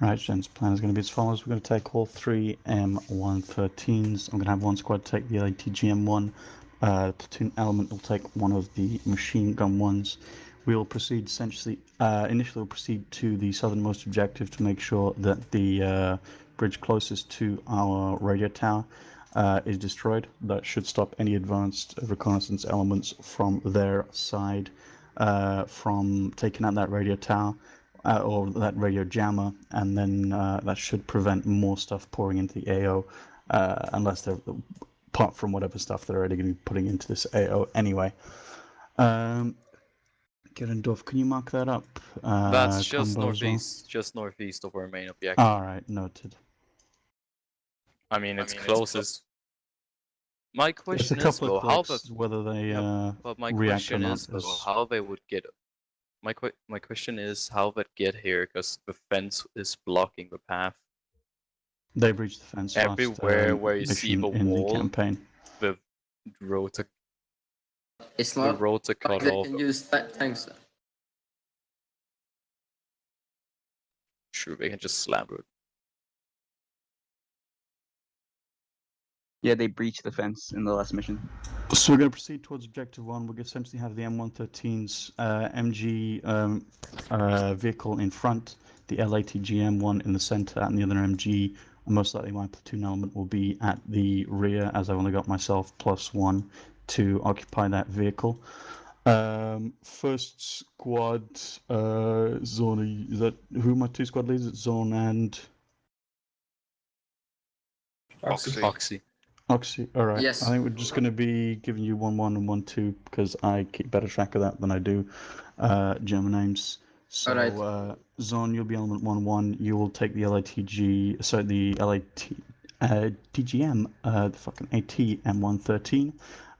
Right, gents, plan is going to be as follows. We're going to take all three M113s. I'm going to have one squad take the LATGM1. The platoon element will take one of the machine gun ones. We will proceed essentially, initially we'll proceed to the southernmost objective to make sure that the bridge closest to our radio tower is destroyed. That should stop any advanced reconnaissance elements from their side from taking out that radio tower. Or that radio jammer, and then that should prevent more stuff pouring into the AO, unless they're apart from whatever stuff they're already going to be putting into this AO anyway. Niendorp, can you mark that up? That's just Combo as well? northeast, just northeast of our main objective. All right, noted. I mean, it's closest. My It's a question is couple though, of how clicks, whether they but my react or question not is though, is... how they would get. My question is how they get here, because the fence is blocking the path. They breached the fence everywhere last where you see the in wall, the campaign. The road to It's the not road to like cut they off. can use tanks. Sure, they can just slam it. Yeah, they breached the fence in the last mission. So we're going to proceed towards objective one. We're going to essentially have the M113's MG vehicle in front, the LATGM1 in the center, and the other MG. And most likely my platoon element will be at the rear, as I've only got myself +1 to occupy that vehicle. First squad, Zone, is that who my two squad leaders? Zone and Oxy. Oxy. All right. Yes. I think we're just going to be giving you 1-1 and 1-2 because I keep better track of that than I do German names. So, Alright. Zone, you'll be element 1-1. You will take the LATG, sorry, the TGM, the fucking AT M113,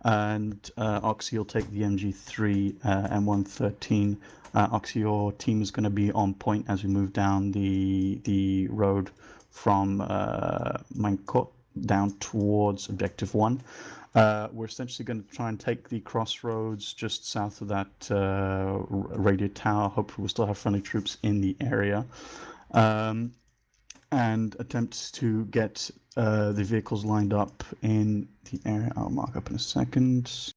and Oxy, you'll take the MG3 M113. Oxy, your team is going to be on point as we move down the road from Mainkot down towards objective 1. We're essentially going to try and take the crossroads just south of that radio tower. Hopefully we'll still have friendly troops in the area, and attempt to get the vehicles lined up in the area. I'll mark up in a second.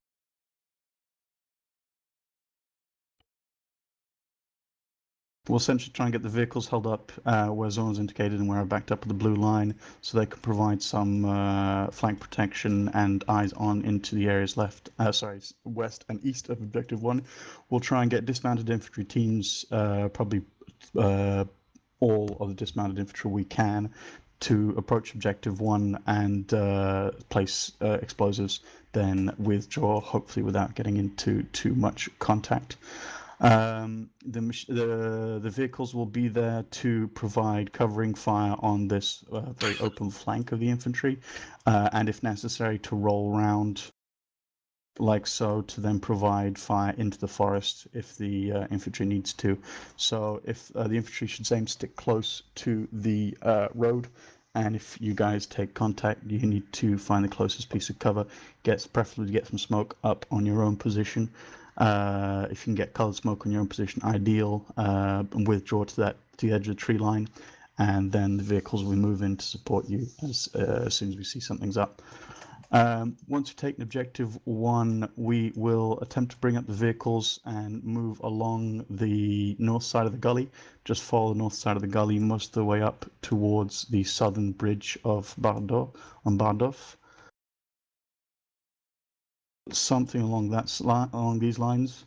We'll essentially try and get the vehicles held up where zones indicated and where I backed up with the blue line, so they can provide some flank protection and eyes on into the areas west and east of objective 1. We'll try and get dismounted infantry teams, probably all of the dismounted infantry we can, to approach objective 1 and place explosives, then withdraw, hopefully without getting into too much contact. The vehicles will be there to provide covering fire on this very open flank of the infantry, and if necessary to roll around like so to then provide fire into the forest if the infantry needs to. So if the infantry should aim to stick close to the road, and if you guys take contact, you need to find the closest piece of cover, preferably get some smoke up on your own position. If you can get colored smoke on your own position, ideal, and withdraw to the edge of the tree line, and then the vehicles will move in to support you as soon as we see something's up. Once we've taken objective 1, we will attempt to bring up the vehicles and move along the north side of the gully. Just follow the north side of the gully most of the way up towards the southern bridge of Bahrdorf. Something along these lines.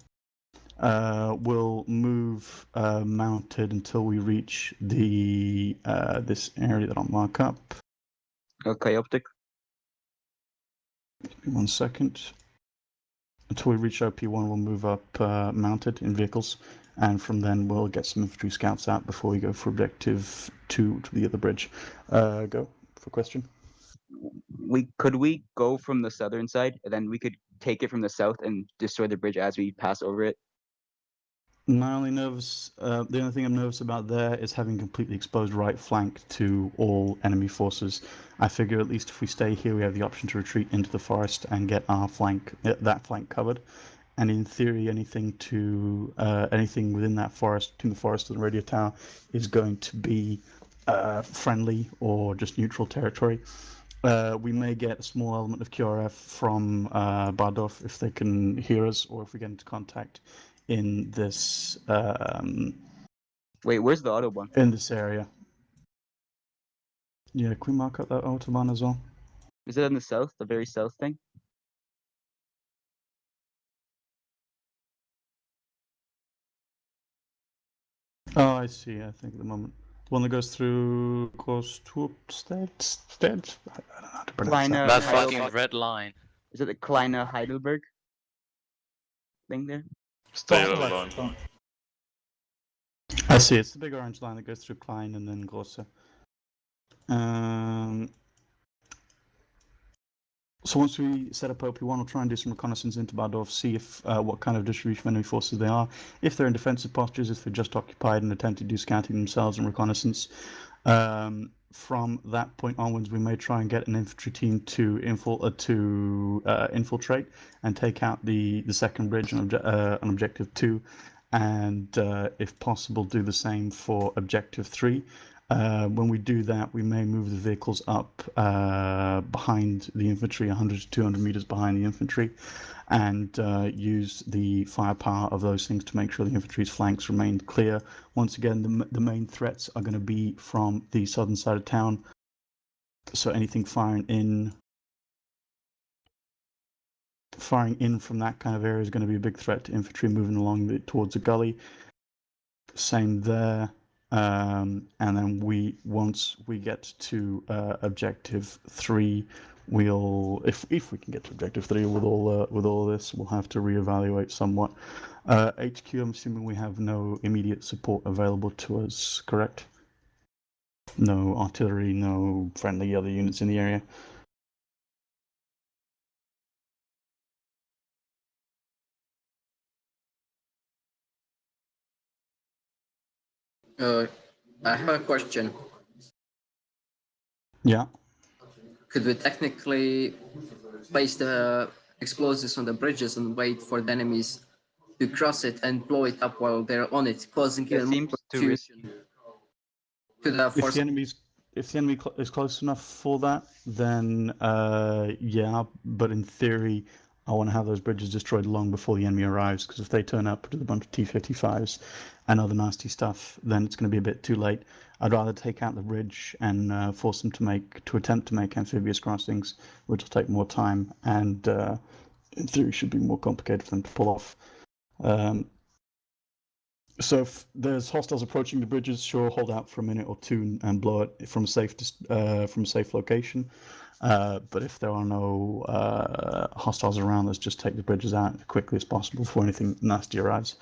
We'll move mounted until we reach the this area that I'll mark up. Okay, optic. 1 second. Until we reach OP1, we'll move up mounted in vehicles, and from then we'll get some infantry scouts out before we go for objective 2 to the other bridge. Go for question. Could we go from the southern side, and then we could take it from the south and destroy the bridge as we pass over it? The only thing I'm nervous about there is having completely exposed right flank to all enemy forces. I figure at least if we stay here, we have the option to retreat into the forest and get our that flank covered. And in theory, anything within that forest, between the forest and the radio tower, is going to be friendly or just neutral territory. We may get a small element of QRF from Bahrdorf if they can hear us, or if we get into contact in this Wait, where's the Autobahn? in this area. Yeah, can we mark up that Autobahn as well? Is it in the south, the very south thing? Oh, I see. I think at the moment the one that goes through close to Stead. I don't know how to pronounce Kleine that. That Heidelberg. fucking red line. Is it the Kleine Heidelberg thing there? Stay alone. I see. It's the big orange line that goes through Klein and then Grosse. So once we set up OP1, we'll try and do some reconnaissance into Bahrdorf, see if what kind of distribution of enemy forces they are, if they're in defensive postures, if they're just occupied and attempt to do scouting themselves and reconnaissance. From that point onwards, we may try and get an infantry team to infiltrate and take out the second bridge on Objective 2, and if possible, do the same for Objective 3. When we do that, we may move the vehicles up behind the infantry, 100 to 200 meters behind the infantry, and use the firepower of those things to make sure the infantry's flanks remain clear. Once again, the main threats are going to be from the southern side of town, so anything firing in from that kind of area is going to be a big threat to infantry moving along towards the gully. Same there. And then once we get to Objective 3, we'll if we can get to Objective 3 with all this, we'll have to reevaluate somewhat. HQ, I'm assuming we have no immediate support available to us, correct? No artillery, no friendly other units in the area. I have a question. Yeah. Could we technically place the explosives on the bridges and wait for the enemies to cross it and blow it up while they're on it, causing That even more seems too risky. confusion to the If force? the enemy is close enough for that, then yeah. But in theory, I want to have those bridges destroyed long before the enemy arrives, because if they turn up with a bunch of T-55s and other nasty stuff, then it's going to be a bit too late. I'd rather take out the bridge and force them to attempt to make amphibious crossings, which will take more time and in theory should be more complicated for them to pull off. So if there's hostiles approaching the bridges, sure, hold out for a minute or two and blow it from a safe location. But if there are no hostiles around, let's just take the bridges out as quickly as possible before anything nasty arrives.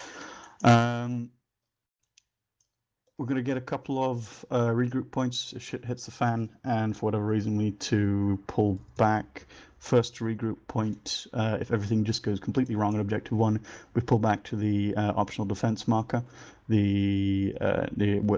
We're going to get a couple of regroup points if shit hits the fan, and for whatever reason we need to pull back. First regroup point, if everything just goes completely wrong at Objective 1, we pull back to the optional defense marker, the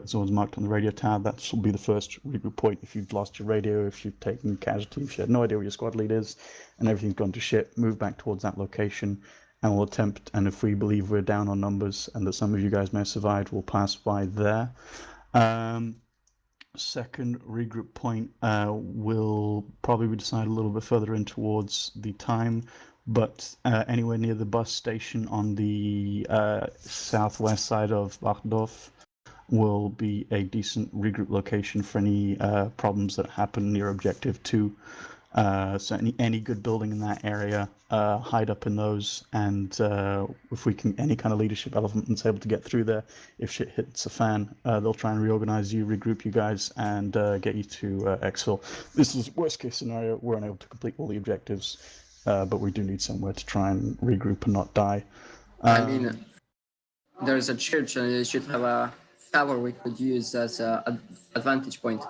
zones marked on the radio tower. That will be the first regroup point. If you've lost your radio, if you've taken casualty, if you had no idea where your squad lead is, and everything's gone to shit, move back towards that location, and we'll attempt, and if we believe we're down on numbers and that some of you guys may have survived, we'll pass by there. Second regroup point will probably be decided a little bit further in towards the time, but anywhere near the bus station on the southwest side of Bahrdorf will be a decent regroup location for any problems that happen near Objective 2. So any good building in that area, hide up in those, and if we can, any kind of leadership element that's able to get through there, if shit hits a fan, they'll try and reorganize you, regroup you guys, and get you to exfil. This is worst case scenario, we're unable to complete all the objectives, but we do need somewhere to try and regroup and not die. I mean, there's a church and it should have a tower we could use as an advantage point.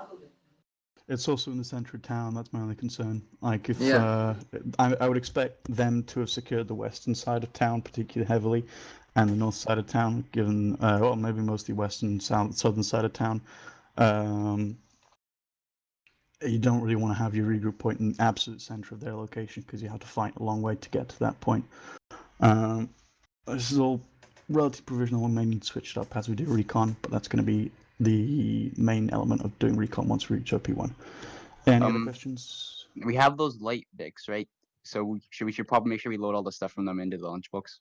It's also in the center of town. That's my only concern. Like, if Yeah. I would expect them to have secured the western side of town particularly heavily, and the north side of town, given well, maybe mostly western, southern side of town. You don't really want to have your regroup point in the absolute center of their location, because you have to fight a long way to get to that point. This is all relatively provisional. We may need to switch it up as we do recon, but that's going to be the main element of doing recon once we reach OP1. Any other questions? We have those light Vics, right? So we should probably make sure we load all the stuff from them into the lunchbox.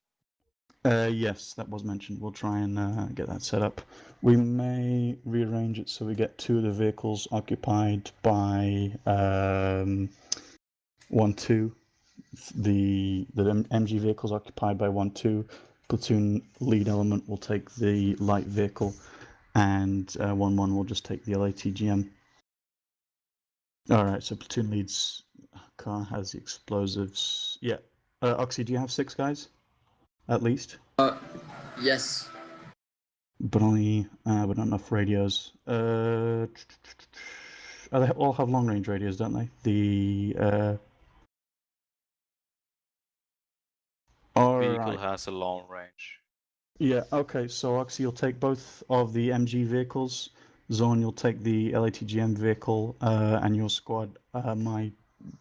Yes, that was mentioned. We'll try and get that set up. We may rearrange it so we get 2 of the vehicles occupied by 1-2. The MG vehicles occupied by 1-2. Platoon lead element will take the light vehicle, and 1-1 will just take the LATGM. All right, so platoon lead's car has the explosives. Yeah. Oxy, do you have 6 guys? At least? Yes. But only, but not enough radios. They all have long range radios, don't they? The, Vehicle alright. has a long range. Yeah, okay, so Oxy, you'll take both of the MG vehicles. Zorn, you'll take the LATGM vehicle, and your squad, my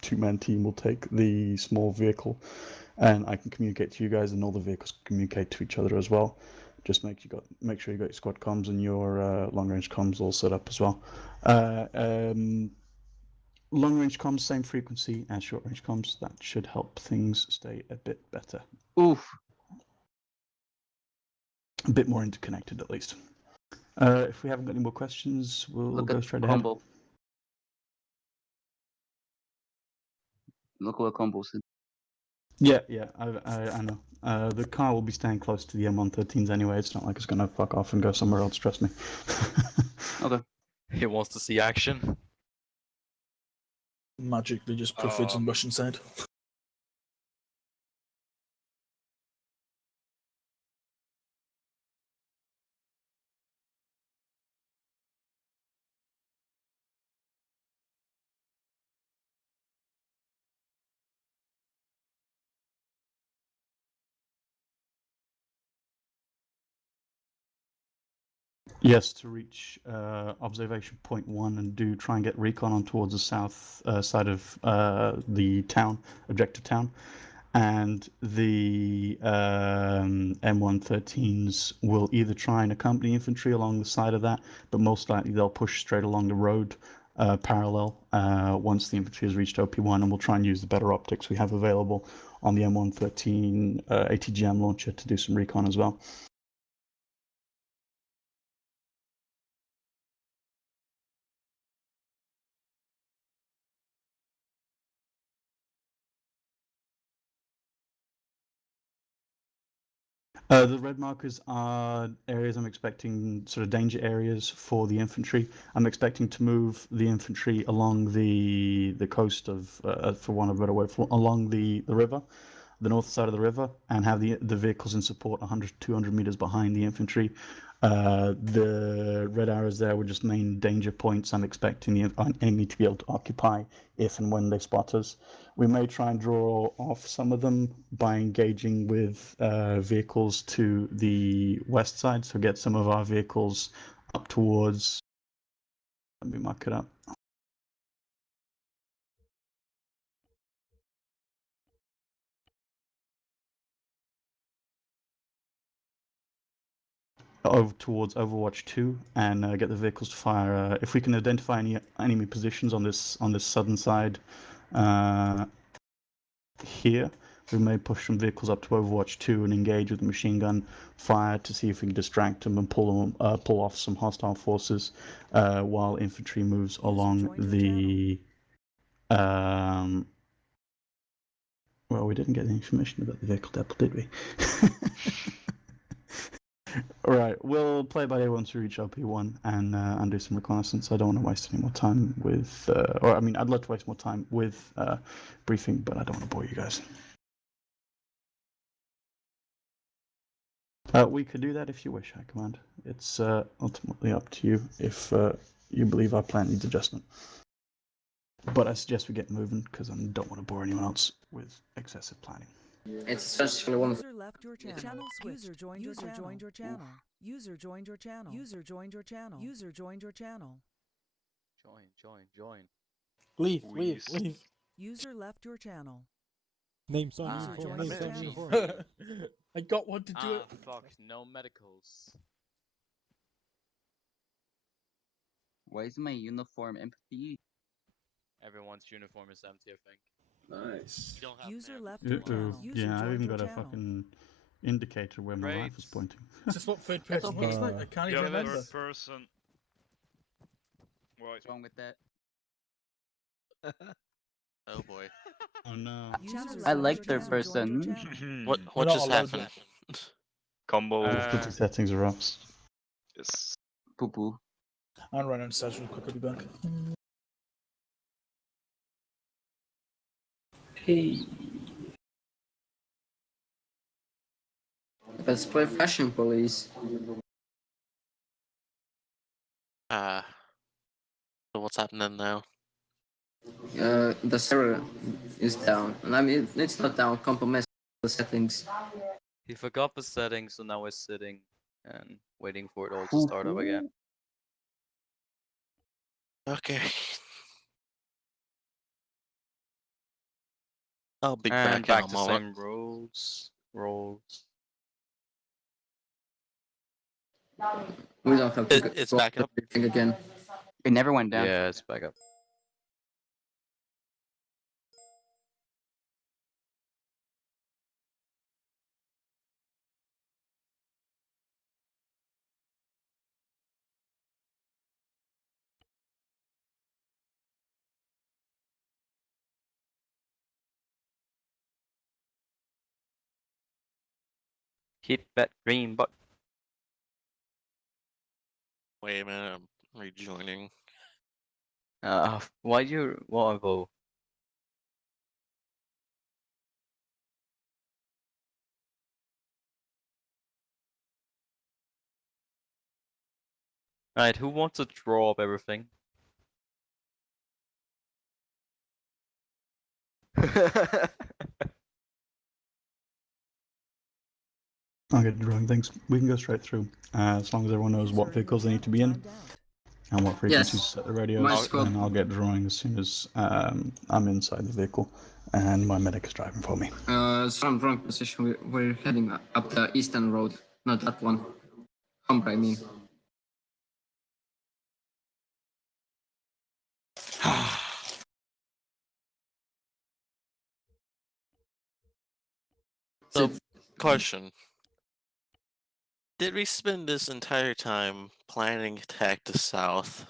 2-man team, will take the small vehicle. And I can communicate to you guys, and all the vehicles can communicate to each other as well. Just make sure you got your squad comms and your long range comms all set up as well. Long range comms, same frequency as short range comms. That should help things stay a bit better. Oof. A bit more interconnected, at least. If we haven't got any more questions, we'll go straight ahead. Combo. Look what combo said. Yeah, I know. The car will be staying close to the M113s anyway. It's not like it's gonna fuck off and go somewhere else. Trust me. Okay. He wants to see action. Magically just profits on Russian side. Yes, to reach observation point 1 and try and get recon on towards the south side of the town, objective town, and the M113s will either try and accompany infantry along the side of that, but most likely they'll push straight along the road parallel once the infantry has reached OP1, and we'll try and use the better optics we have available on the M113 ATGM launcher to do some recon as well. The red markers are areas I'm expecting, sort of danger areas for the infantry. I'm expecting to move the infantry along the coast of, for want of a better word, along the river, the north side of the river, and have the vehicles in support 100 200 meters behind the infantry. The red arrows there were just main danger points I'm expecting the enemy to be able to occupy if and when they spot us. We may try and draw off some of them by engaging with vehicles to the west side, so get some of our vehicles up towards, let me mark it up. Over towards Overwatch 2 and get the vehicles to fire. If we can identify any enemy positions on this southern side here, we may push some vehicles up to Overwatch 2 and engage with the machine gun fire to see if we can distract them and pull off some hostile forces while infantry moves along the. Well, we didn't get any information about the vehicle depot, did we? All right, we'll play by ear once we reach LP1 and do some reconnaissance. I don't want to waste any more time with, or I mean, I'd love to waste more time with briefing, but I don't want to bore you guys. We could do that if you wish, High Command. It's ultimately up to you if you believe our plan needs adjustment. But I suggest we get moving because I don't want to bore anyone else with excessive planning. It's essentially one of User left your channel. Channel switched. User joined your channel. User joined your channel. User joined your channel. User joined your channel. Join. Leave. User left your channel. Name song Ah, uniform. you're Name a song machine. uniform. I got one to do it. Fuck, no medicals. Why is my uniform empty? Everyone's uniform is empty, I think. Nice. You don't have User maps. left your channel. User Yeah, I've joined even your got a channel. fucking indicator where my rifle's Great. pointing. Is this what third person looks like? I can't Yeah, even remember. third person. Right. What's wrong with that? Oh boy. Oh no. User I left like your third channel. Joined your person. channel. What We're not just allowed happened? Combo. Difficulty settings are ups. Yes. Poo poo. I'm running downstairs real quick, I'll be back. Hey. Let's play Fashion Police. So what's happening now? The server is down. And I mean, it's not down, compromise the settings. He forgot the settings, so now we're sitting and waiting for it all to start up again. Okay. I'll be back, And back in a to moment. same roles. We don't have to It's go back through up. everything again. It never went down. Yeah, it's back up. Hit that green button. Wait a minute, I'm rejoining. Why you want to go? Alright, who wants to draw up everything? I'll get drawing things. We can go straight through, as long as everyone knows what User in your vehicles they need to be channel in timed out. and what frequencies Yes. to set the radios. My squad. And I'll get drawing as soon as I'm inside the vehicle and my medic is driving for me. Some wrong position. We're heading up the eastern road, not that one. Humber, I mean. So, question. Did we spend this entire time planning attack to south,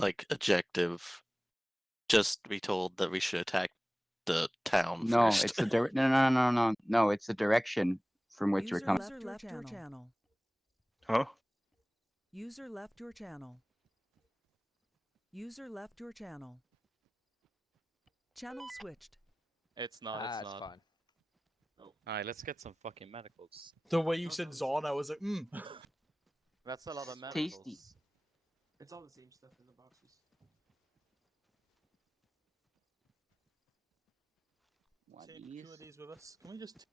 like objective, just to be told that we should attack the town No, first? it's the no. It's the direction from which we're User coming. left your channel. Huh? User left your channel. User left your channel. Channel switched. It's not, it's That's not. fine. Alright, let's get some fucking medicals. The way you said Zon, I was like, That's a lot of medicals. Tasty. It's all the same stuff in the boxes. What Take is- two of these with us. Can we just...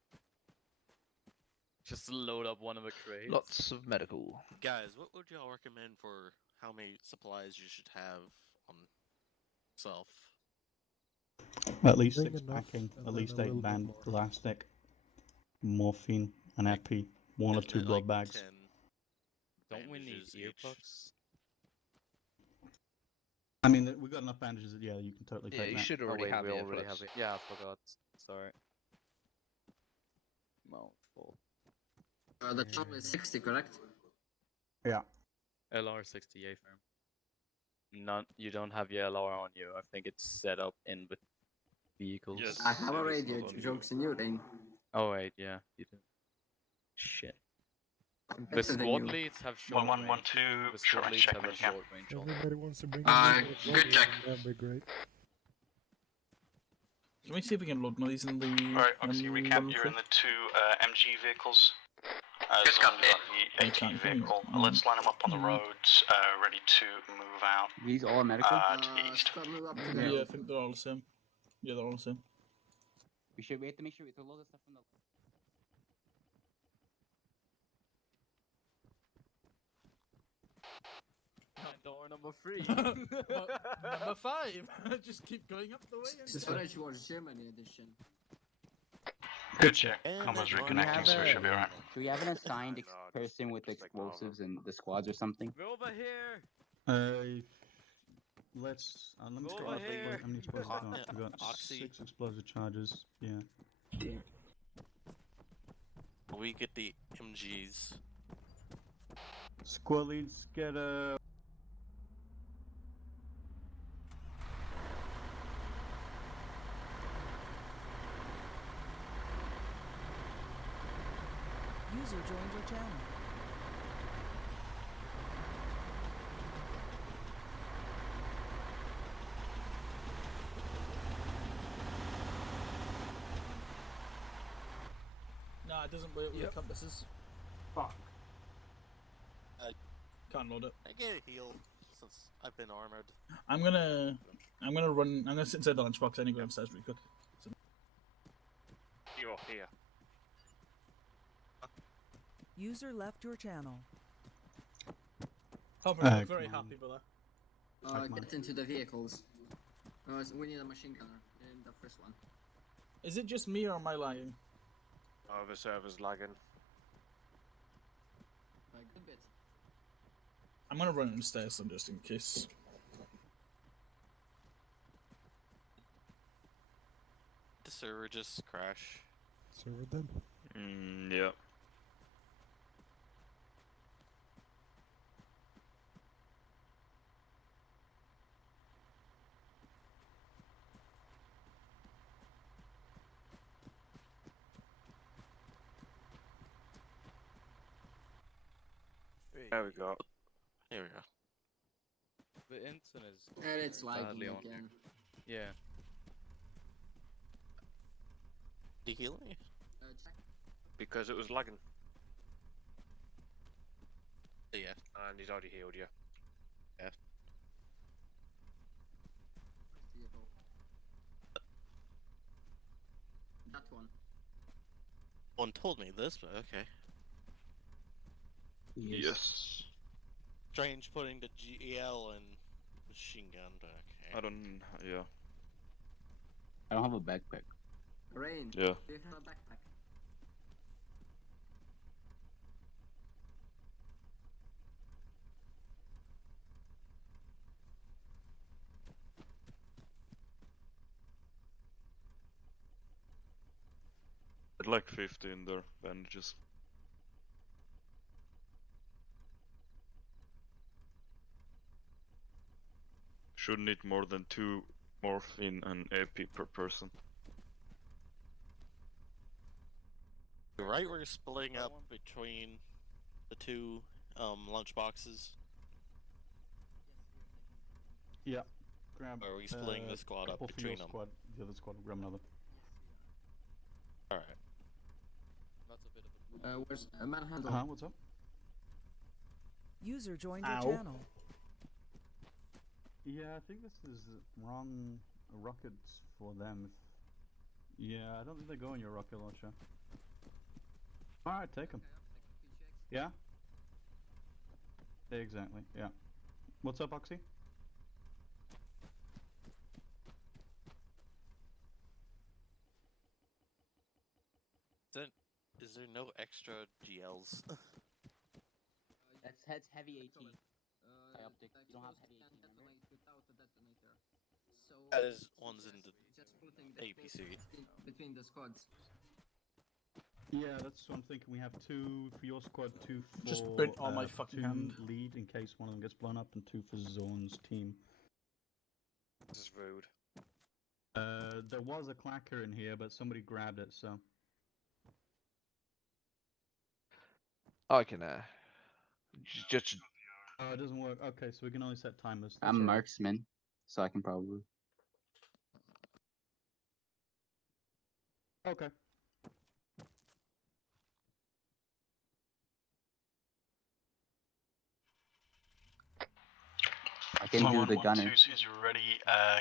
Just load up one of the crates. Lots of medical. Guys, what would y'all recommend for how many supplies you should have on self? At least Bring 6 enough, packing, and at then least a 8 little bit band more. elastic, morphine, an epi, 1 or 2 Like blood bags. 10 Don't we need bandages each. earplugs? I mean, we've got enough bandages that, yeah, you can totally Yeah, take you that. should Oh already wait, have we already earplugs. have it. Yeah, I forgot. Sorry. Mouthful. The channel is 60, correct? Yeah. LR68 firm. None. You don't have your LR on you. I think it's set up in the vehicles. Yes. I have a It is radio. not on you. Jokes in you, Rain. Oh wait, yeah, you do. Shit. I'm The better than squad you. leads have short range. 1112, The sure, squad leads check have when a you can. short range on. Everybody wants to bring Good check. That'd be great. Can we see if we can load one of these in the... Alright, obviously recap, you're in the 2 MG vehicles. As well as the AT vehicle. Let's line them up on the roads, ready to move out These all medical. to the east. Squad move up to Yeah, the... I think they're all the same. Yeah, they're all the same. We have to make sure we throw all the stuff from the. Door number 3. Number 5! Just keep going up the way. Storage Wars Germany edition. Good check. And Combo's then reconnecting, have so we a- should be alright. Do we have an assigned person with explosives in the squads or something? We're over here. Let's let me Go see over here. how many explosives we got. We got Oxy. 6 explosive charges. Yeah. We get the MGs. Squad leads get a. User joined your channel. Nah, it doesn't work with the compasses. Fuck. Can't load it. I get a heal since I've been armored. I'm gonna sit inside the lunchbox. I need to go upstairs really quick. You're here. User left your channel. Hover, Come very on. happy with that. Get into the vehicles. We need a machine gunner in the first one. Is it just me or am I lying? Oh, the server's lagging. A good bit. I'm gonna run upstairs just in case. The server just crash. Server then? Yeah. There we go. Here we go. The internet is. And it's lagging badly on. again. Yeah. Did he heal me? Check. Because it was lagging. Yeah. And he's already healed you. Vehicle. That one. One told me this, but okay. Yes. Strange putting the GEL and machine gun, but okay. I don't. Yeah. I don't have a backpack. Rain. Yeah. Do you have a backpack? I'd like 50 in there, bandages. Should need more than 2 morphine and AP per person. You're right, we're splitting up between the two lunch boxes. Yeah. Grab. Or are we splitting the squad up couple for your between them? squad. The other squad will grab another. Alright. That's a bit of a. Where's a manhandle? What's up? User joined Ow. your channel. Yeah, I think this is wrong rockets for them. Yeah, I don't think they go in your rocket launcher. Alright, take them. Yeah? Exactly, yeah. What's up, Oxy? Is there no extra GLs? That's heavy AT. Optic. You don't have heavy AT, remember? Detonate without a detonator. So Yeah, there's ones in the just splitting the APC. between the squads. Yeah, that's what I'm thinking. We have 2 for your squad, 2 for Just burnt all my fucking platoon hand. lead in case one of them gets blown up, and 2 for Zorn's team. This is rude. There was a clacker in here, but somebody grabbed it, so... I can just Oh, it doesn't work. Okay, so we can only set timers. I'm That's all right. marksman, so I can probably. Okay. I can do the gunner. Since you're ready,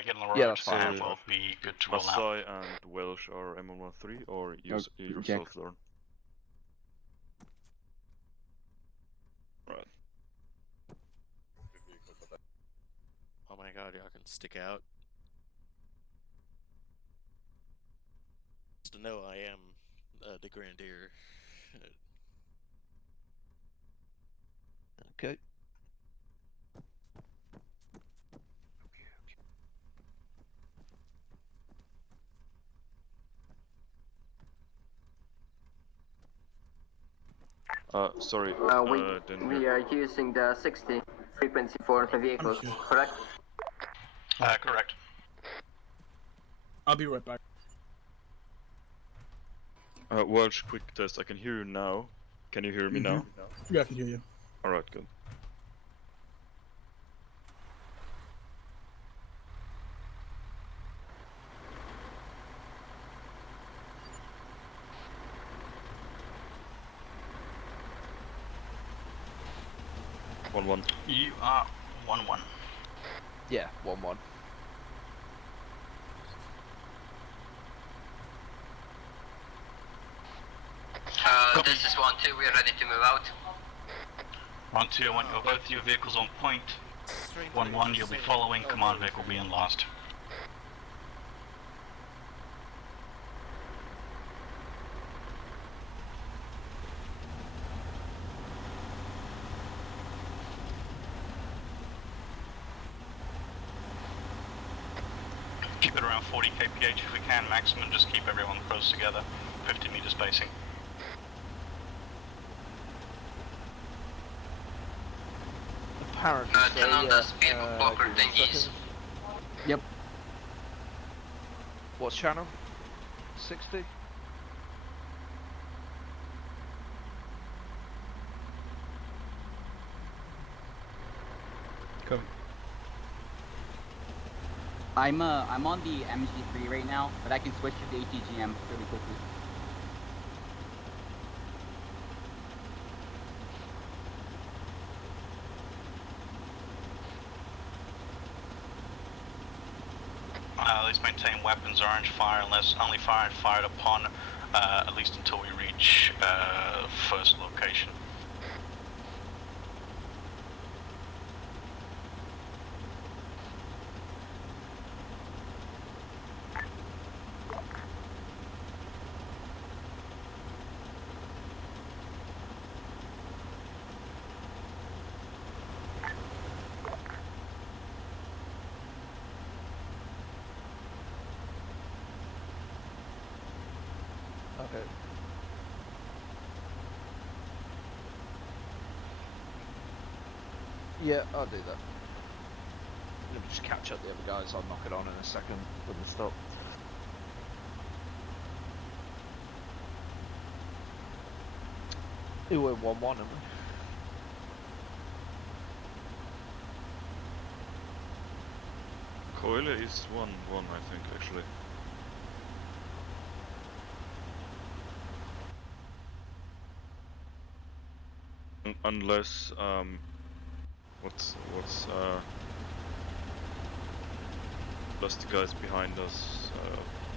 get on the road. Yeah, that's fine. And we'll be good to roll out. Masai and Welsh are M113 or use yourself, Lorne? Right. Oh my god, y'all can stick out. Just to know I am the Grenadier. okay. Sorry, didn't We hear. are using the 60 frequency for the vehicles, here. correct? Correct. I'll be right back. Welsh, quick test. I can hear you now. Can you hear me now? Yeah, I can hear you. Alright, good. One. You are 1-1. Yeah, 1-1. This is 1-2, we are ready to move out. 1-2, I want you both your vehicles on point. 1-1, you'll be following, command vehicle being last. Keep it around 40 kph if we can, maximum, just keep everyone close together, 50 meter spacing. Apparently, turn on the speed blocker thingies. Yep. What channel? 60? Come. I'm on the MG3 right now, but I can switch to the ATGM really quickly. At least maintain weapons orange fire unless only fire fired upon, at least until we reach first location. Okay. Yeah, I'll do that. Let me just catch up the other guys. I'll knock it on in a second when they stop. Ooh, we're 1-1, aren't we? Coile is 1-1, I think, actually. Unless, what's the guys behind us,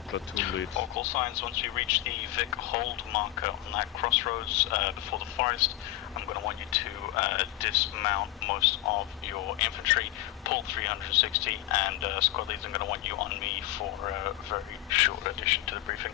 platoon lead. All call signs, once you reach the Vic hold marker on that crossroads before the forest, I'm going to want you to dismount most of your infantry, pull 360, and squad leads, I'm going to want you on me for a very short addition to the briefing.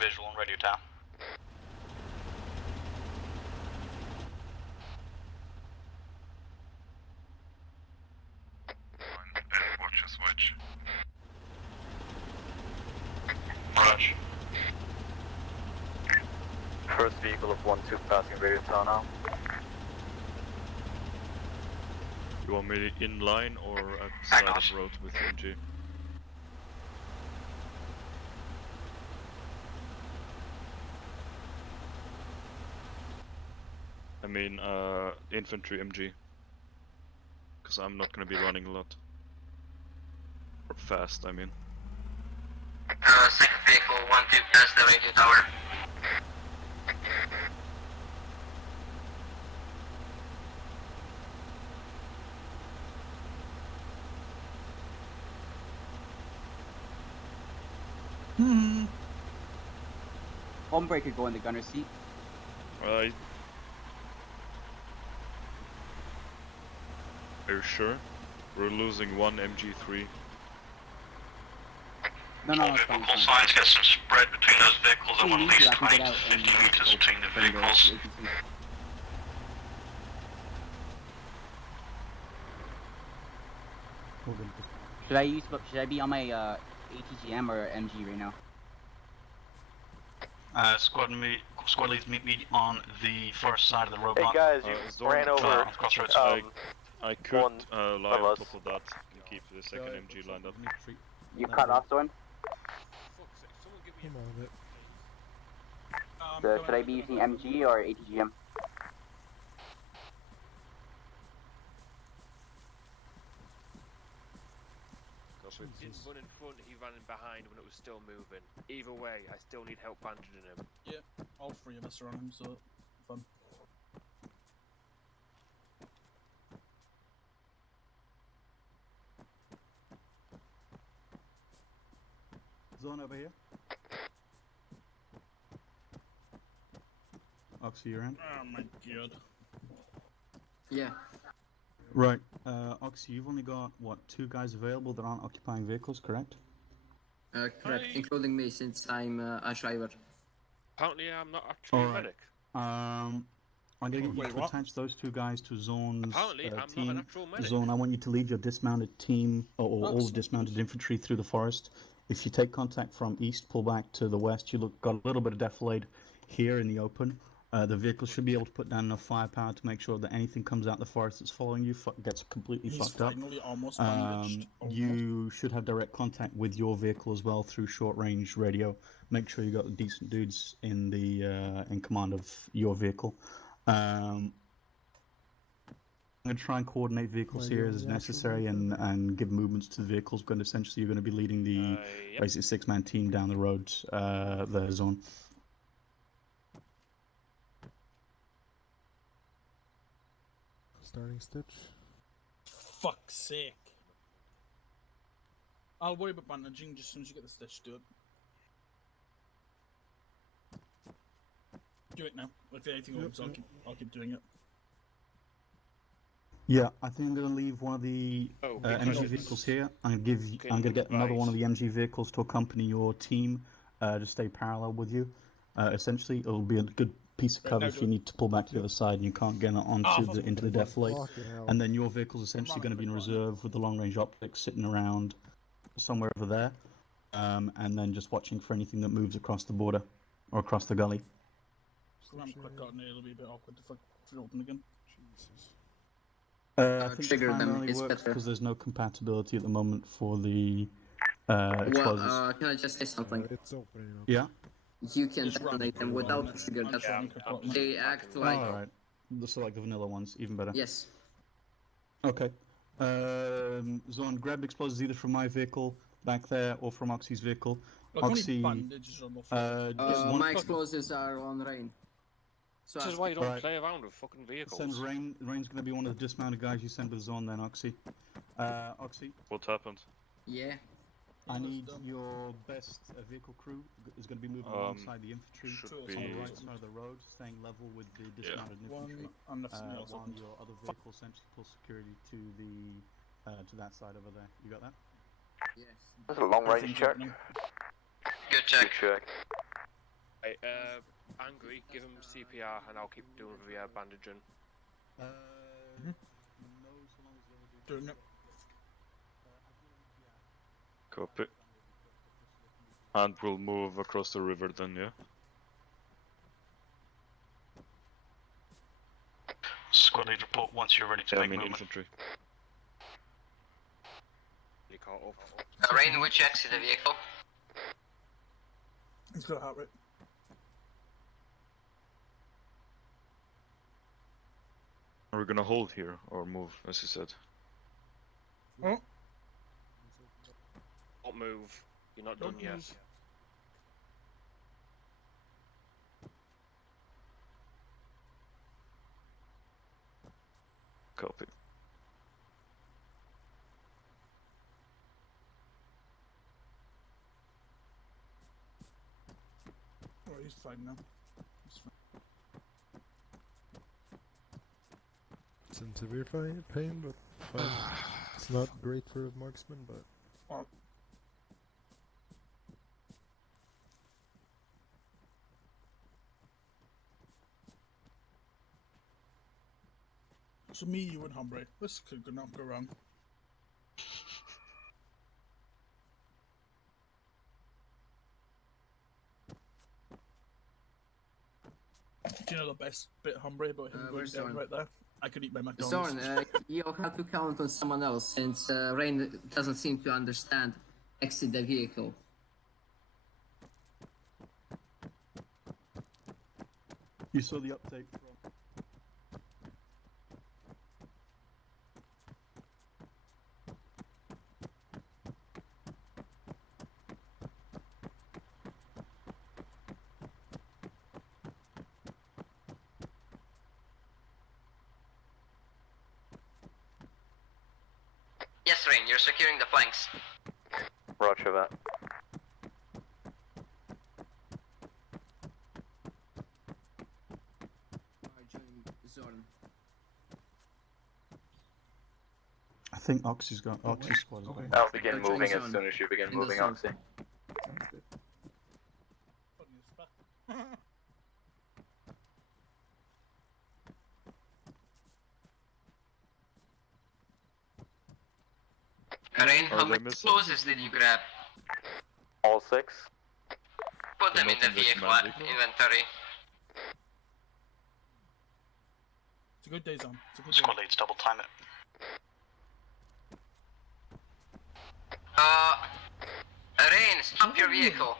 Visual on radio tower. And watch a switch. Rush. First vehicle of 1-2 passing radio tower now. You want me in line or at the side of the road with MG? I mean, infantry MG. Because I'm not gonna be running a lot. Or fast, I mean. Second vehicle, 1-2 past the radio tower. Homebreaker could go in the gunner seat. Right. Are you sure? We're losing one MG3. No, All it's vehicle fine, call it's fine. signs, get some spread between those vehicles. I Pretty want at easy, least I can 20 get to out 50 and meters go between the from vehicles. APC. Should I be on my ATGM or MG right now? Squad leads meet me on the first side of the roadblock. Hey guys, you Zorn, ran over. Crossroads. I could one lie of on us. top of that and keep the second MG lined up. You cut off, Zorn? So should I be using MG or ATGM? Didn't run in front, he ran in behind when it was still moving. Either way, I still need help bandaging him. Yeah, all three of us are on him, so fun. Zone over here. Oxy, you're in? Oh my god. Yeah. Right. Oxy, you've only got, what, 2 guys available that aren't occupying vehicles, correct? Correct, including me since I'm a driver. Apparently I'm not actually a Alright. medic. I'm gonna get you Wait, to what? attach those 2 guys to Zone's Apparently I'm team. not an actual medic. Zone, I want you to lead your dismounted team, or all Excellent. dismounted infantry through the forest. If you take contact from east, pull back to the west, you got a little bit of defilade here in the open. The vehicle should be able to put down enough firepower to make sure that anything comes out the forest that's following you gets completely He's fucked up. finally almost bandaged. You should have direct contact with your vehicle as well through short-range radio. Make sure you got decent dudes in the in command of your vehicle. I'm going to try and coordinate vehicles here as necessary and give movements to the vehicles. But essentially, you're going to be leading the Yep. basically 6-man team down the road, the zone. Starting stitch. Fuck's sake. I'll worry about bandaging just as soon as you get the stitch to it. Do it now. If anything opens, I'll keep doing it. Yeah, I think I'm going to leave one of the MG vehicles here. I'm going to get another one of the MG vehicles to accompany your team to stay parallel with you. Essentially, it'll be a good piece of cover if you need to pull back to the other side and you can't get into the defilade. And then your vehicle's essentially going to be in reserve with the long-range optics sitting around somewhere over there, and then just watching for anything that moves across the border or across the gully. I'm quick coordinate, it'll be a bit awkward to open again. Jesus. I think Trigger time them only is works better. because there's no compatibility at the moment for the Well, explosives. can I just say something? It's opening up. Yeah? You can Just run. detonate them without trigger. They act like Alright. So like the vanilla ones, even better. yes. Okay. Zon, grab explosives either from my vehicle back there or from Oxy's vehicle. Look, only Oxy, bandages on the floor. My explosives are on rain. So This is why you don't play around with fucking vehicles. send Rain. Rain's going to be one of the dismounted guys you send with Zon then, Oxy. Oxy, What happened? yeah. I need your best vehicle crew is going to be moving alongside the infantry should on be- the right side of the road, staying level with the dismounted infantry. One left and While your other vehicle essentially pulls security to the to that side over there. You got that? Yes. That's a long range check. Good check. Hey, Angry, give him CPR and I'll keep doing the bandaging. No, so long as the other Doing it. Copy. And we'll move across the river then, yeah? Squad lead report once you're ready to Yeah, I make mean movement. infantry. He caught up. Rain, which exit the vehicle? He's got a heart rate. Are we gonna hold here or move, as you said? Oh, Don't move. You're not Don't done yet. move. Copy. oh, he's fine now. He's fine. It's in severe pain, but fine. It's not great for a marksman, but So me, you, and Hombre. This could not go wrong. Do you know the best bit, Hombre, about him going where's down Zorn? right there? I could eat my McDonald's. Zorn, you'll have to count on someone else since Rain doesn't seem to understand exit the vehicle. You saw the update from... Yes, Rain, you're securing the flanks. Roger that. Zorn. I think Oxy's squad is going. I'll begin Roger, moving as zone. soon as you begin In the moving, zone. Oxy. Sounds good. Funny as fuck. Rain, Are how they many missing? explosives did you grab? All 6? Put them Not in the in this vehicle command vehicle? inventory. It's a good day, Zon. It's a good Squad day. leads, double time it. Rain, stop your vehicle.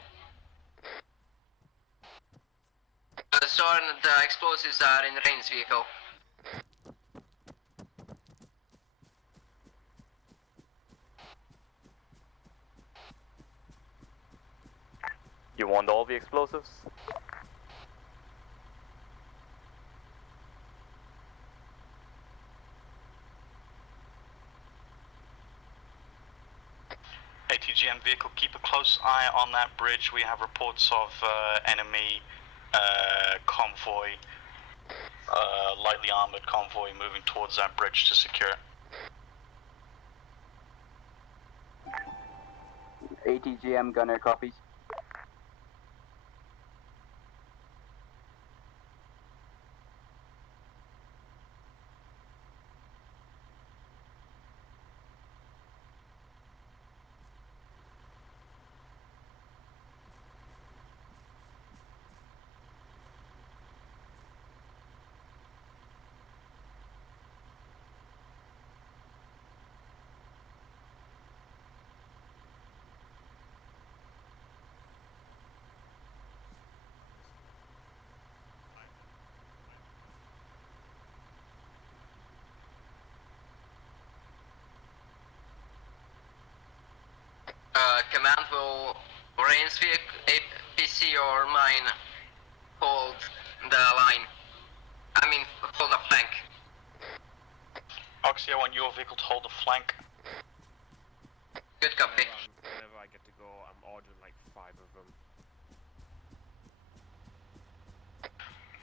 Zorn, the explosives are in Rain's vehicle. You want all the explosives? ATGM vehicle, keep a close eye on that bridge. We have reports of enemy convoy, lightly armored convoy moving towards that bridge to secure it. ATGM gunner copies. Command will Rain's vehicle, APC or mine, hold the line. I mean, hold the flank. Oxy, I want your vehicle to hold the flank. Good copy. Whenever I get to go, I'm ordering like 5 of them.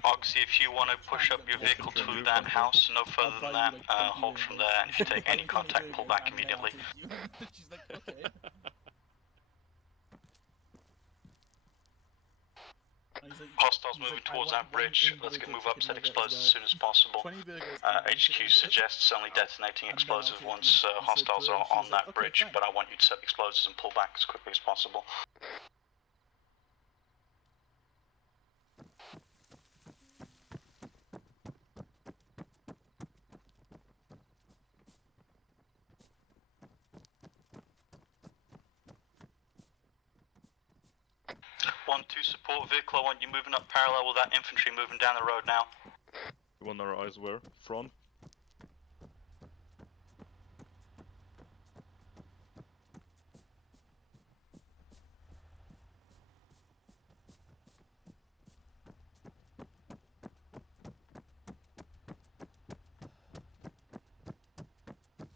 Oxy, if you want to push up your vehicle to that house, no further than that, hold from there, and if you take any contact, pull back immediately. She's like, okay. Hostiles moving towards that bridge. Let's get move up, set explosives as soon as possible. HQ suggests only detonating explosives once hostiles are on that bridge, but I want you to set explosives and pull back as quickly as possible. One, 2 support vehicle, I want you moving up parallel with that infantry moving down the road now. You want our eyes where? Front?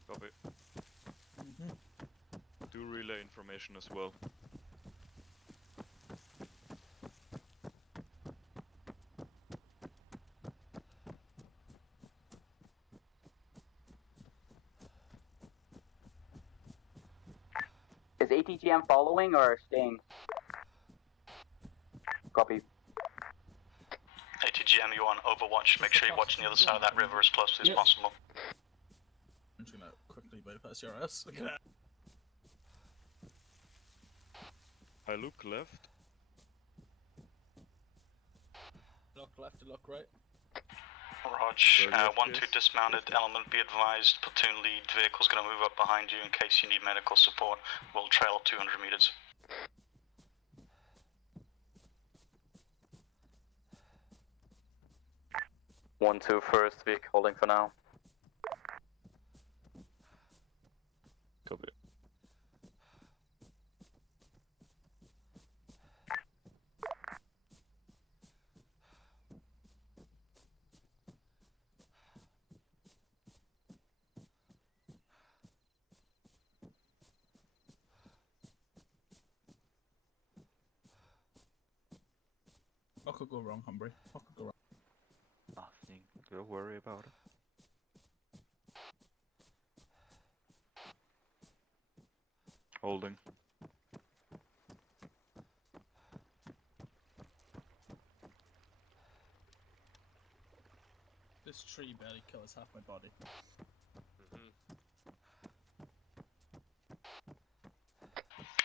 Copy. Do relay information as well. Is ATGM following or staying? Copy. ATGM ATGM, you're on Overwatch. Make sure you're watching the other side of that river as closely as possible. I'm just gonna quickly bypass your ass. Look at that. I look left. Look left and look right. Rog, 1-2 dismounted, element be advised, platoon lead vehicle's going to move up behind you in case you need medical support. We'll trail 200 meters. One, two, first, Vic, holding for now. Copy. What could go wrong, Humphrey? What could go wrong? Nothing. Don't worry about it. Holding. This tree barely kills half my body.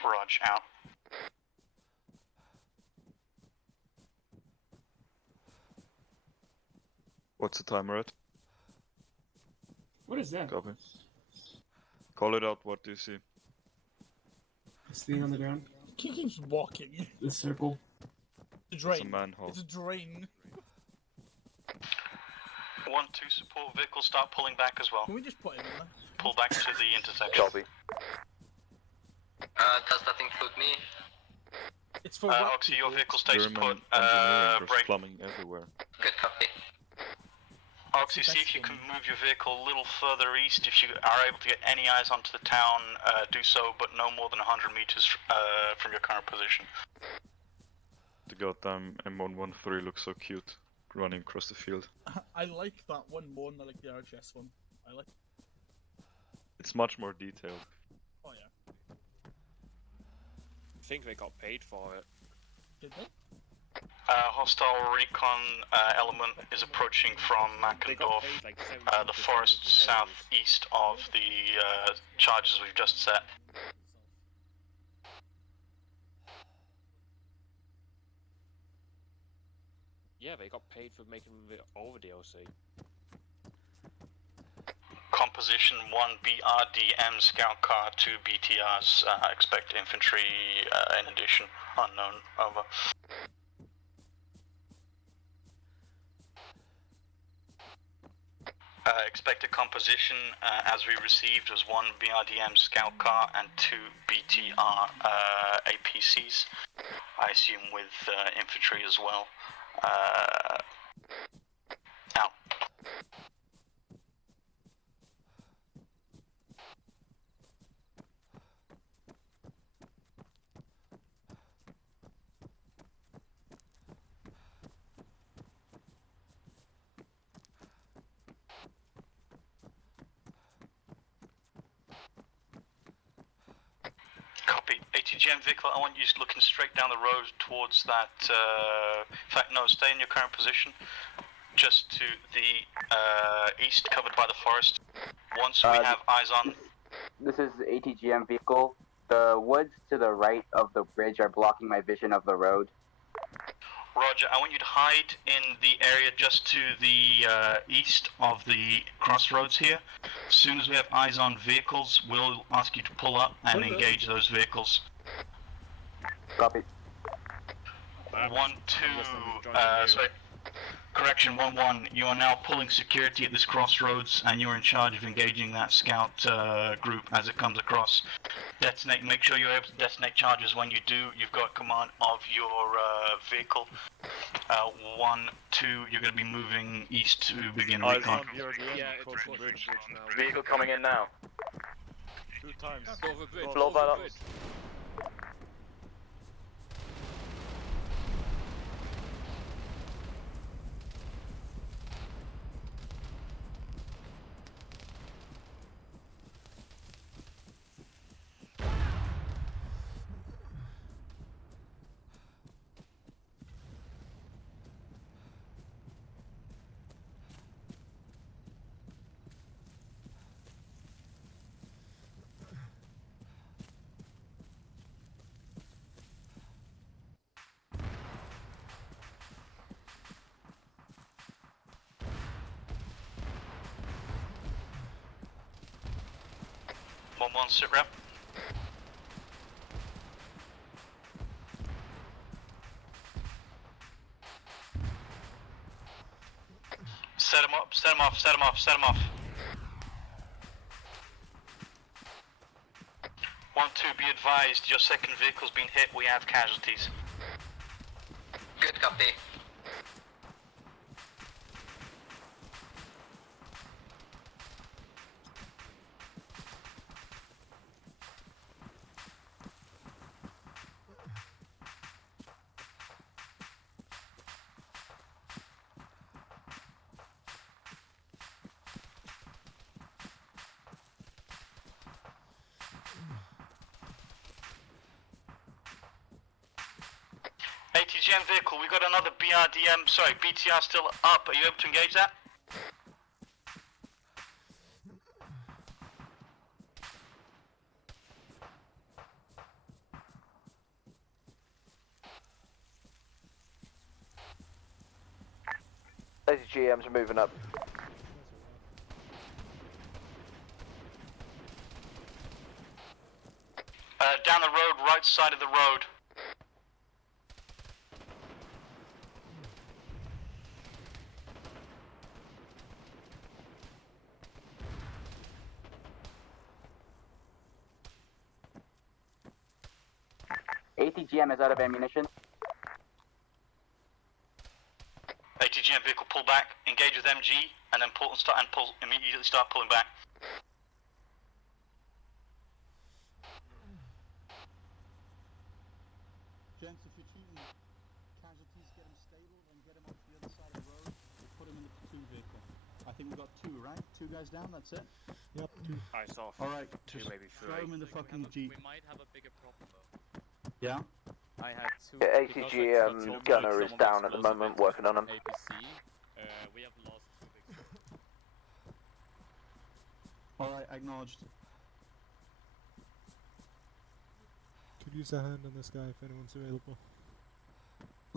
Rog, out. What's the timer at? What is that? Copy. Call it out, what do you see? This thing on the ground? He keeps walking. This circle? It's a drain. It's a manhole. It's a drain. 1-2 support vehicle, start pulling back as well. Can we just put him in there? Pull back to the intersection. Copy. Does that include me? It's for Oxy, your vehicle stays German put. engineering, there's Break. plumbing everywhere. Good copy. Oxy, see if you can move your vehicle a little further east. If you are able to get any eyes onto the town, do so, but no more than 100 meters from your current position. The goddamn M113 looks so cute, running across the field. I like that one more than I like the RHS one. I like. It's much more detailed. Oh yeah. I think they got paid for it. Did they? Hostile recon element is approaching from Mackendorf, the forest southeast of the charges we've just set. Yeah, they got paid for making it over DLC. Composition 1 BRDM scout car, 2 BTRs, expect infantry in addition, unknown, over. Expected composition as we received was 1 BRDM scout car and 2 BTR APCs, I assume with infantry as well. Out. Copy. ATGM vehicle, I want you looking straight down the road towards that, in fact no, stay in your current position, just to the east, covered by the forest. Once we have eyes on... This is ATGM vehicle. The woods to the right of the bridge are blocking my vision of the road. Roger, I want you to hide in the area just to the east of the crossroads here. As soon as we have eyes on vehicles, we'll ask you to pull up and engage those vehicles. Copy. 1-2, sorry. Correction, 1-1, you are now pulling security at this crossroads and you're in charge of engaging that scout group as it comes across. Detonate, make sure you're able to detonate charges. When you do, you've got command of your vehicle. 1-2, you're going to be moving east to begin recon. Vehicle coming in now. 2 times. Over bridge. Flow Over balance. bridge. 1-1, sit rep. Set him up, set him off, set him off, set him off. 1-2, be advised, your second vehicle's been hit, we have casualties. Good copy. ATGM vehicle, we got another BRDM, sorry, BTR still up. Are you able to engage that? ATGMs are moving up. Down the road, right side of the road. ATGM is out of ammunition. ATGM vehicle pull back, engage with MG, and then immediately start pulling back. Gents, if you're cheating casualties, get them stable and get them off the other side of the road. Put them in the platoon vehicle. I think we've got 2, right? 2 guys down, that's it? Yep, 2. Ice off. Alright, 2, maybe 3. throw them in the fucking Jeep. We might have a bigger problem though. Yeah? I had 2. ATGM gunner is down at the moment, working on him. APC. We have lost 2 big. Alright, acknowledged. Could use a hand on this guy if anyone's available.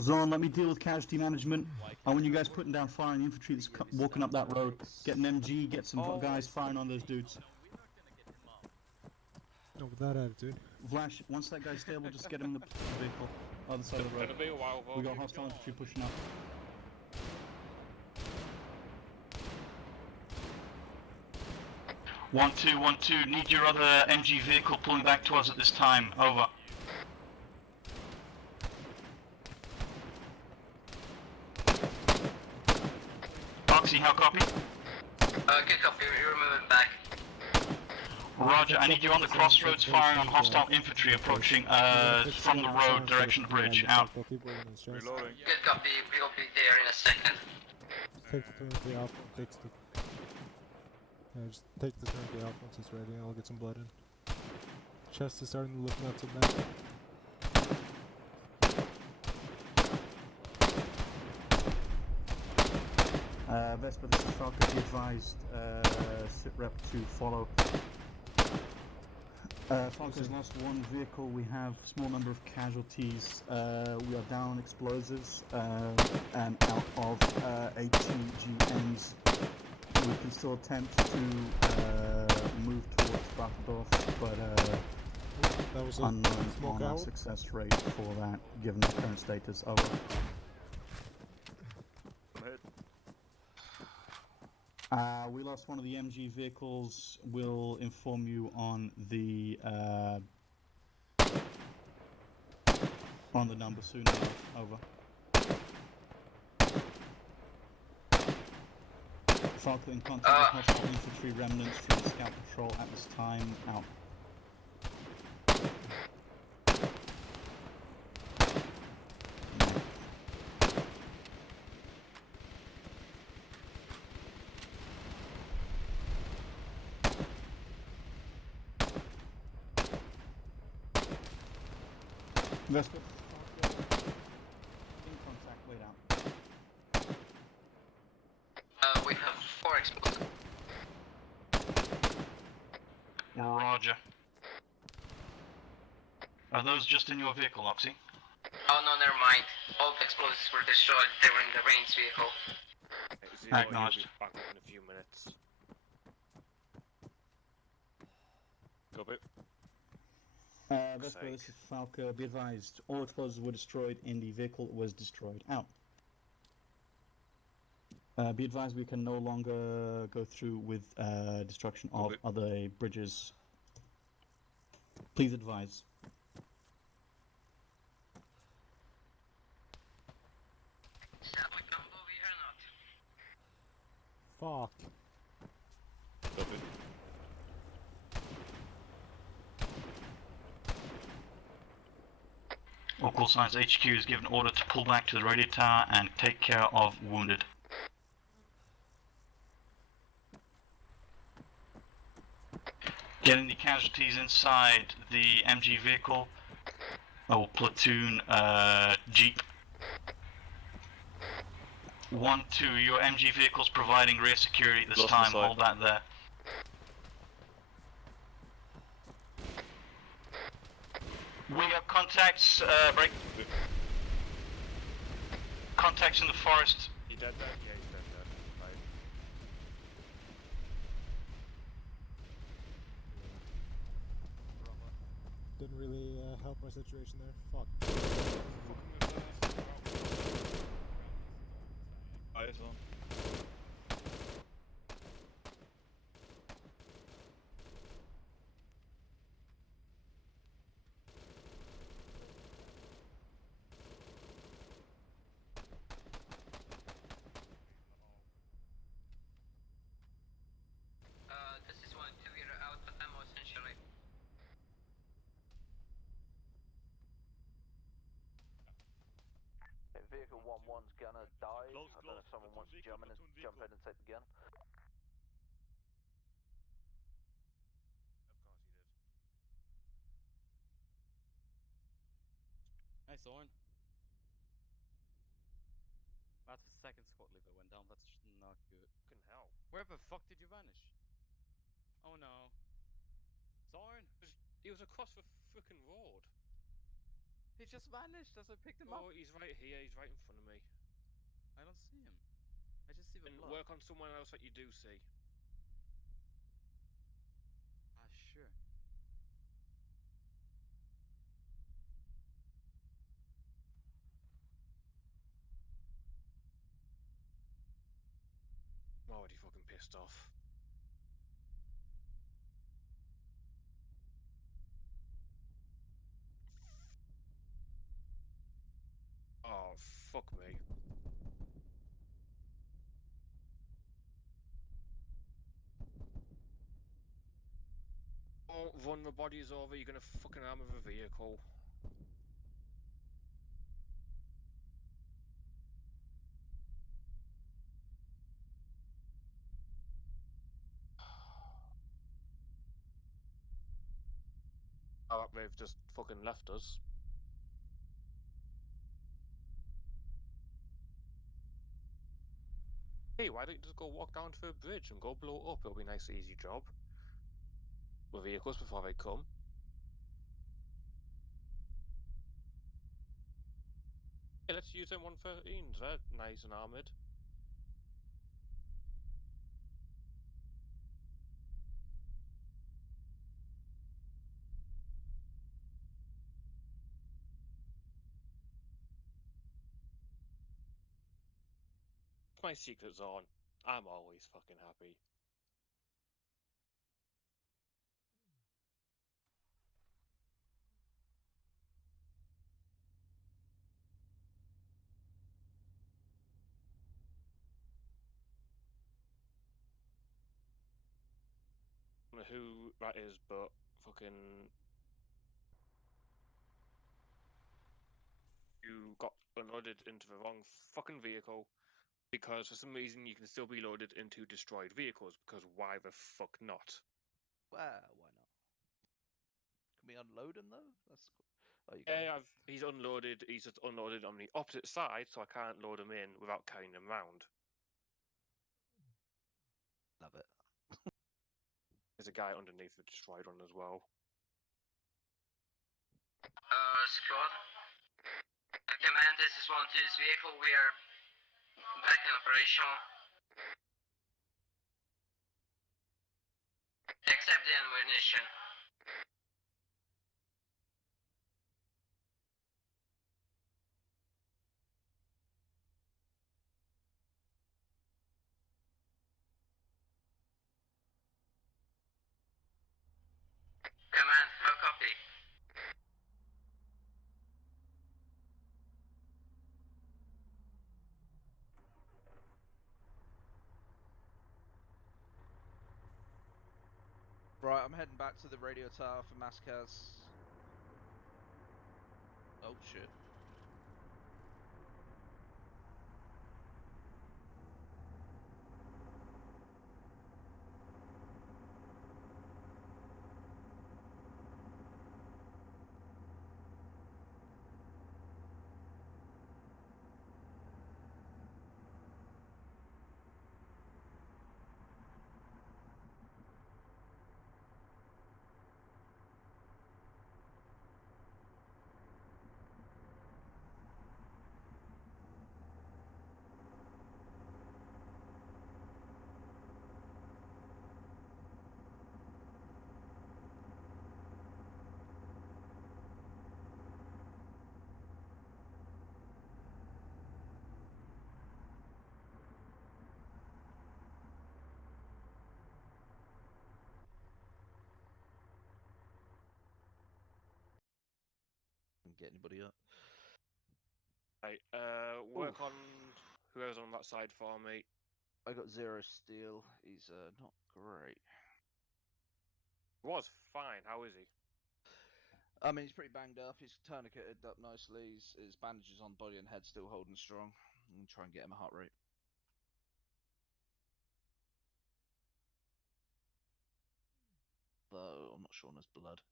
Zone, let me deal with casualty management. I want you guys putting down fire on the infantry that's walking up that road. Get an MG, get some guys firing on those dudes. No, with that attitude. Vlash, once that guy's stable, just get him in the vehicle. Other side of the road. We got hostile infantry pushing up. One two, need your other MG vehicle pulling back to us at this time, over. Foxy, how copy? Good copy, you're moving back. Roger, I need you on the crossroads firing on hostile infantry approaching from the road, direction of the bridge, out. Reloading. Good copy, we'll be there in a second. Take the turn of the alpha, takes the... Yeah, just take the turn of the alpha once it's ready, I'll get some blood in. Chest is starting to look not so bad. Vespa, this is Falke, be advised, sit rep to follow. Falke's lost 1 vehicle, we have a small number of casualties, we are down on explosives, and out of ATGMs. We can still attempt to move towards Bahrdorf, but that was unknown on our success rate for that, given the current status. Over. We lost 1 of the MG vehicles. We'll inform you on the number soon enough. Over. Falke in contact with hostile infantry remnants from the scout patrol at this time. Out. Vespa. In contact, wait out. We have 4 explosives. Roger. Are those just in your vehicle, Oxy? Oh no, never mind. All the explosives were destroyed, they were in the range vehicle. Acknowledged. Back up in a few minutes. Copy. Vespa, this is Falke. Be advised, all explosives were destroyed in the vehicle was destroyed. Out. Be advised, we can no longer go through with destruction of other bridges. Please advise. Fuck. Copy. All call signs, HQ is given order to pull back to the radio tower and take care of wounded. Getting the casualties inside the MG vehicle, or platoon Jeep. 1-2, your MG vehicle's providing rear security at this time, hold that there. We got contacts, break. Contacts in the forest. He dead there? Yeah, he's dead there. Right. Didn't really help my situation there. Fuck. Eyes on. This is 1-2, we're out of ammo essentially. Vehicle 1-1's gunner died. I don't know if someone wants to jump in and take the gun. Hey, Soren. That's the second squad leader went down. That's not good. Fucking hell. Where the fuck did you vanish? Oh no. Soren? He was across the frickin' road. He just vanished as I picked him up. Oh, he's right here. He's right in front of me. I don't see him. I just see the And blood. work on someone else that you do see. Ah, sure. I'm already fucking pissed off. Oh, fuck me. Don't run the bodies over, you're gonna fucking armor the vehicle. Oh, they've just fucking left us. Hey, why don't you just go walk down to the bridge and go blow it up? It'll be a nice easy job. With vehicles before they come. Hey, let's use them 113s, they're nice and armoured. It's my secret zone. I'm always fucking happy. I don't know who that is, but fucking... You got unloaded into the wrong fucking vehicle because for some reason you can still be loaded into destroyed vehicles, because why the fuck not? Why not? Can we unload him though? That's cool. Oh, you Yeah, he's unloaded. He's just unloaded on the opposite side, so I can't load him in without carrying him round. Love it. There's a guy underneath the destroyed one as well. Squad. Command, this is 1-2's vehicle. We are back in operational. Accept the ammunition. Right, I'm heading back to the radio tower for Maskaz. Oh shit. Get anybody up? Right, work on whoever's on that side for me. I got 0 steel. He's not great. Was fine. How is he? I mean, he's pretty banged up. He's tourniqueted up nicely. His bandages on body and head still holding strong. I'm gonna try and get him a heart rate. Though I'm not sure on his blood.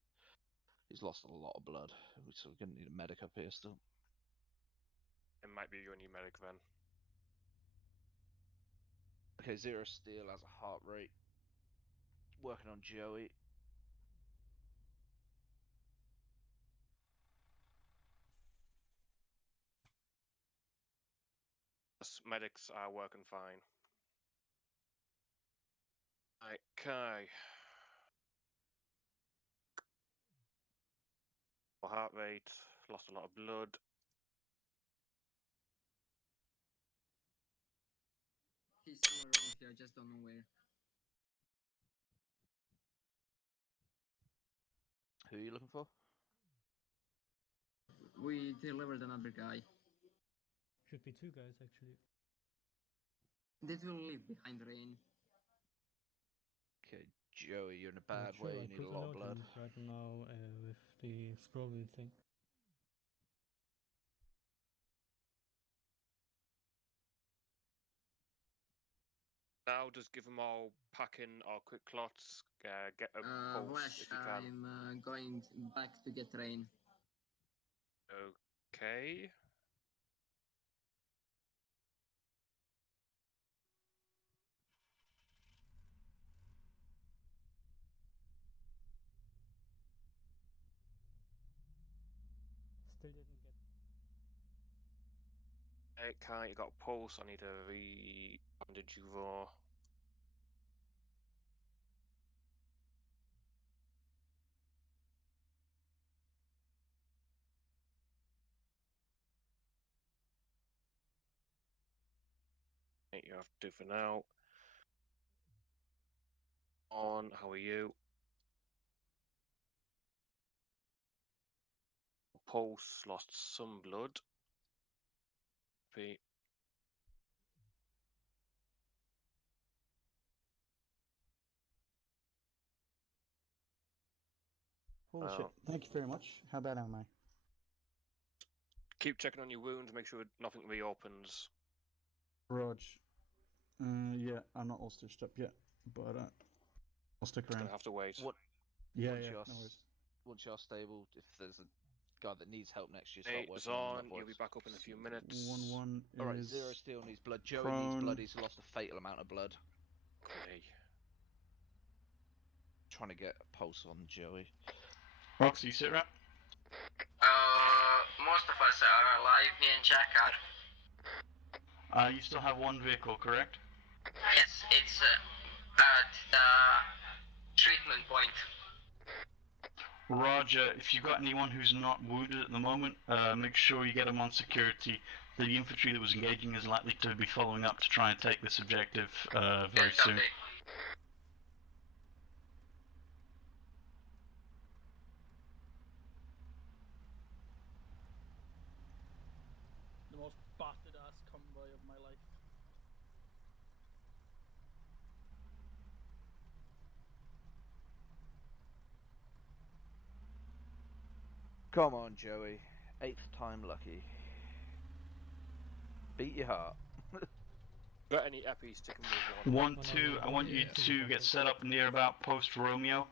He's lost a lot of blood, so we're gonna need a medic up here still. It might be your new medic then. Okay, 0 steel has a heart rate. Working on Joey. Medics are working fine. Okay. Heart rate, lost a lot of blood. He's somewhere around here, I just don't know where. Who are you looking for? We delivered another guy. Should be 2 guys actually. They will leave behind rain. Okay, Joey, you're in a Not bad sure, way. I You need a couldn't lot of note blood. him right now with the scrolling thing. Now just give them all packing or quick clots. Get a pulse Flash, if you can. I'm going back to get rain. Okay. Still didn't get. Okay, you got a pulse. I need a re-bandage you raw. You have to do for now. On, how are you? Pulse, lost some blood. Repeat. Holy shit. Thank you very much. How bad am I? Keep checking on your wounds, make sure nothing reopens. Rog. Yeah, I'm not all stitched up yet, but I'll stick Just around. gonna have to wait. What? Yeah, once yeah, you're no worries. once you're stable, if there's a guy that needs help next year, Hey, start working on that Zon, for you'll be us. back up in a few minutes. 1-1 is... Alright, 0 steel needs blood. Joey needs blood. He's lost a fatal amount of blood. Okay. Trying to get a pulse on Joey. Roxy, sit rep. Most of us are alive, me and Jack are. You still have 1 vehicle, correct? Yes, it's at the treatment point. Roger, if you've got anyone who's not wounded at the moment, make sure you get them on security. The infantry that was engaging is likely to be following up to try and take this objective very soon. The most battered ass convoy of my life. Come on, Joey. 8th time lucky. Beat your heart. Got any eppies to come with One, two, I want you to get set up near about post Romeo,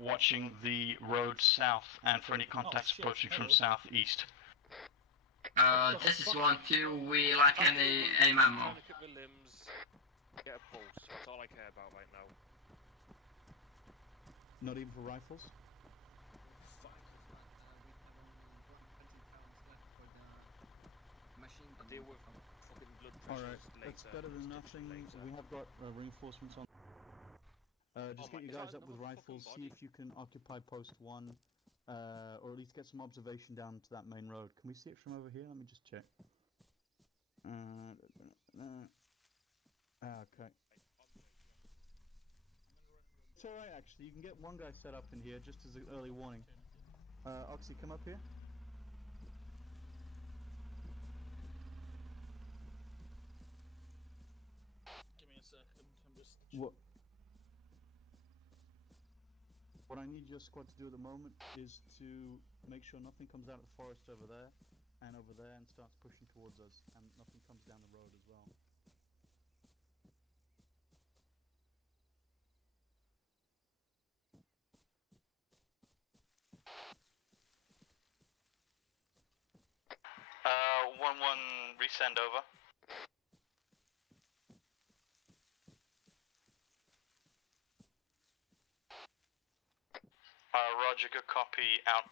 watching the road south, and for any contacts approaching from southeast. This is 1-2, we lack any memo. Tourniquet the limbs, get a pulse. That's all I care about right now. Not even for rifles? Deal with fucking blood pressures Alright, that's later. better than nothing. We have got reinforcements on. Just get you guys up with rifles, see if you can occupy post 1, or at least get some observation down to that main road. Can we see it from over here? Let me just check. Okay. It's alright actually, you can get one guy set up in here just as an early warning. Oxy, come up here. Give me a second. I'm just. What I need your squad to do at the moment is to make sure nothing comes out of the forest over there and starts pushing towards us, and nothing comes down the road as well. One, resend over. Roger, good copy, out.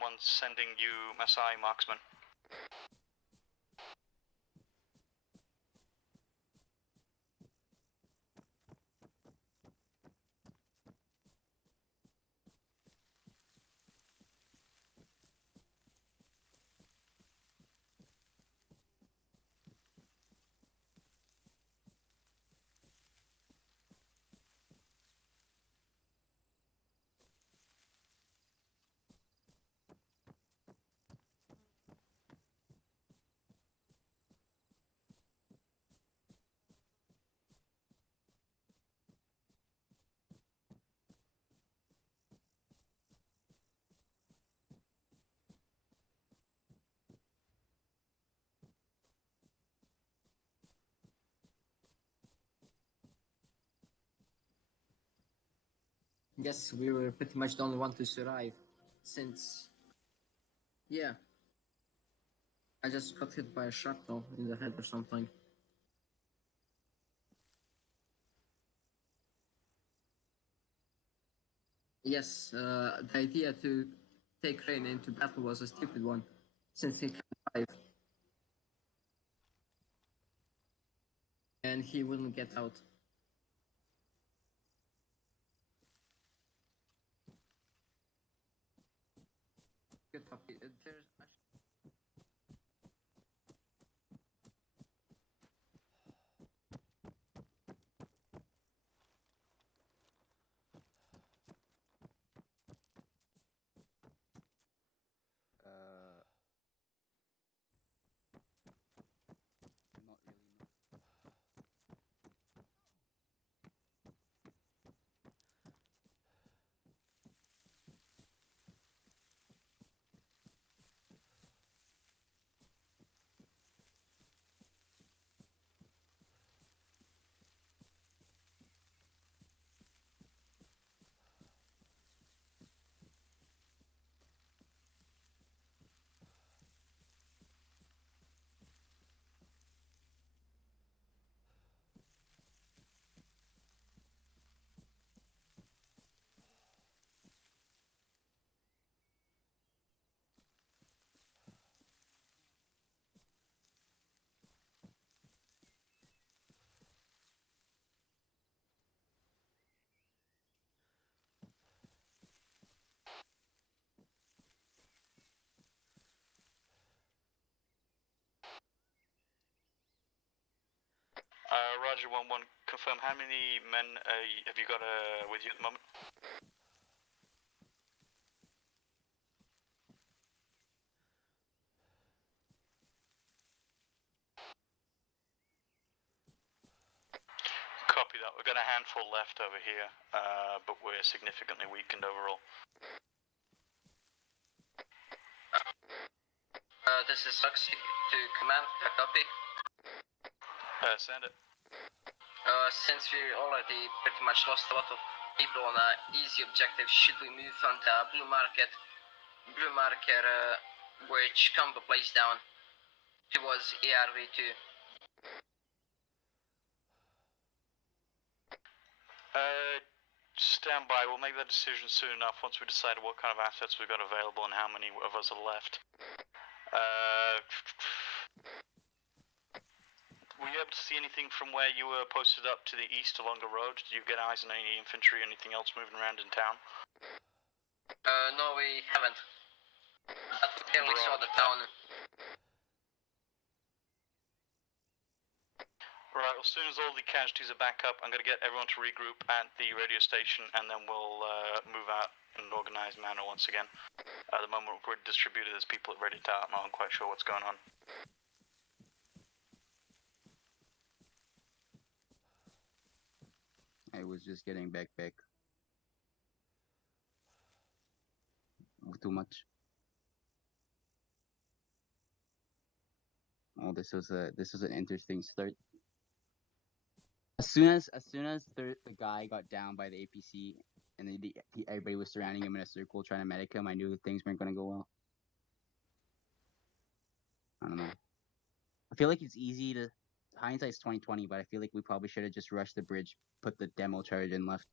One, sending you Masai marksman. Yes, we were pretty much the only one to survive, since, yeah, I just got hit by a shrapnel in the head or something. Yes, the idea to take Rain into battle was a stupid one, since he can drive. And he wouldn't get out. Good copy. There's Not really. Roger 1-1. Confirm how many men have you got with you at the moment? Copy that. We've got a handful left over here, but we're significantly weakened overall. This is Fox to command. Copy. Send it. Since we already pretty much lost a lot of people on an easy objective, should we move on the blue marker, which combo plays down towards ERV2? Stand by. We'll make that decision soon enough once we decide what kind of assets we've got available and how many of us are left. Were you able to see anything from where you were posted up to the east along the road? Did you get eyes on any infantry, anything else moving around in town? No, we haven't. But we clearly saw the town. Right, well, as soon as all the casualties are back up, I'm going to get everyone to regroup at the radio station, and then we'll move out in an organised manner once again. At the moment, we're distributed as people at ready to out. I'm not quite sure what's going on. I was just getting back. Too much. Oh, this was an interesting start. As soon as the guy got down by the APC and everybody was surrounding him in a circle trying to medic him, I knew things weren't gonna go well. I don't know. I feel like it's easy to hindsight's 2020, but I feel like we probably should have just rushed the bridge, put the demo charge in left.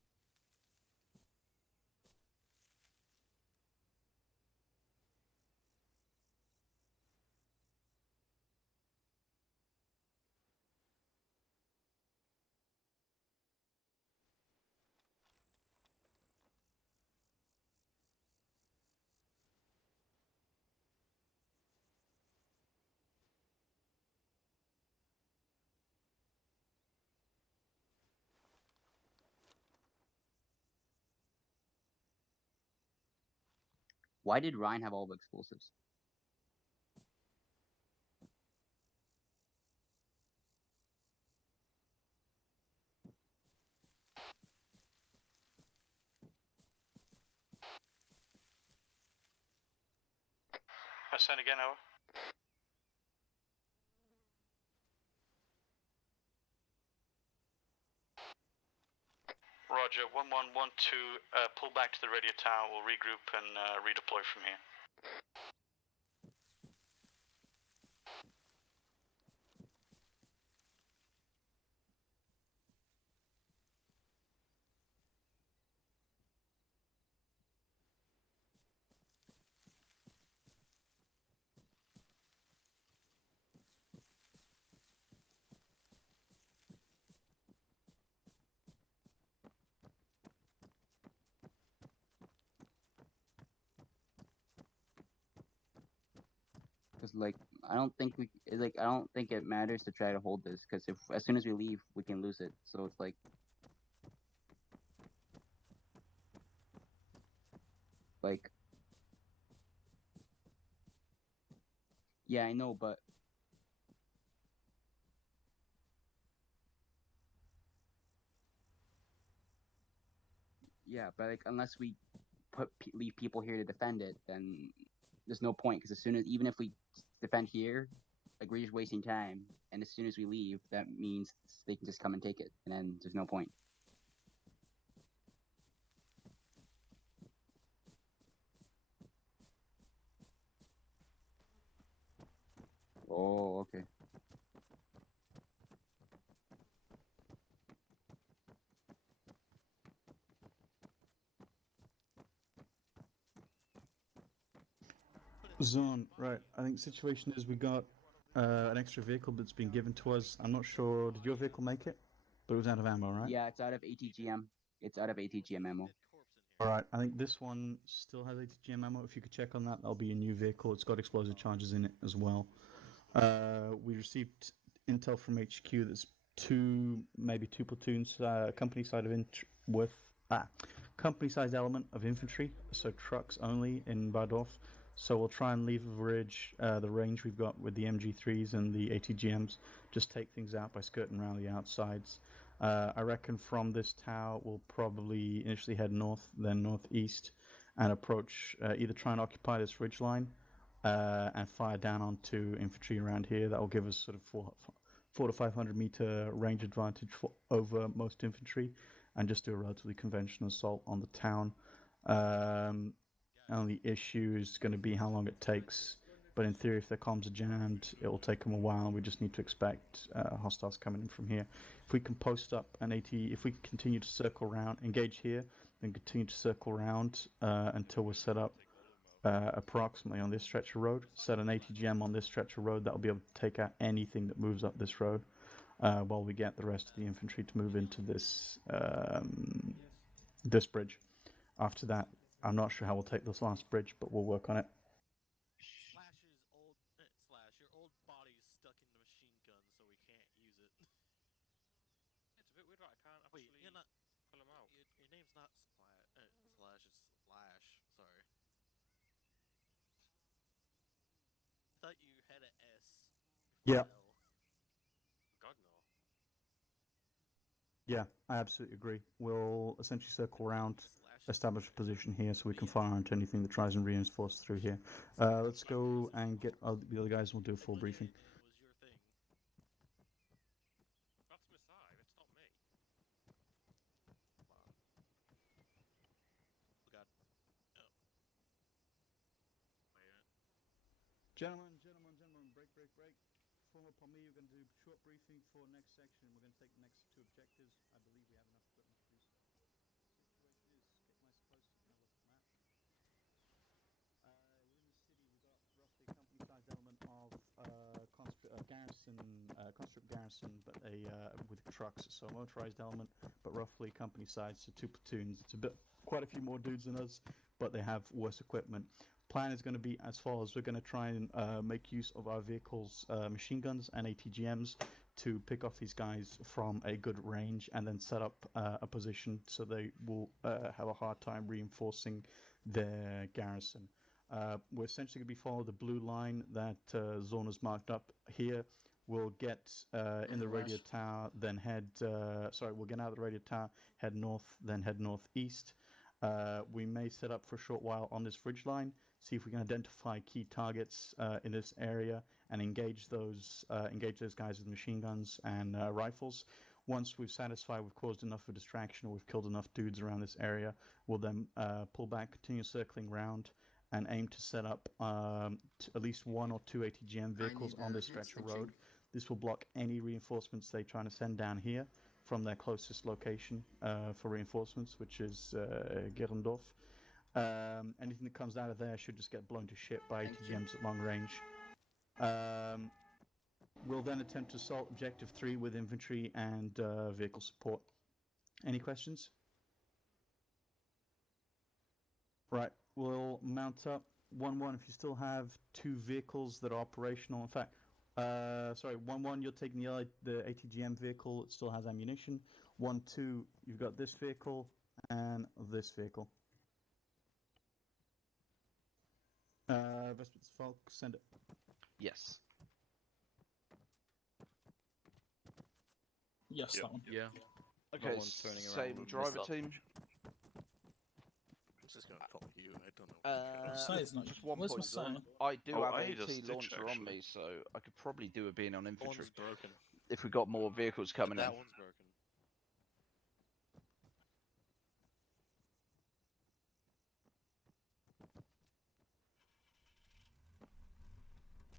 Why did Ryan have all the explosives? Send again, over. Roger, 1-1-1-2, pull back to the radio tower, we'll regroup and redeploy from here. Because I don't think it matters to try to hold this, because if as soon as we leave we can lose it, so it's like yeah, I know, but yeah, but unless we leave people here to defend it, then there's no point, because even if we defend here, we're just wasting time, and as soon as we leave, that means they can just come and take it, and then there's no point. Oh, okay. Zone, right. I think the situation is we got an extra vehicle that's been given to us. I'm not sure, did your vehicle make it? But it was out of ammo, right? Yeah, it's out of ATGM. It's out of ATGM ammo. Alright, I think this one still has ATGM ammo. If you could check on that, that'll be a new vehicle. It's got explosive charges in it as well. We received intel from HQ that's maybe two platoons, company side of company-sized element of infantry, so trucks only in Bahrdorf. So we'll try and leverage the range we've got with the MG3s and the ATGMs. Just take things out by skirting around the outsides. I reckon from this tower we'll probably initially head north, then northeast, and approach, either try and occupy this ridge line and fire down onto infantry around here. That will give us sort of 400 to 500 meter range advantage over most infantry, and just do a relatively conventional assault on the town. Only issue is going to be how long it takes. But in theory, if their comms are jammed, it will take them a while, and we just need to expect hostiles coming in from here. If we can post up an if we can continue to circle around, engage here, then continue to circle around until we're set up approximately on this stretch of road. Set an ATGM on this stretch of road, that will be able to take out anything that moves up this road, while we get the rest of the infantry to move into this this bridge. After that, I'm not sure how we'll take this last bridge, but we'll work on it. Your old body's stuck in the machine gun, so we can't use it. It's a bit weird, like I can't actually Wait, you're not, pull him out. your name's not Slash, it's Slash. Sorry. I thought you had an S. Yeah. God no. Yeah, I absolutely agree. We'll essentially circle around, establish a position here so we can fire into anything that tries and reinforce through here. Let's go and get the other guys, and we'll do a full briefing. That's Messiah, it's not me. God. No. Gentlemen, break. Form up on me. We're going to do a short briefing for next section. We're going to take the next two objectives. I believe we have enough equipment to do so. Situation is, get nice close, you can have a look at the map. Within the city, we've got roughly a company-sized element of conscript garrison, but with trucks, so a motorized element, but roughly company-sized, so two platoons. It's quite a few more dudes than us, but they have worse equipment. Plan is going to be as follows. We're going to try and make use of our vehicles, machine guns and ATGMs, to pick off these guys from a good range and then set up a position so they will have a hard time reinforcing their garrison. We're essentially going to be following the blue line that Zorna's marked up here. We'll get in the radio tower, then we'll get out of the radio tower, head north, then head northeast. We may set up for a short while on this ridge line, see if we can identify key targets in this area and engage those guys with machine guns and rifles. Once we've satisfied we've caused enough of a distraction or we've killed enough dudes around this area, we'll then pull back, continue circling around, and aim to set up at least one or two ATGM vehicles on this stretch of road. This will block any reinforcements they're trying to send down here from their closest location for reinforcements, which is Niendorp. Anything that comes out of there should just get blown to shit by ATGMs at long range. We'll then attempt to assault Objective 3 with infantry and vehicle support. Any questions? Right, we'll mount up 1-1 if you still have two vehicles that are operational. In fact, 1-1, you're taking the ATGM vehicle, it still has ammunition. 1-2, you've got this vehicle and this vehicle. Vespers Falke, send it. Yes. Yes, that one. Yeah. Okay, same driver team. I'm just gonna follow you. I don't know. Messiah's not. Just one Where's point. Messiah? I do have I need a AT stitch, launcher on actually. me, so I could probably do a being on infantry. One's broken. If we got more vehicles coming in. That one's broken.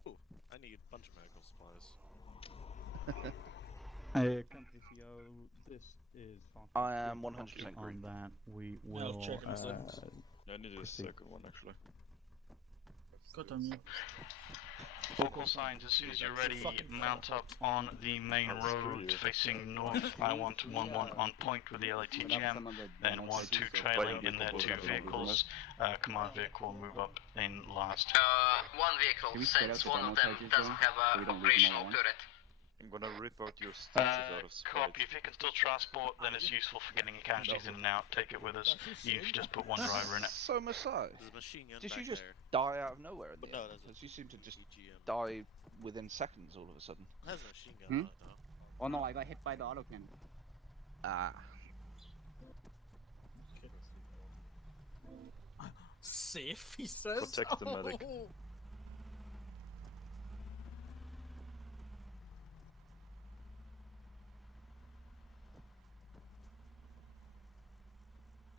Ooh, I need a bunch of medical supplies. Hey, company CO, this is Falke. I am 100% green. On that, we will I need a second one actually. God damn you. All call signs, as soon as you're ready, mount up on the main road facing north. I want 1-1 on point with the LATGM, then 1-2 trailing in their two vehicles. Command vehicle will move up in last. One vehicle, since one of them doesn't have a operational turret. I'm gonna rip out your stitches out of spite. Copy. If you can still transport, then it's useful for getting your casualties in and out. Take it with us. You've just put one driver in it. So Masai, There's a machine gun did back you just there. die out of nowhere in the No, end? that's a Because you seem to just BGM. die within seconds all of a sudden. It has a machine gun Hmm? on it though. Oh no, I got hit by the autocannon. Ah. Safe, he says. Protect the medic. Oh.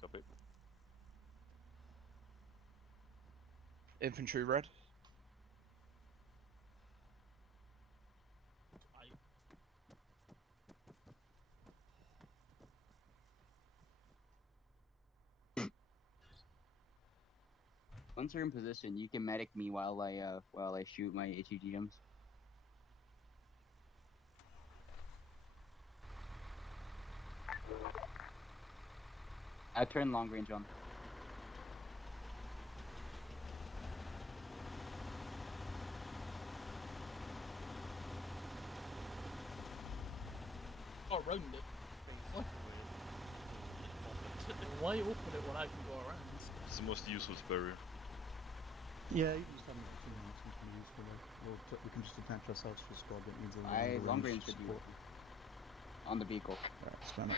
Copy. Infantry red. Once you're in position, you can medic me while I shoot my HEGMs. I turn long range on. Oh, round it. What? Why open it when I can go around? It's the most useless barrier. Yeah, you can just have it. It's kind of useful. Like, we can just attach ourselves to a squad that needs a Long range should be support. on the vehicle. Alright, spam it.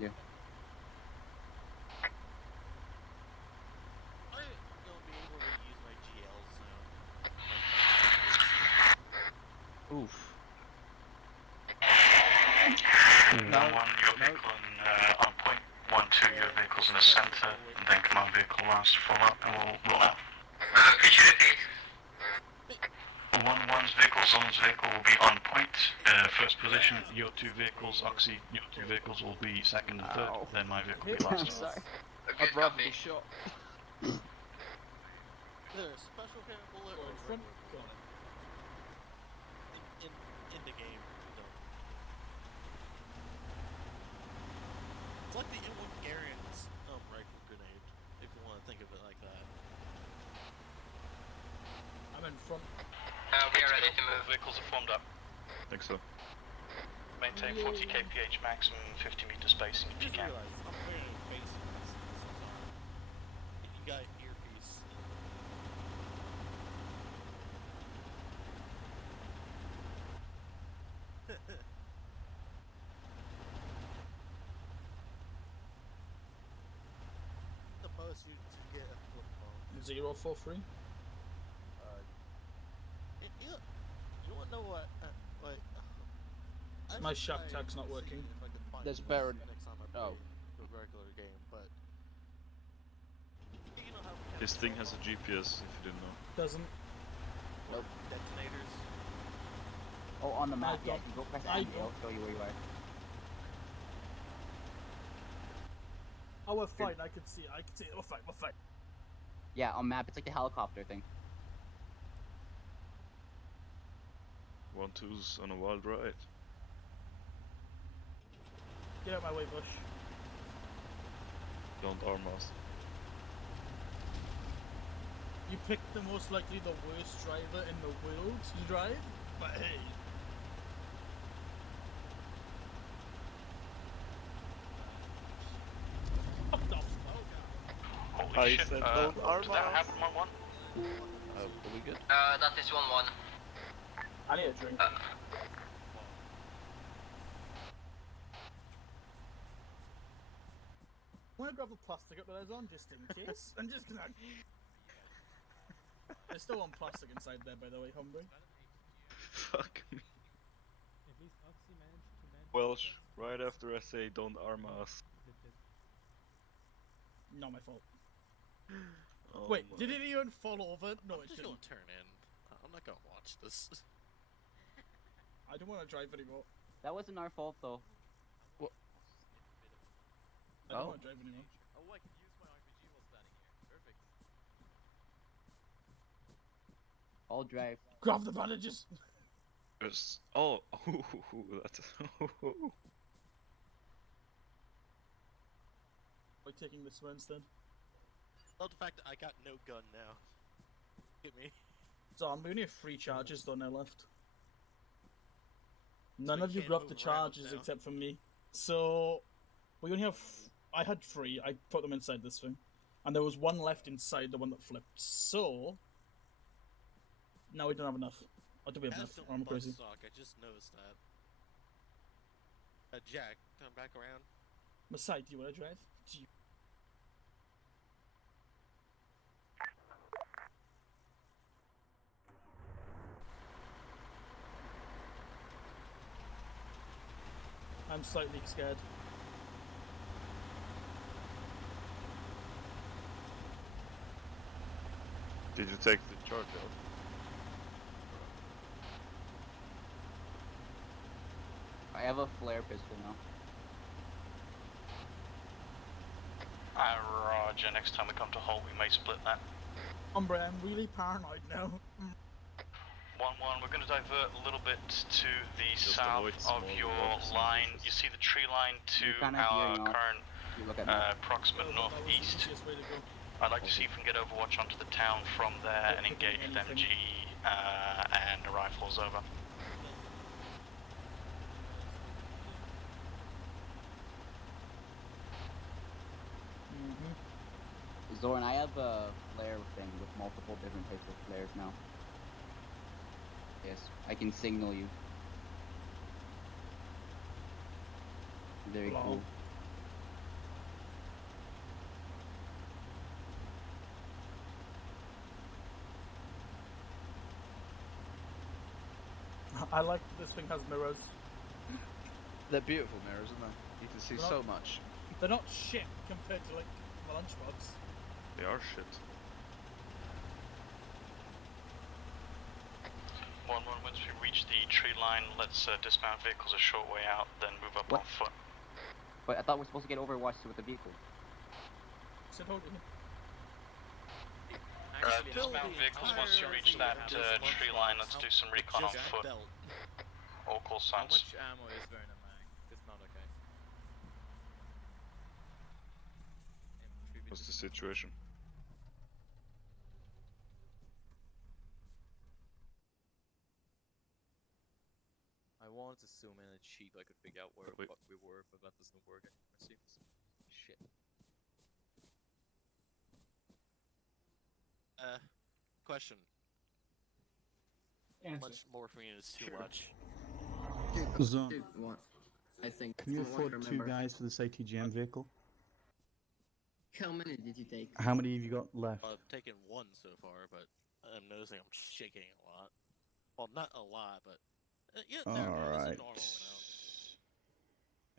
Yeah. I'm gonna be able to use my GLs now. Oof. One, your vehicle on point. 1-2, your vehicle's in the center. And then command vehicle last to follow up, and we'll roll out. Could you repeat? 1-1's vehicle, Zon's vehicle will be on point. First position, your two vehicles, Oxy, your two vehicles will be second and third. Then my vehicle will be I'm last. sorry. I'd rather be shot. Either a special kind of bullet or Front regular gun. in the game. Though. It's like the M1 Garion's rifle grenade, if you want to think of it like that. I'm in front. We are ready to move. Vehicles are formed up. Think so. Maintain 40 kph maximum, 50 meter spacing if you Just can. realize I'm wearing a face mask. If you got an earpiece. The most you get a flip phone. 043. You wanna know what? Like, I My should shock try tag's not and see working. if I can find There's this Baron. next time I Oh. play the regular game, but you know how This thing has a GPS, if you didn't know. Doesn't. Nope. detonators. Oh, on the map. I Yeah, don't- you go press I Andy. I'll don't- show you where you are. Oh, we're fine. I can see it. We're fine. We're fine. Yeah, on map. It's like the helicopter thing. 1-2's on a wild ride. Get out my way, Bush. Don't arm us. You picked the most likely the worst driver in the world to drive, but hey. Fuck off. Holy I shit, said don't arm did that us. happen on 1? Are we good? That is 1-1. I need a drink. Want to grab the plastic up that I was on, just in case? I'm just gonna... There's still one plastic inside there, by the way, Humber. Fuck me. At least Oxy managed to land. Welsh, right after I say don't arm us. Not my fault. Oh Wait, my. did it even fall over? No, I'm it just didn't. gonna turn in. I'm not gonna watch this. I don't want to drive anymore. That wasn't our fault though. I don't Oh. want to drive anymore. Oh, I can use my RPG while standing here. Perfect. I'll drive. Grab the bandages! Yes. Oh, that's. By taking this one instead. Love the fact that I got no gun now. Get me. So we only have 3 charges though now left. None of you grabbed the charges except for me. So we only have. I had 3. I put them inside this thing, and there was 1 left inside the one that flipped. So now we don't have enough. Or do we have enough? Or I'm crazy. I just noticed that. Jack, come back around. Masai, do you want to drive? Do you... I'm slightly scared. Did you take the charge out? I have a flare pistol now. Roger, next time we come to halt, we may split that. Hombre, I'm really paranoid now. 1-1, we're going to divert a little bit to the south of your line. You see the tree line to our current approximate northeast. I'd like to see if we can get Overwatch onto the town from there and engage with MG and the rifles over. Zoran, I have a flare thing with multiple different types of flares now. Yes, I can signal you. Very cool. I like this thing has mirrors. They're beautiful mirrors, aren't they? You can see so much. They're not shit compared to like my lunchbox. They are shit. 1-1, once we reach the tree line, let's dismount vehicles a short way out, then move up on foot. But I thought we're supposed to get Overwatch with the vehicle. Dismount vehicles once you reach that tree line, let's do some recon on foot. All call signs. How much ammo is there in a mag? It's not okay. What's the situation? I wanted to zoom in and cheat so I could figure out where the fuck we were, but that doesn't work anymore, it seems. Shit. Question. How Answer. much morphine is too much? Zon, I think. can you from what I afford 2 remember. guys for this ATGM vehicle? How many did you take? How many have you got left? I've taken 1 so far, but I'm noticing I'm shaking a lot. Well, not a lot, but yeah, it's a Alright. normal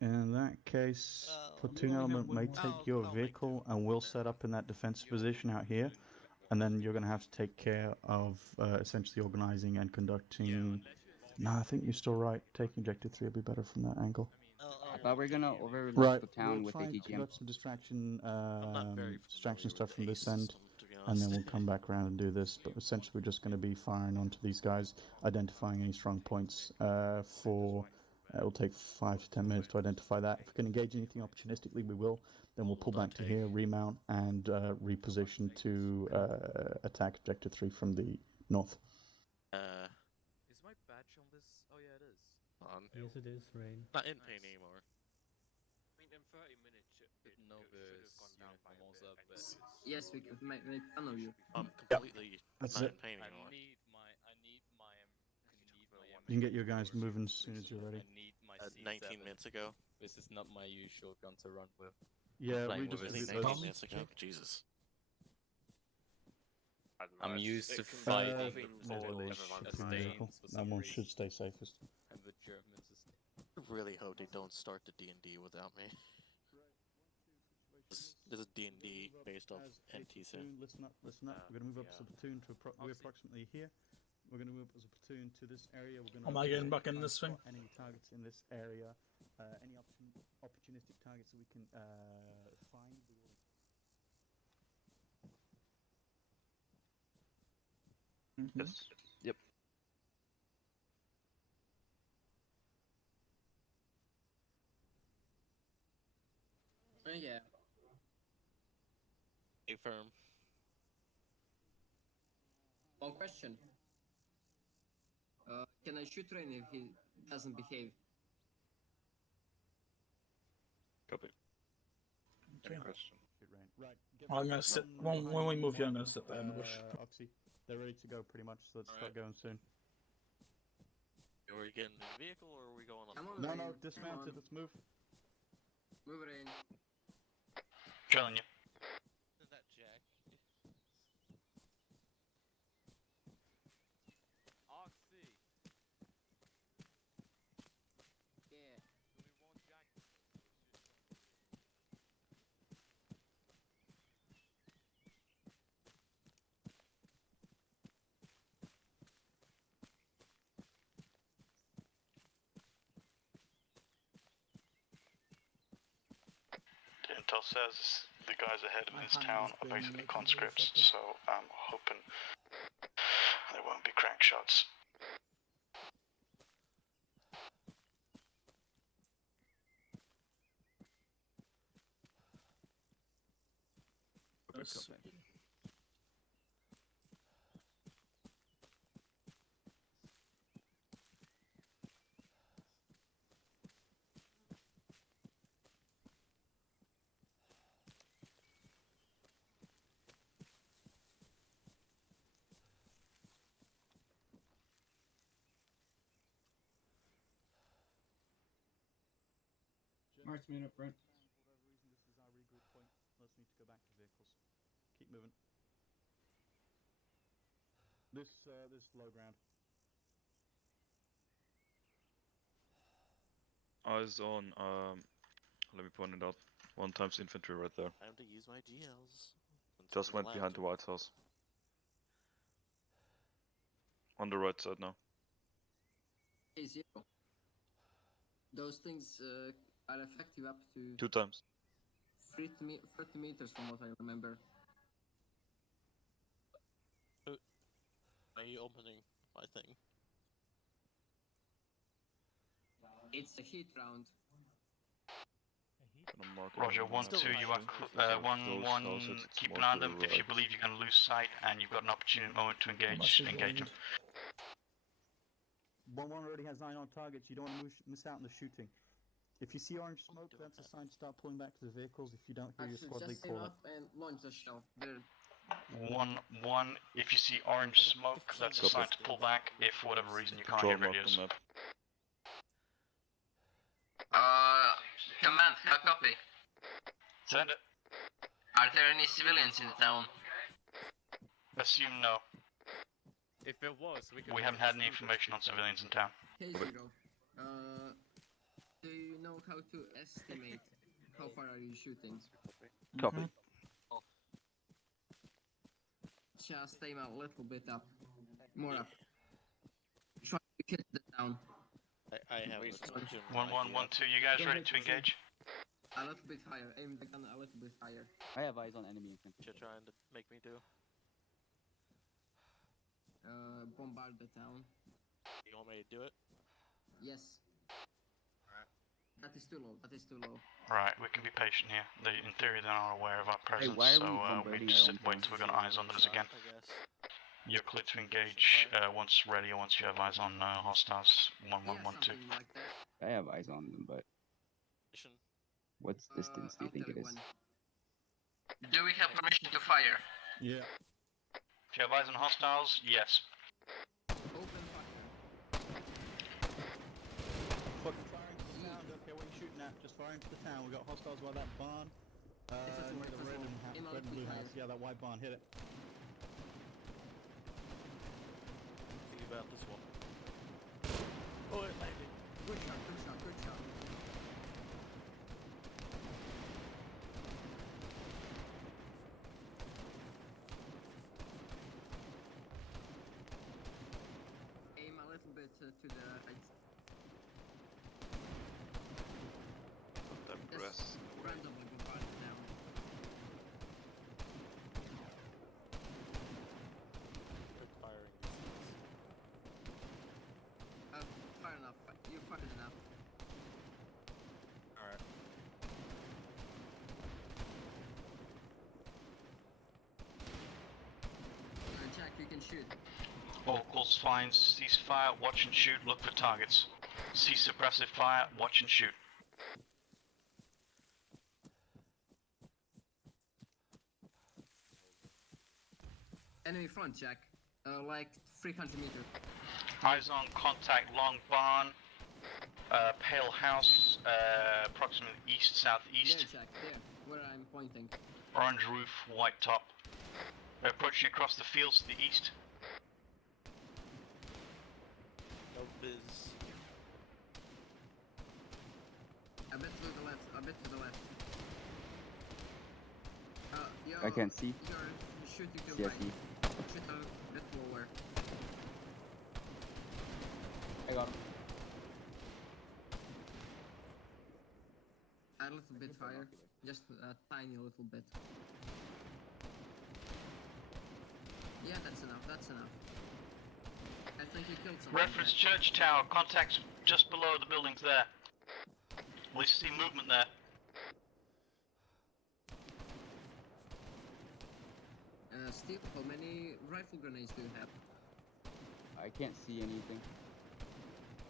amount. In that case, platoon element may take your vehicle and we'll set up in that defensive position out here. And then you're going to have to take care of essentially organizing and conducting. No, I think you're still right. Taking objective 3 will be better from that angle. I thought we were gonna overlook Right, the town we'll with try and ATGM. conduct some distraction stuff from this end, and then we'll come back around and do this. But essentially, we're just going to be firing onto these guys, identifying any strong points. It'll take 5 to 10 minutes to identify that. If we can engage anything opportunistically, we will. Then we'll pull back to here, remount, and reposition to attack objective 3 from the north. Is my badge on this? Oh yeah, it is. Yes, it is, Rain. Not in pain anymore. I mean, in 30 minutes, No, there's uniform also, but Yes, we could make fun of you. I'm completely That's not it. in pain I anymore. need my You can get your guys moving as soon as you're ready. I need my 19 minutes ago. This is not my usual gun to run with. Yeah, Playing we with just it. did 19 those. minutes ago? Jesus. I'm used to fighting for Mobilization the Supreme vehicle. States for That some one reason, should stay safest. and the Germans is I really hope they don't start the D&D without me. This is D&D based off NT sim. Listen up, listen up. We're going to move up as a platoon to we're approximately here. We're going to move up as a platoon to this area. We're going to Am I getting back in this thing? enemy targets in this area. Any opportunistic targets that we can find. We will... Yes. Yep. Yeah. Stay firm. One question. Can I shoot Rain if he doesn't behave? Copy. Any Okay. question? Right. I'm gonna sit when we move here. I'm gonna sit there in the bush. Oxy, they're ready to go pretty much, so let's start going soon. Are we getting in the vehicle or are we going on? Come on, No, Rain. no, Come dismounted. on. Let's move. Move Rain. Trailing you. Is that Jack? Oxy. Yeah. Do we want Jack? The intel says the guys ahead in My this hand town has are been basically making conscripts, really so I'm hoping there won't be crack shots. Yes. Marksman up front. For whatever reason, this is our regroup point. Let's need to go back to vehicles. Keep moving. This is low ground. Eyes on, let me point it out. 1 times infantry right there. Time to use my GLs. Just went behind the White House. On the right side now. A0. Those things are effective up to 2 times. 30 meters from what I remember. Are you opening my thing? It's a heat round. Roger, 1-2, you are 1-1, keep an eye on them. If you believe you're going to lose sight and you've got an opportune moment to engage them. 1-1 already has 9 on targets. You don't want to miss out on the shooting. If you see orange smoke, that's a sign to start pulling back to the vehicles. If you don't hear your Actually, squad lead, just aim call it. up and launch the shell. There. 1-1, if you see orange smoke, that's a Copy. sign to pull back if for whatever reason you can't Control hear mark on radios. map. Command, copy. Send it. Are there any civilians in the town? Assume no. If it was, We haven't had any information on civilians in town. K0. Do you know how to estimate how far are you shooting? Copy. Just aim a little bit up. More up. Try to hit the town. I have a 1-1-1-2, you guys ready to engage? A little bit higher. Aim the gun a little bit higher. I have eyes on enemy infantry. You're trying to make me do. Bombard the town. You want me to do it? Yes. That is too low. That is too low. Right, we can be patient here. In theory, they're not aware of our presence, why are we so we bombarding just our sit own wait till we've got eyes on those again. I guess. You're clear to engage once ready, once you have eyes on hostiles. 1-1-1-2. Something like that. I have eyes on them, but what's distance do you think it is? Do we have permission to fire? Yeah. If you have eyes on hostiles, yes. Open fire. Fucking fire into the town. Don't care what you're shooting at. Just fire into the town. We got hostiles by that barn. Near the red and blue house. Yeah, that white barn. Hit it. Think about this one. Oh, it landed. Good shot, good shot, good shot. Aim a little bit to the right. Them Just breasts. randomly bombard it down. Good firing. Fire enough. You fired enough. Alright. Jack, you can shoot. All calls fine, cease fire, watch and shoot, look for targets. Cease suppressive fire, watch and shoot. Enemy front, Jack. Like 300 meters. Eyes on contact, long barn, pale house, approximately east-southeast. There, Jack, there, where I'm pointing. Orange roof, white top. Approaching across the fields to the east. No biz. A bit to the left, a bit to the left. Yo, I can't see. You're shooting to CSE. right. Shoot a bit lower. I got him. A little bit higher. Just a tiny little bit. Yeah, that's enough, that's enough. I think you killed someone. Reference church tower, contacts just below the buildings there. We see movement there. Steve, how many rifle grenades do you have? I can't see anything.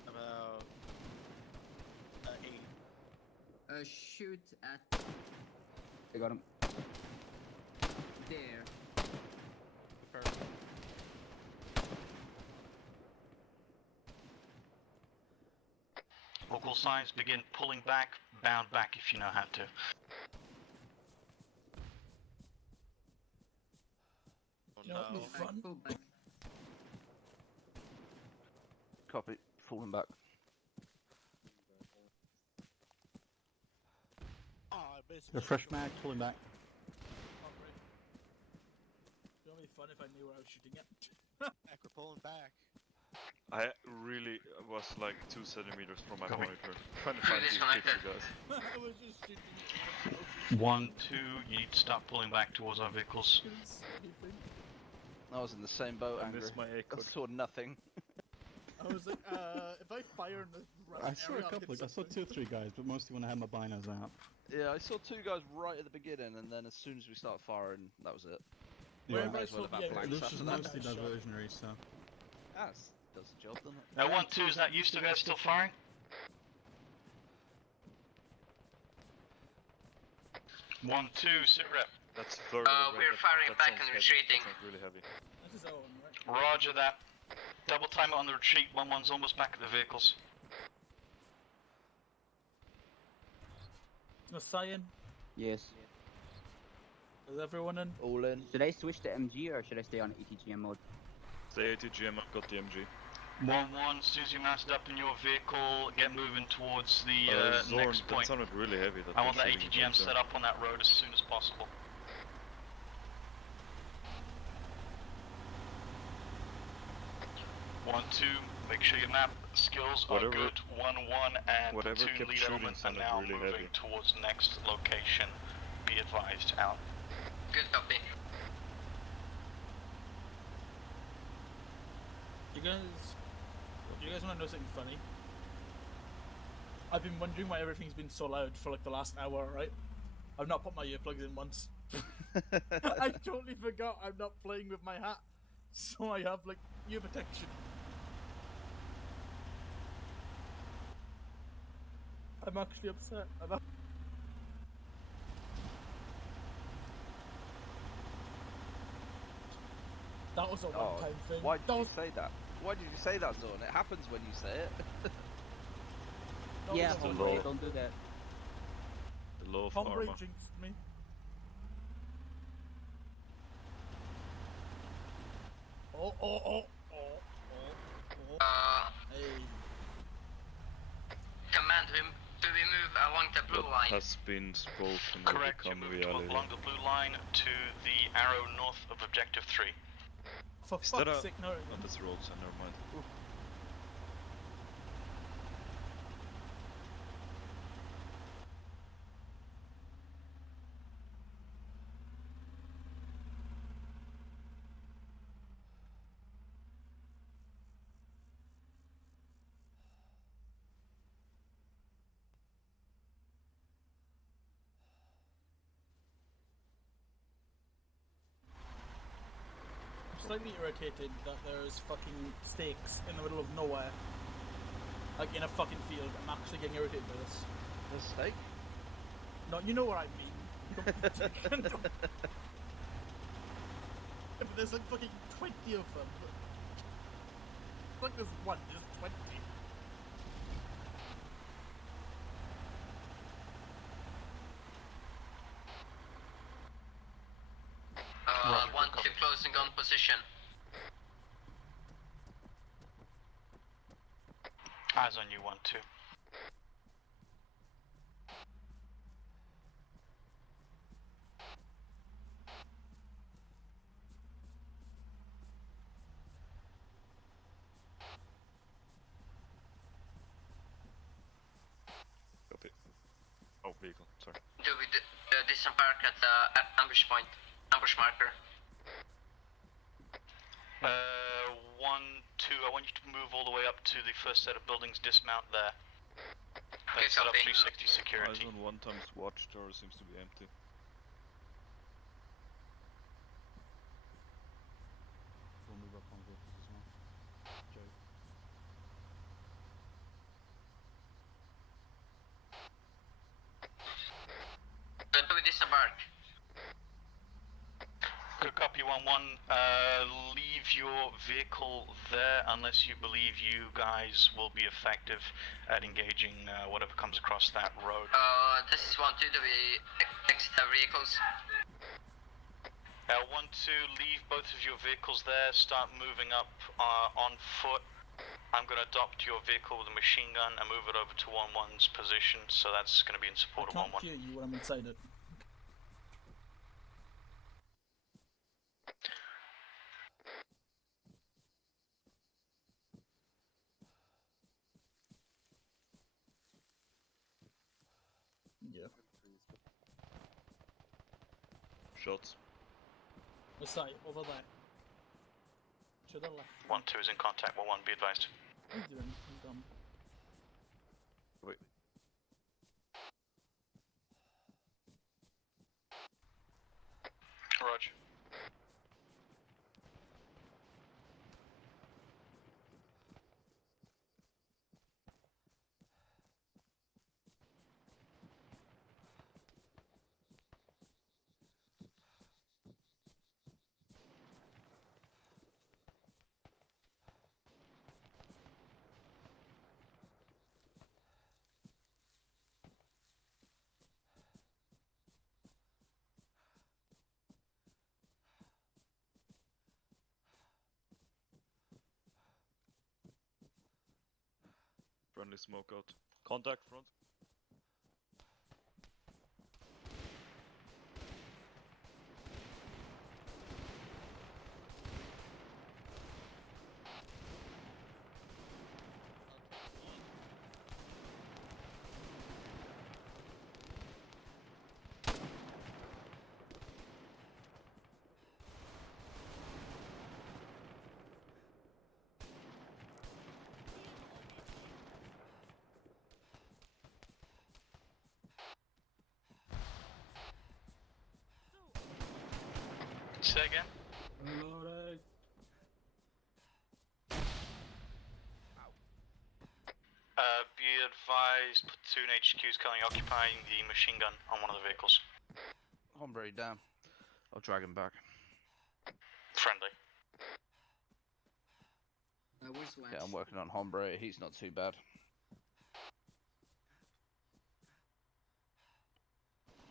About 8. Shoot at I got him. there. Local signs begin pulling back, bound back if you know how to. Oh No, no. front. Pull back. Copy. Falling back. A fresh mag, pulling back. Oh, great. It would be fun if I knew where I was shooting at. Back, we're pulling back. I really was like 2 centimeters from my Copy. monitor. Trying to find these picture, guys. I was just shooting. 1, 2, you need to start pulling back towards our vehicles. I was in the same boat, I Angry. missed my A I code. saw nothing. I was like, if I fire in the I saw a couple. I saw 2 or 3 guys, but mostly when I had my binos out. Yeah, I saw 2 guys right at the beginning, and then as soon as we started firing, that was it. Yeah, Might as well have had blanks this after is that. mostly diversionary, so. Does the job, doesn't it? 1, 2, is that you still guys still firing? One, two, sit rep. That's third. we're firing back and retreating. That's really heavy. This is Owen, right? Roger that. Double time it on the retreat. 1-1's almost back at the vehicles. Messiah, Yes. is everyone in? All in. Should I switch to MG or should I stay on ATGM mode? Stay ATGM, I've got the MG. 1-1, as soon as you're mounted up in your vehicle, get moving towards the Zorn, next that point. sounded really heavy. That I want they're that shooting ATGM right there. set up on that road as soon as possible. One, two, make sure your map skills are Whatever- good. 1-1 and whatever platoon kept lead shooting elements are sounded now really moving heavy. towards next location. Be advised, out. Good copy. Do you guys want to know something funny? I've been wondering why everything's been so loud for like the last hour, right? I've not put my earplugs in once. I totally forgot I'm not playing with my hat, so I have like ear protection. I'm actually upset. That was a one-time thing. Why did you say that? Why did you say that, Zorn? It happens when you say it. Yeah, was the hombre, law. don't do that. The law of Hombre karma. jinxed me. Oh. Hey. Command, do we move along the blue What line? has been spoken will Correct, you become move reality. along the blue line to the arrow north of objective 3. For Is that fuck's a... sake, no. Oh, that's road, so never mind. slightly irritated that there's fucking stakes in the middle of nowhere. Like in a fucking field. I'm actually getting irritated by this. The stake? No, you know what I mean. But there's like fucking 20 of them. Like there's one, there's 20. One to closing on position. Eyes on you, 1-2. Copy. Oh, vehicle, sorry. Do we disembark at the ambush point? Ambush marker. 1-2, I want you to move all the way up to the first set of buildings, dismount there. Okay, Set up copy. 360 security. Eyes on 1 times watchtower seems to be empty. We'll move up on vehicles as well. Joe. Do we disembark? Good copy, 1-1. Leave your vehicle there unless you believe you guys will be effective at engaging whatever comes across that road. This is 1-2. Do we exit our vehicles? 1-2, leave both of your vehicles there, start moving up on foot. I'm going to adopt your vehicle with a machine gun and move it over to 1-1's position, so that's going to be in support I of can't 1-1. hear you when I'm inside it. Yeah. Shots. What's that? Over there. To the left. 1-2 is in contact, 1-1, be advised. What are you doing? I'm dumb. Wait. Roger. Friendly smoke out. Contact front. Say again? Reloading. Be advised, platoon HQ is currently occupying the machine gun on one of the vehicles. Hombre down. I'll drag him back. Friendly. Where's Lance? Yeah, I'm working on Hombre. He's not too bad.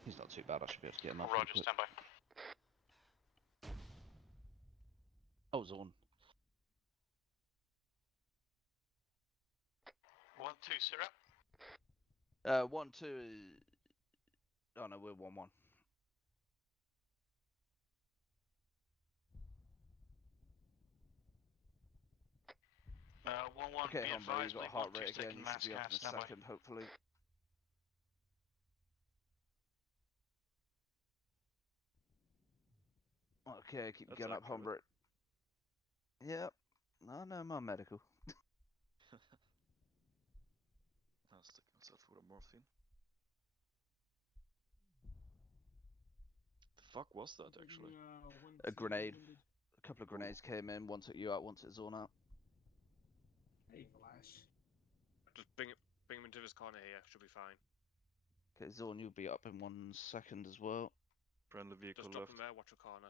He's not too bad. I should be able to get him up. Roger, stand by. I was on. 1-2, syrup. 1-2. Oh no, we're 1-1. Okay, Okay, be Hombre, advised, you've got leave heart 1-2 rate again. taking You mass should be up gas, in a stand by. second, hopefully. Okay, keep That's going up, accurate. Hombre. Yep. I know my medical. I'll stick myself with a morphine. The fuck was that actually? A grenade. couple of grenades came in. One took you out, one took Zorn out. Hey, Flash. Just bring him into this corner here. Should be fine. Okay, Zorn, you'll be up in 1 second as well. Friendly vehicle Just drop left. him there. Watch the corner.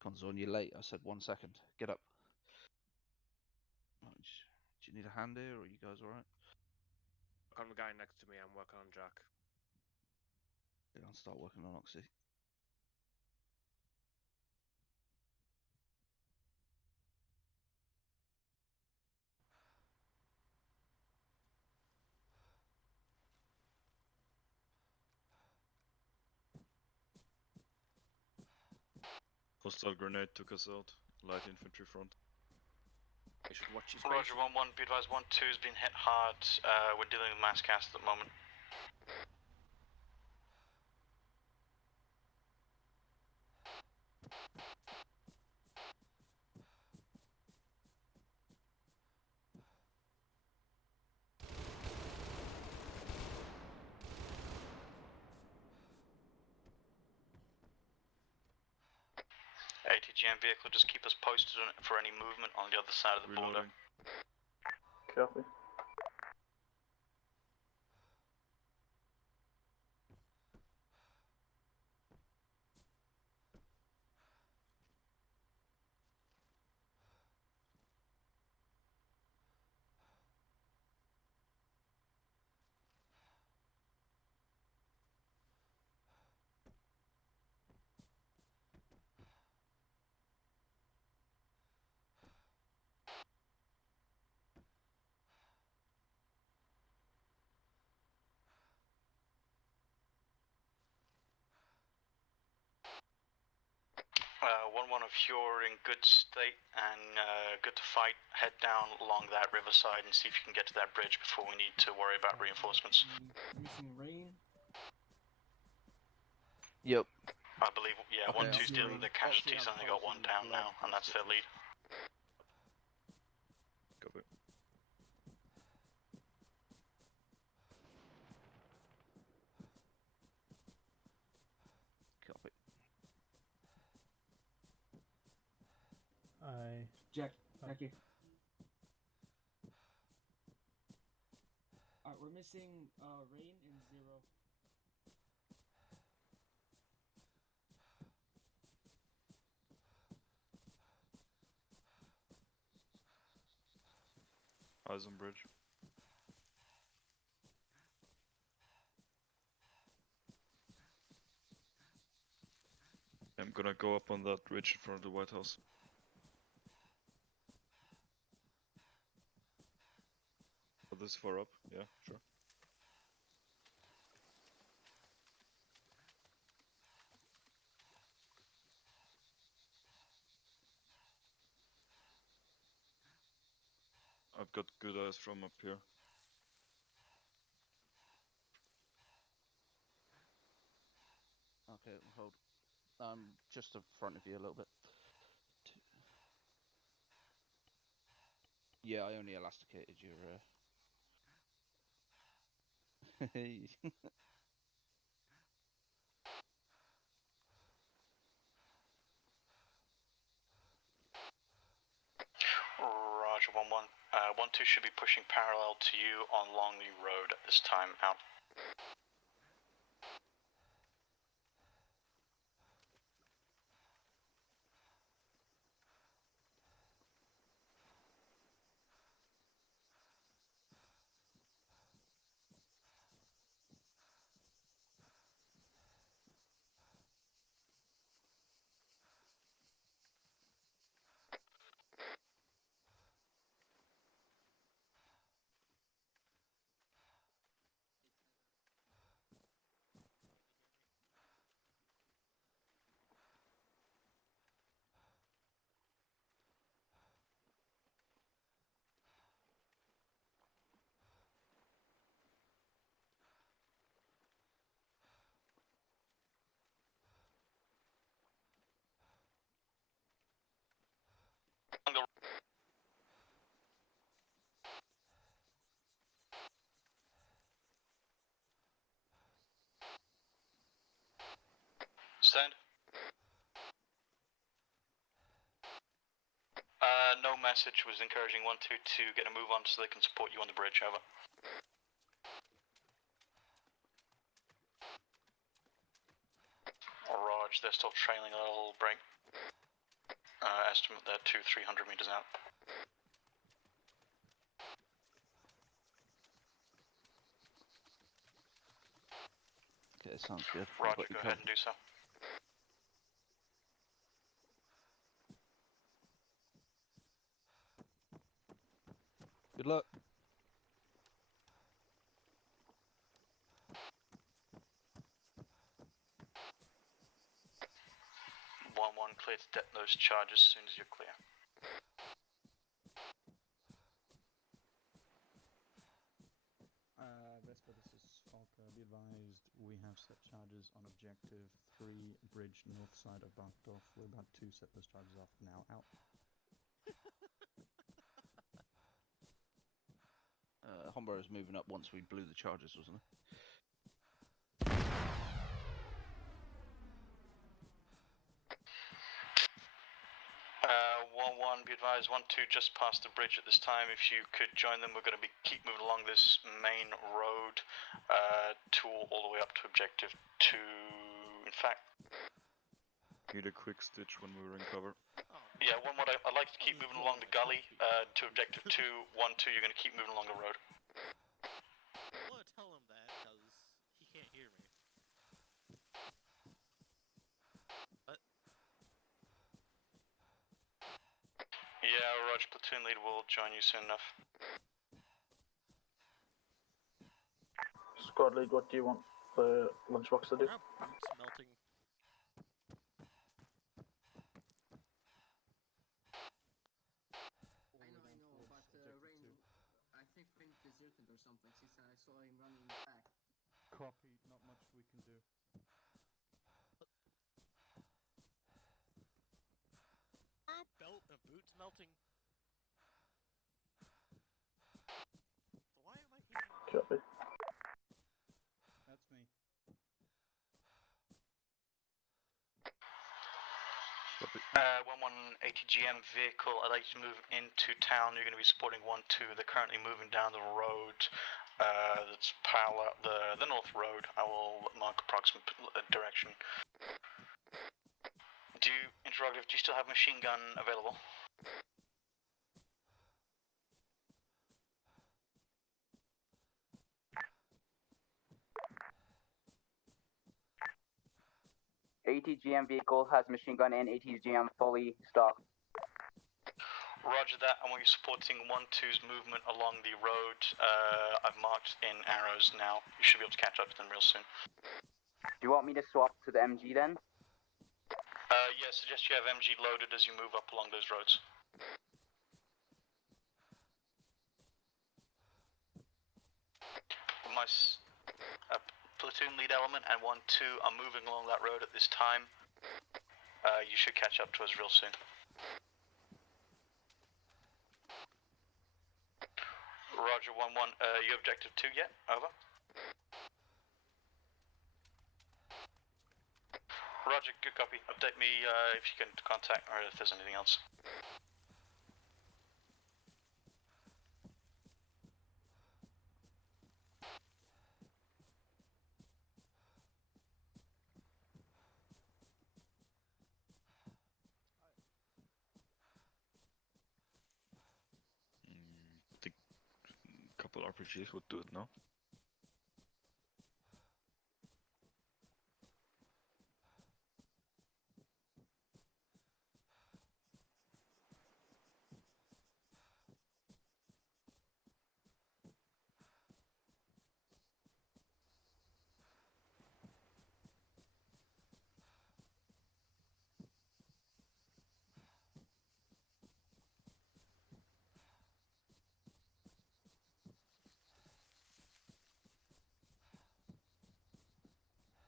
Come on, Zorn, you're late. I said 1 second. Get up. Oh, do you need a hand here, or are you guys alright? Look on the guy next to me. I'm working on Jack. Yeah, I'll start working on Oxy. Hostile grenade took us out. Light infantry front. You should watch his Roger, 1-1, be advised, 1-2's been hit hard. We're dealing with mass cast at the moment. ATGM vehicle, just keep us posted on it for any movement on the other side of the border. Copy. One if you're in good state and good to fight, head down along that riverside and see if you can get to that bridge before we need to worry about reinforcements. Missing rain. Yep. I believe, yeah, Okay, 1-2's dealing with the casualties, only got one down now, and that's their lead. Copy. Copy. Jack, here. Alright, we're missing rain and 0. Eyes on bridge. I'm gonna go up on that ridge in front of the White House. Oh, this far up? Yeah, sure. I've got good eyes from up here. Okay, hold. Just in front of you a little bit. Yeah, I only elasticated your. Roger, 1-1. 1-2 should be pushing parallel to you on Longley Road at this time, out. the... Stand. No message was encouraging 1-2 to get a move on so they can support you on the bridge, over. Rog, they're still trailing a little break. Estimate they're 200-300 meters out. Okay, sounds good. Roger, go ahead and do so. Good luck. One clear to detonate those charges as soon as you're clear. Vespa, this is Falke. Be advised, we have set charges on objective 3, bridge north side of Bahrdorf. We're about to set those charges off now. Out. Hombo is moving up once we blew the charges, wasn't it? 1-1, be advised, 1-2 just past the bridge at this time. If you could join them, we're going to keep moving along this main road all the way up to objective 2. In fact, need a quick stitch when we were in cover. yeah, 1-1, I'd like to keep moving along the gully to objective 2. 1-2, you're going to keep moving along the road. I want to tell him that because he can't hear me. But yeah, Rog, platoon lead will join you soon enough. Squad lead, what do you want the lunchbox to do? boots melting. I know, but Rain, I think Rain deserted or something since I saw him running back. Copy, not much we can do. Boots melting. Why am I hearing? Copy. That's me. 1-1 ATGM vehicle, I'd like to move into town. You're going to be supporting 1-2. They're currently moving down the road that's parallel the north road. I will mark approximate direction. Interrogative, do you still have machine gun available? ATGM vehicle has machine gun and ATGM fully stocked. Roger that. I want you supporting 1-2's movement along the road. I've marked in arrows now. You should be able to catch up to them real soon. Do you want me to swap to the MG then? Yeah, suggest you have MG loaded as you move up along those roads. My platoon lead element and 1-2 are moving along that road at this time. You should catch up to us real soon. Roger, 1-1. You objective 2 yet? Over. Roger, good copy. Update me if you can contact or if there's anything else. I think a couple RPGs would do it now.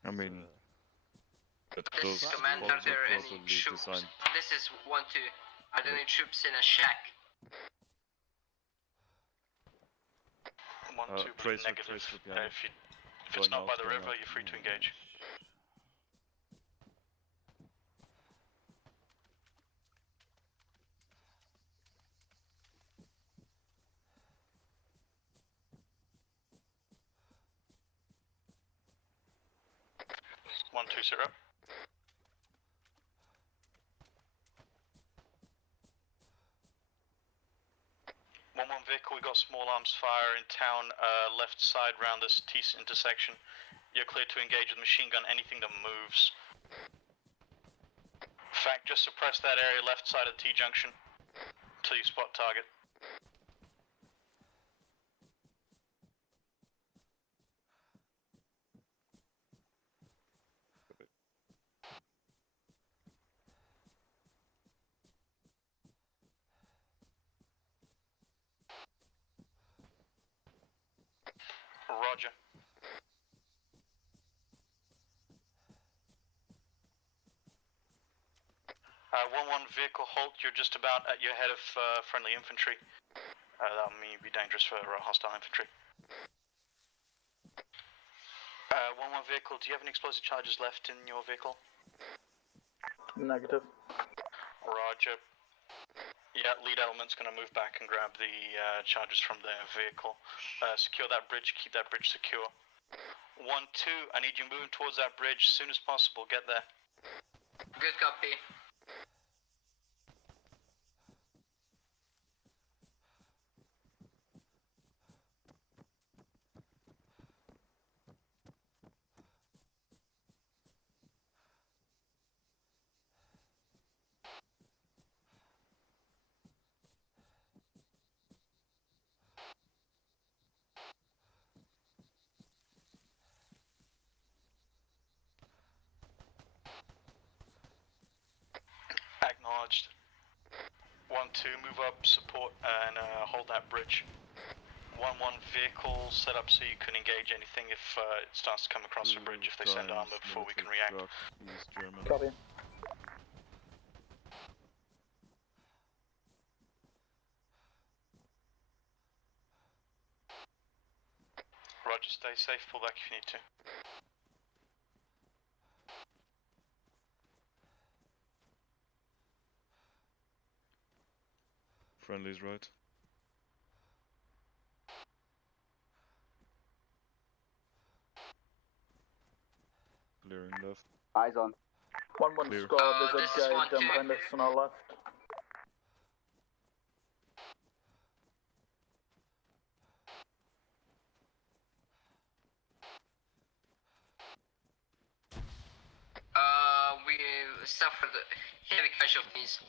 I mean, that does Commander, there any possibly troops? design. This is 1-2. I Are there any troops in a shack? 1-2, Trace with, negative. yeah. If it's not by the river, you're free to engage. One, two, sit up. One vehicle, we got small arms fire in town, left side round this T intersection. You're clear to engage with machine gun anything that moves. Fact, just suppress that area left side of T junction until you spot target. Roger. 1-1 vehicle halt, you're just about at your head of friendly infantry. That'll mean you'd be dangerous for hostile infantry. 1-1 vehicle, do you have any explosive charges left in your vehicle? Negative. Roger. Yeah, lead element's gonna move back and grab the charges from their vehicle. Secure that bridge, keep that bridge secure. 1-2, I need you moving towards that bridge as soon as possible, get there. Good copy. Acknowledged. 1-2, move up, support, and hold that bridge. 1-1 vehicle set up so you can engage anything if it starts to come across the bridge, if they send armor before we can react. East German. Copy. Roger, stay safe, pull back if you need to. Friendly's right. Clearing left. Eyes on. 1-1 Clear. squad, there's this a is guy 1-2. behind us on our left. We suffered heavy casualties.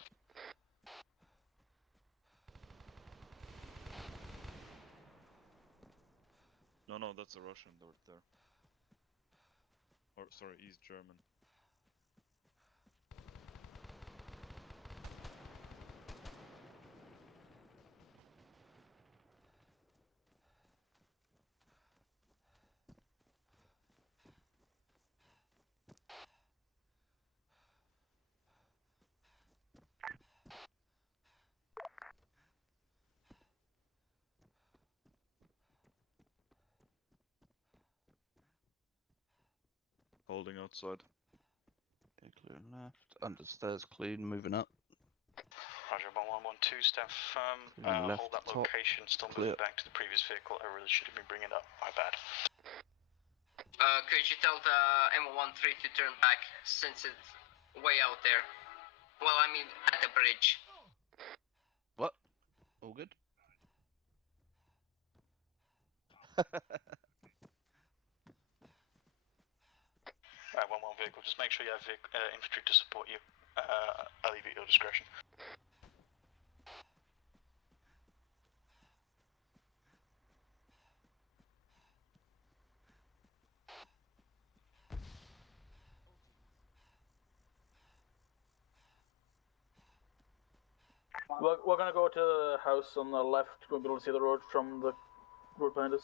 No, that's a Russian right there. Or, sorry, East German. Holding outside. Okay, clear left. Understairs clean, moving up. Roger, 1-1-1-2, stand firm. Left Hold that top, location, still clear. moving back to the previous vehicle. I really should have been bringing it up, my bad. Could you tell the M13 to turn back since it's way out there? Well, I mean, at the bridge. What? All good? 1-1 vehicle, just make sure you have infantry to support you. I'll leave it at your discretion. We're gonna go to the house on the left. We'll be able to see the road from the road behind us.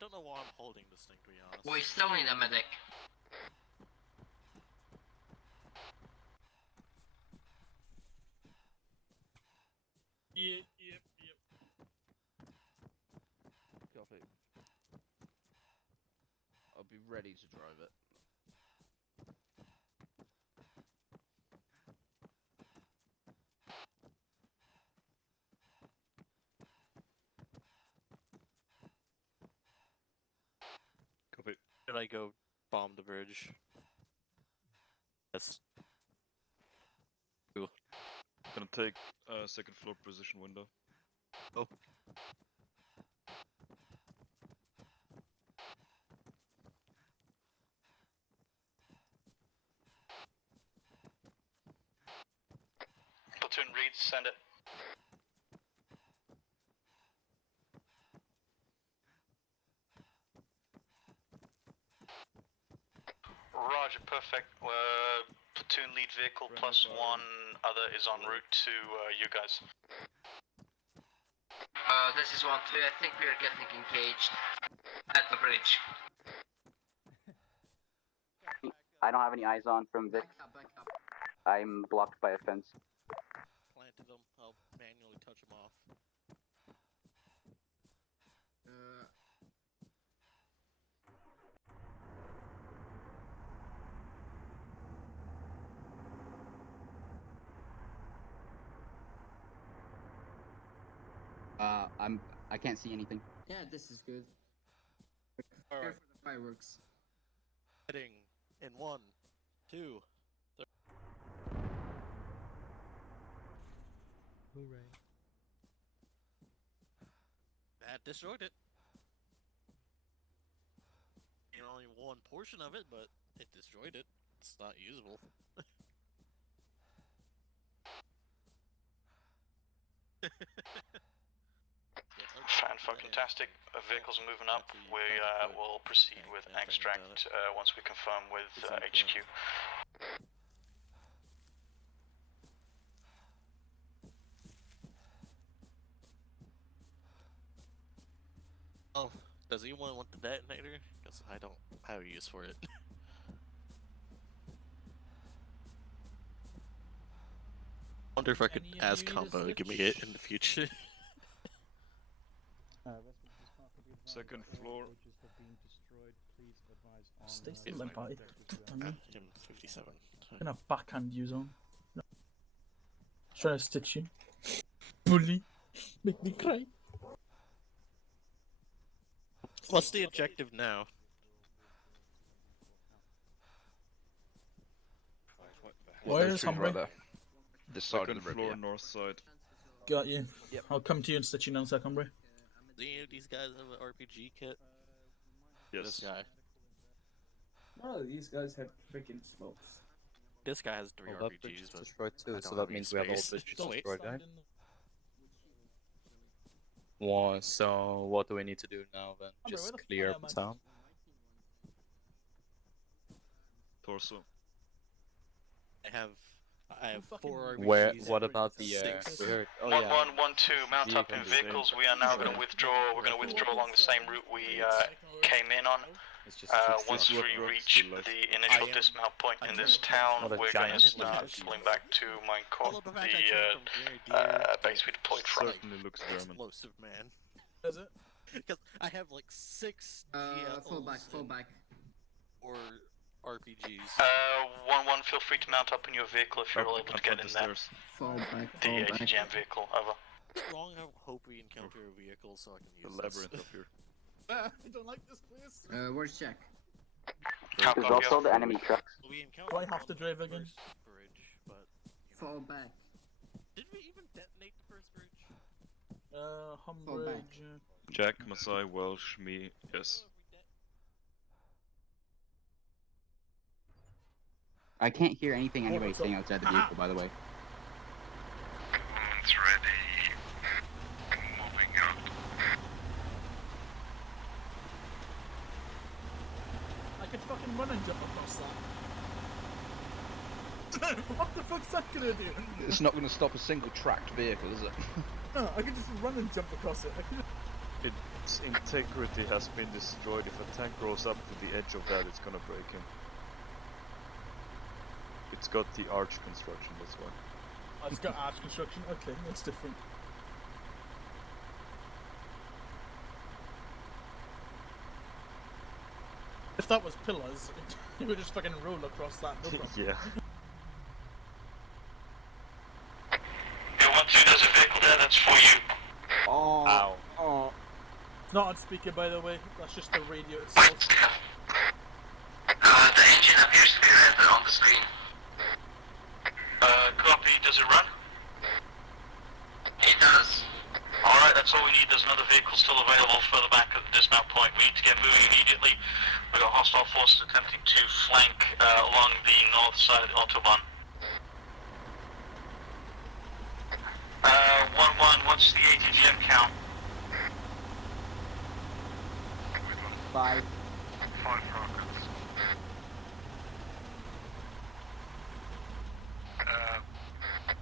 Don't know why I'm holding this thing, to be honest. We still need a medic. Yep. Copy. I'll be ready to drive it. Copy. Should I go bomb the bridge? Yes. Cool. Gonna take second floor position window. Oh. Platoon reads, send it. Roger, perfect. Platoon lead vehicle plus one other is en route to you guys. This is 1-2. I think we are getting engaged at the bridge. I don't have any eyes on from Vic. Back up. I'm blocked by a fence. Planted them. I'll manually touch them off. I can't see anything. Yeah, this is good. All Prepare right. for the fireworks. Heading in 1, 2, 3. Hooray. That destroyed it. You know, only one portion of it, but it destroyed it. It's not usable. Fan-fucking-tastic. Vehicles are moving up. We will proceed with extract once we confirm with HQ. Oh, does anyone want the detonator? Because I don't have a use for it. Wonder if I could ask Combo to give me it in the future. Second floor. Stay still then, buddy. I'm 57. I'm gonna backhand you on. No. Trying to stitch you. Bully. Make me cry. What's the objective now? Where's Humphrey? This side of the floor, north side. Got you. Yep. I'll come to you and stitch you down, sec, Humphrey. Do any of these guys have an RPG kit? Yes. This guy. None of these guys have freaking smokes. This guy has 3 Well, that bridge RPGs, is but destroyed I too, don't so have that any means we have all space. bridges Don't wait. destroyed, right? Well, so what do we need to do now then? Humphrey, Just where the clear fuck up am I? town? Torso. I have 4 RPGs. Where? What about the 6. we heard? Oh 1-1-1-2, yeah. mount up in vehicles. We are now going to withdraw. We're going to withdraw along the same route we came in on. It's just Once we reach the initial dismount point in this town, What a we're going to giant start pulling back to the base we deployed from. Certainly looks German. Explosive man. Is it? Because I have like 6 Fall back, fall back. or RPGs. 1-1, feel free to mount up in your vehicle if you're all able to get in there. Fall back, The fall back. ATGM vehicle, over. What's wrong? I hope we encounter a vehicle so I can use The this. labyrinth up here. I don't like this place. Where's Jack? There's also the enemy trucks. We Do encountered I have to drive again? first bridge, but Fall back. did we even detonate the first bridge? Humbridge. Jack, Masai, Welsh, me, yes. I can't hear anything anybody what's up? saying outside the vehicle, by the way. It's ready. Moving out. I could fucking run and jump across that. What the fuck's that gonna do? It's not going to stop a single tracked vehicle, is it? No, I could just run and jump across it. I could... Its integrity has been destroyed. If a tank rolls up to the edge of that, it's gonna break him. It's got the arch construction, that's why. Oh, it's got arch construction? Okay, that's different. If that was pillars, it would just fucking roll across that, no problem. Yeah. Go 1-2, there's a vehicle there, that's for you. Oh. Ow. Oh. It's not on speaker, by the way, that's just the radio itself. The engine appears to be red on the screen. Copy, does it run? It does. Alright, that's all we need. There's another vehicle still available further back at the dismount point. We need to get moving immediately. We've got hostile forces attempting to flank along the north side of the Autobahn. 1-1, what's the ATGM count? 5. 5 rockets.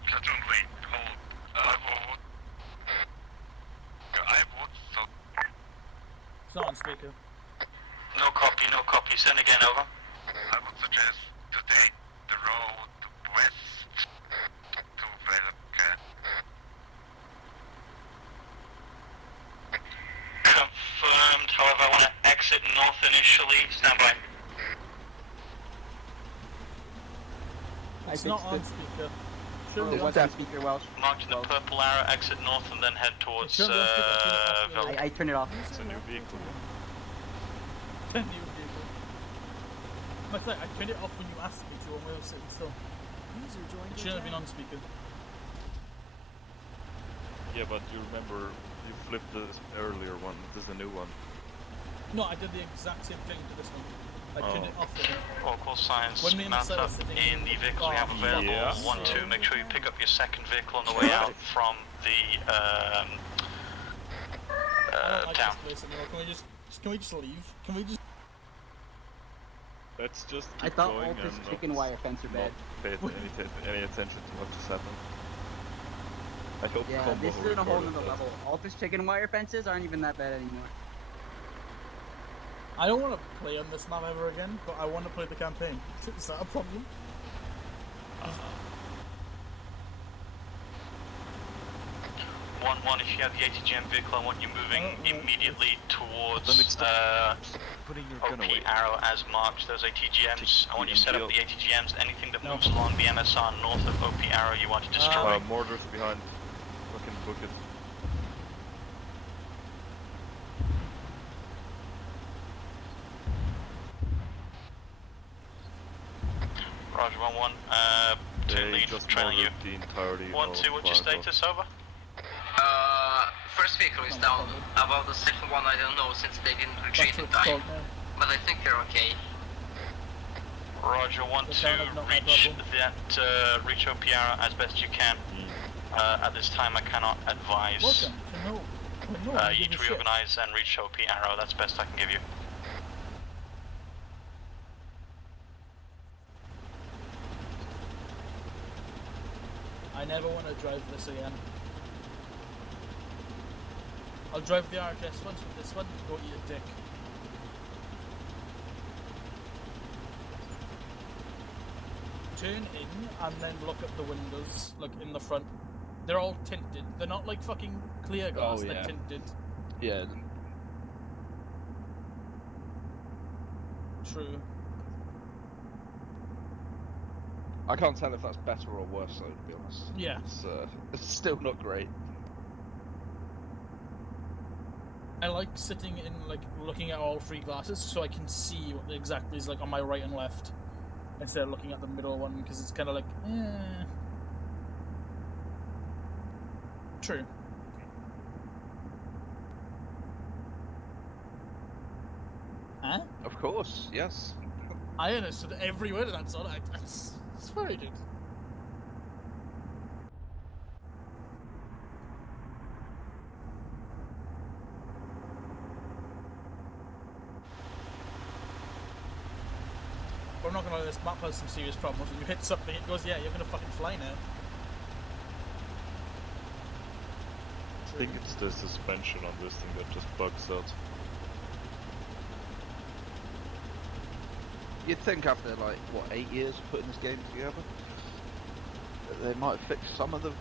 Platoon lead, hold. I would, so... It's not on speaker. No copy, no copy. Send again, over. I would suggest to take the road west to Falke. Confirmed, however, I want to exit north initially. Stand by. It's not on speaker. Oh, what's on speaker, Welsh? Marked the purple arrow, exit north and then head towards Ville. I turned it off. It's a new vehicle. New vehicle. I turned it off when you asked me to when we were sitting still. It shouldn't have been on speaker. Yeah, but you remember you flipped the earlier one. This is a new one. No, I did the exact same thing to this one. I turned it off again. All call signs, When me and mount Marcel up were sitting in the vehicles we have available. Yeah. 1-2, make sure you pick up your second vehicle on the way out from the I don't like town. this place anymore. Can we just leave? Can we just... Let's just I keep thought going all this and chicken wire fence are not bad. pay any attention to what just happened. I hope Yeah, combo this is in a whole recorded nother that. level. Altus chicken wire fences aren't even that bad anymore. I don't want to play on this map ever again, but I want to play the campaign. Is that a problem? 1-1, if you have the ATGM vehicle, I want you moving immediately towards Putting your OP gun away. arrow as marked. Those ATGMs, I want you to set up the ATGMs. Anything that No. moves along the MSR north of OP arrow, you want to destroy. Mortars behind. Fucking book it. Roger, 1-1. Platoon They lead just trailing you. mortared the entirety 1-2, of what's your Bahrdorf. status? Over. First vehicle is down. About the second one, I don't know since they didn't retreat in time. But I think they're okay. Roger, 1-2, reach OP arrow as best you can. At this time, I cannot advise. Welcome to no. You need to reorganize and reach OP arrow. That's best I can give you. I never want to drive this again. I'll drive the RHS once with this one, go eat a dick. Turn in and then look at the windows, look in the front. They're all tinted. They're not like fucking clear glass, Oh, they're yeah. tinted. Yeah. True. I can't tell if that's better or worse, though, to be honest. Yeah. It's still not great. I like sitting in, like, looking at all three glasses so I can see what exactly is, like, on my right and left. Instead of looking at the middle one, because it's kind of like, True. Huh? Of course, yes. I understood every word of that song. That's what I did. But I'm not gonna lie, this map has some serious problems. When you hit something, it goes, yeah, you're gonna fucking fly now. think it's the suspension on this thing that just bugs out. You'd think after like what 8 years of putting this game together, that they might fix some of the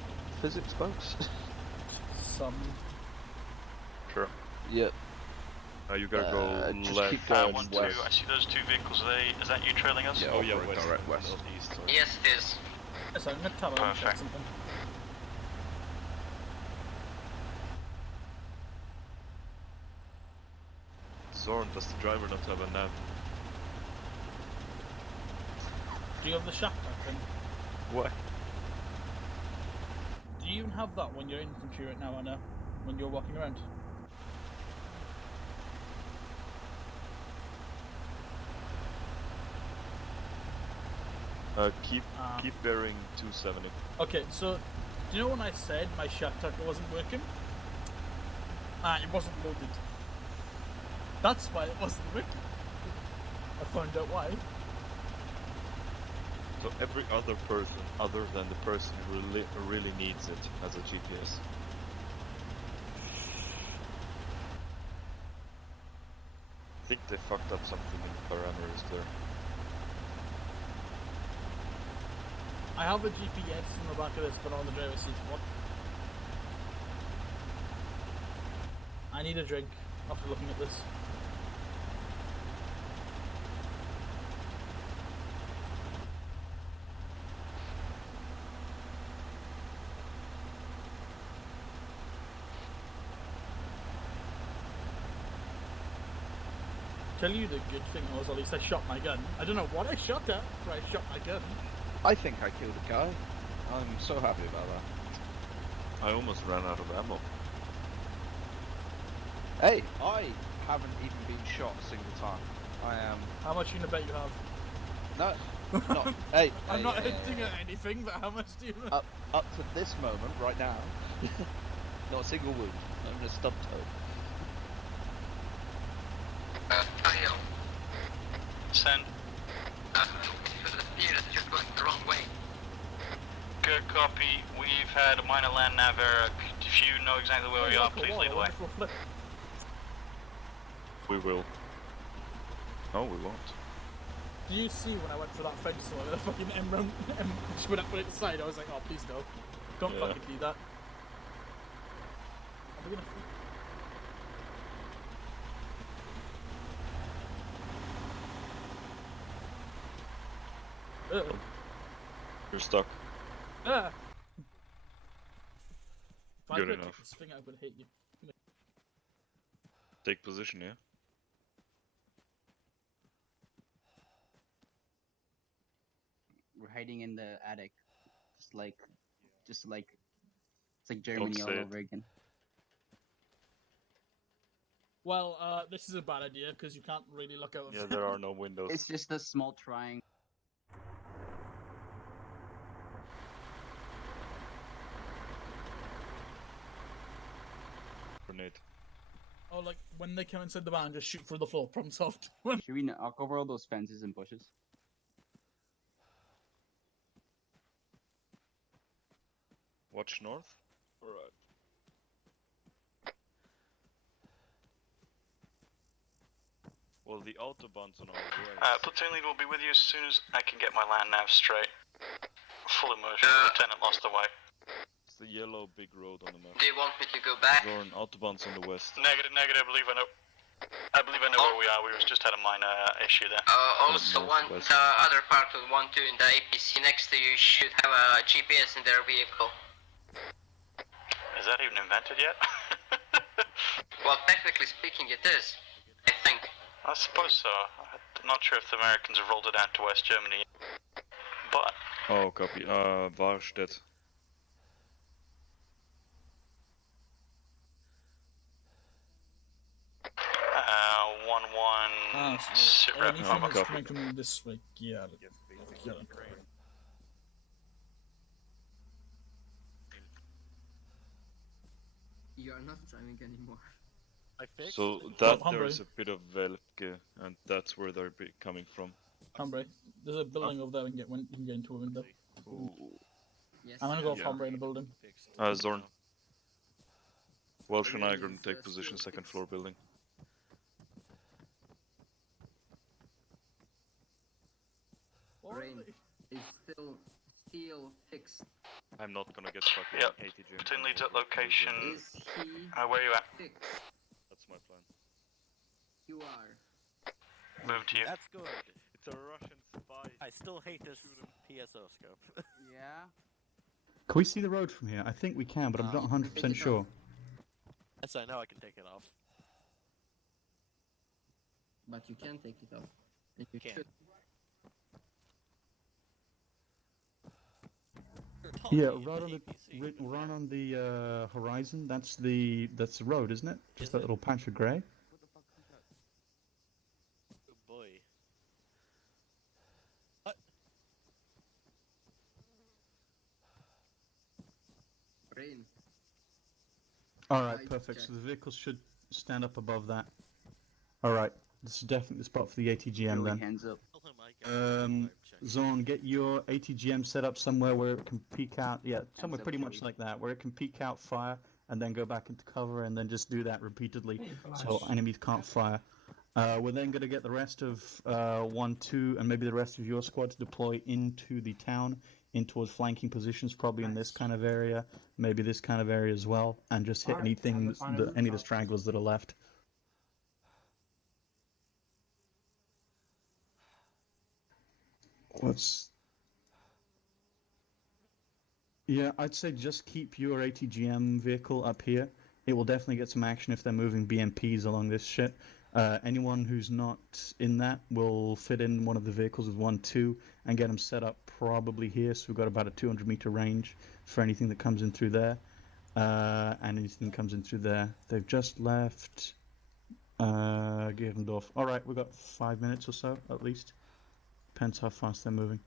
physics bugs. Some. Sure. Yep. Now you gotta go just left. keep going One, two, west. I see those 2 vehicles. Is that you trailing us? Yeah, Oh yeah, operate west. direct west. Northeast, sorry. Yes, it is. Yes, I'm gonna tell her Perfect. something. Zorn, does the driver not have a nav? Do you have the shaft pack thing? What? Do you even have that when you're infantry right now, Anna? When you're walking around? Keep bearing 270. Okay, so do you know when I said my shaft tackle wasn't working? It wasn't loaded. That's why it wasn't working. I found out why. So every other person, other than the person who really needs it, has a GPS. I think they fucked up something in the parameters there. I have a GPS in the back of this, but on the driver's seat. What? I need a drink after looking at this. Tell you the good thing was at least I shot my gun. I don't know what I shot at, but I shot my gun. I think I killed a guy. I'm so happy about that. I almost ran out of ammo. Hey, I haven't even been shot a single time. I am. How much you gonna bet you have? No, not. Hey, I'm hey, not hey, hinting hey. at anything, but how much do you know? Up to this moment, right now, not a single wound. I'm in a stub toe. Kyle. Send. The speed is just going the wrong way. Good copy. We've had a minor land nav error. If you know exactly where we are, please lead the way. We will. No, we won't. Do you see when I went for that fence where the fucking she went up on its side? I was like, oh, please no. Don't Yeah. fucking do that. Are we gonna... You're stuck. Ah! If I Good could enough. take this thing, I would hit you. Take position, yeah? We're hiding in the attic, just like it's like Germany all say it. over again. Well, this is a bad idea because you can't really look out. Yeah, there are no windows. It's just a small triangle. Grenade. Oh, like when they come inside the van, just shoot through the floor. Problem solved. Should we knock over all those fences and bushes? Watch north. Alright. Well, the Autobahn's on our way. Platoon lead will be with you as soon as I can get my land nav straight. Full immersion. Lieutenant lost the way. It's the yellow big road on the map. Do you want me to go back? Zorn, Autobahn's on the west. Negative. I believe I know. I believe I know where we are. We just had a minor issue there. Also, the other part of 1-2 in the APC next to you should have a GPS in their vehicle. Is that even invented yet? Well, technically speaking, it is. I think. I suppose so. I'm not sure if the Americans have rolled it out to West Germany yet. But Oh, copy. Bahrdorf. 1-1. Sit rep Anything number. that's coming from this way, yeah. Yeah. You are not driving anymore. So there's a bit of Falke, and that's where they're coming from. Hombre, there's a building over there. You can get into a window. Ooh. Yes. I'm gonna go off Yeah. Hombre in the building. Zorn. Welsh and I are going to take position second floor building. Rain is still fixed. I'm not gonna get fucking Yep. ATGM. Platoon leads at location. Is he Where are you at? fixed? That's my plan. You are. Move to you. That's good. It's a Russian spy. I still hate this PSO scope. Yeah. Can we see the road from here? I think we can, but I'm not 100% sure. Yes, I know I can take it off. But you can take it off. And you Can. should. Yeah, right on the horizon. That's the road, isn't it? Just that little patch of grey. Oh boy. Rain. All right, perfect. So the vehicles should stand up above that. All right, this is definitely the spot for the ATGM then. Hands up. Zorn, get your ATGM set up somewhere where it can peek out. Yeah, somewhere pretty much like that, where it can peek out, fire, and then go back into cover, and then just do that repeatedly, so enemies can't fire. We're then going to get the rest of 1, 2, and maybe the rest of your squad to deploy into the town, in towards flanking positions, probably in this kind of area, maybe this kind of area as well, and just hit anything, any of the stragglers that are left. Yeah, I'd say just keep your ATGM vehicle up here. It will definitely get some action if they're moving BMPs along this shit. Anyone who's not in that will fit in one of the vehicles with 1, 2 and get them set up probably here. So we've got about a 200-meter range for anything that comes in through there. And anything that comes in through there. They've just left Niendorp. All right, we've got 5 minutes or so at least. Depends how fast they're moving.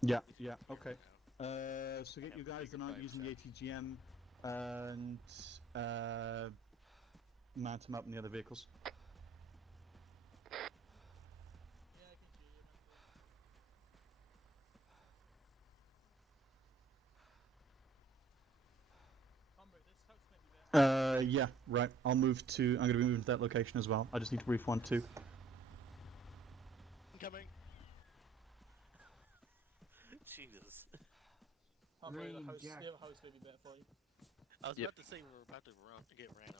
Yeah, okay. So get you guys that aren't using the ATGM and mount them up in the other vehicles. Yeah, right. I'm going to be moving to that location as well. I just need to brief 1, 2. Incoming. Jesus. The house may be better for you. I was about to say we were about to get ran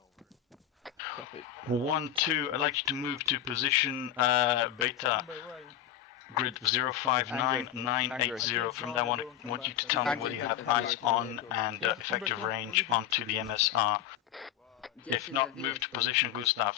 over. 1, 2, I'd like you to move to position Beta. Grid 059980. From there, I want you to tell me whether you have eyes on and effective range onto the MSR. If not, move to position Gustav.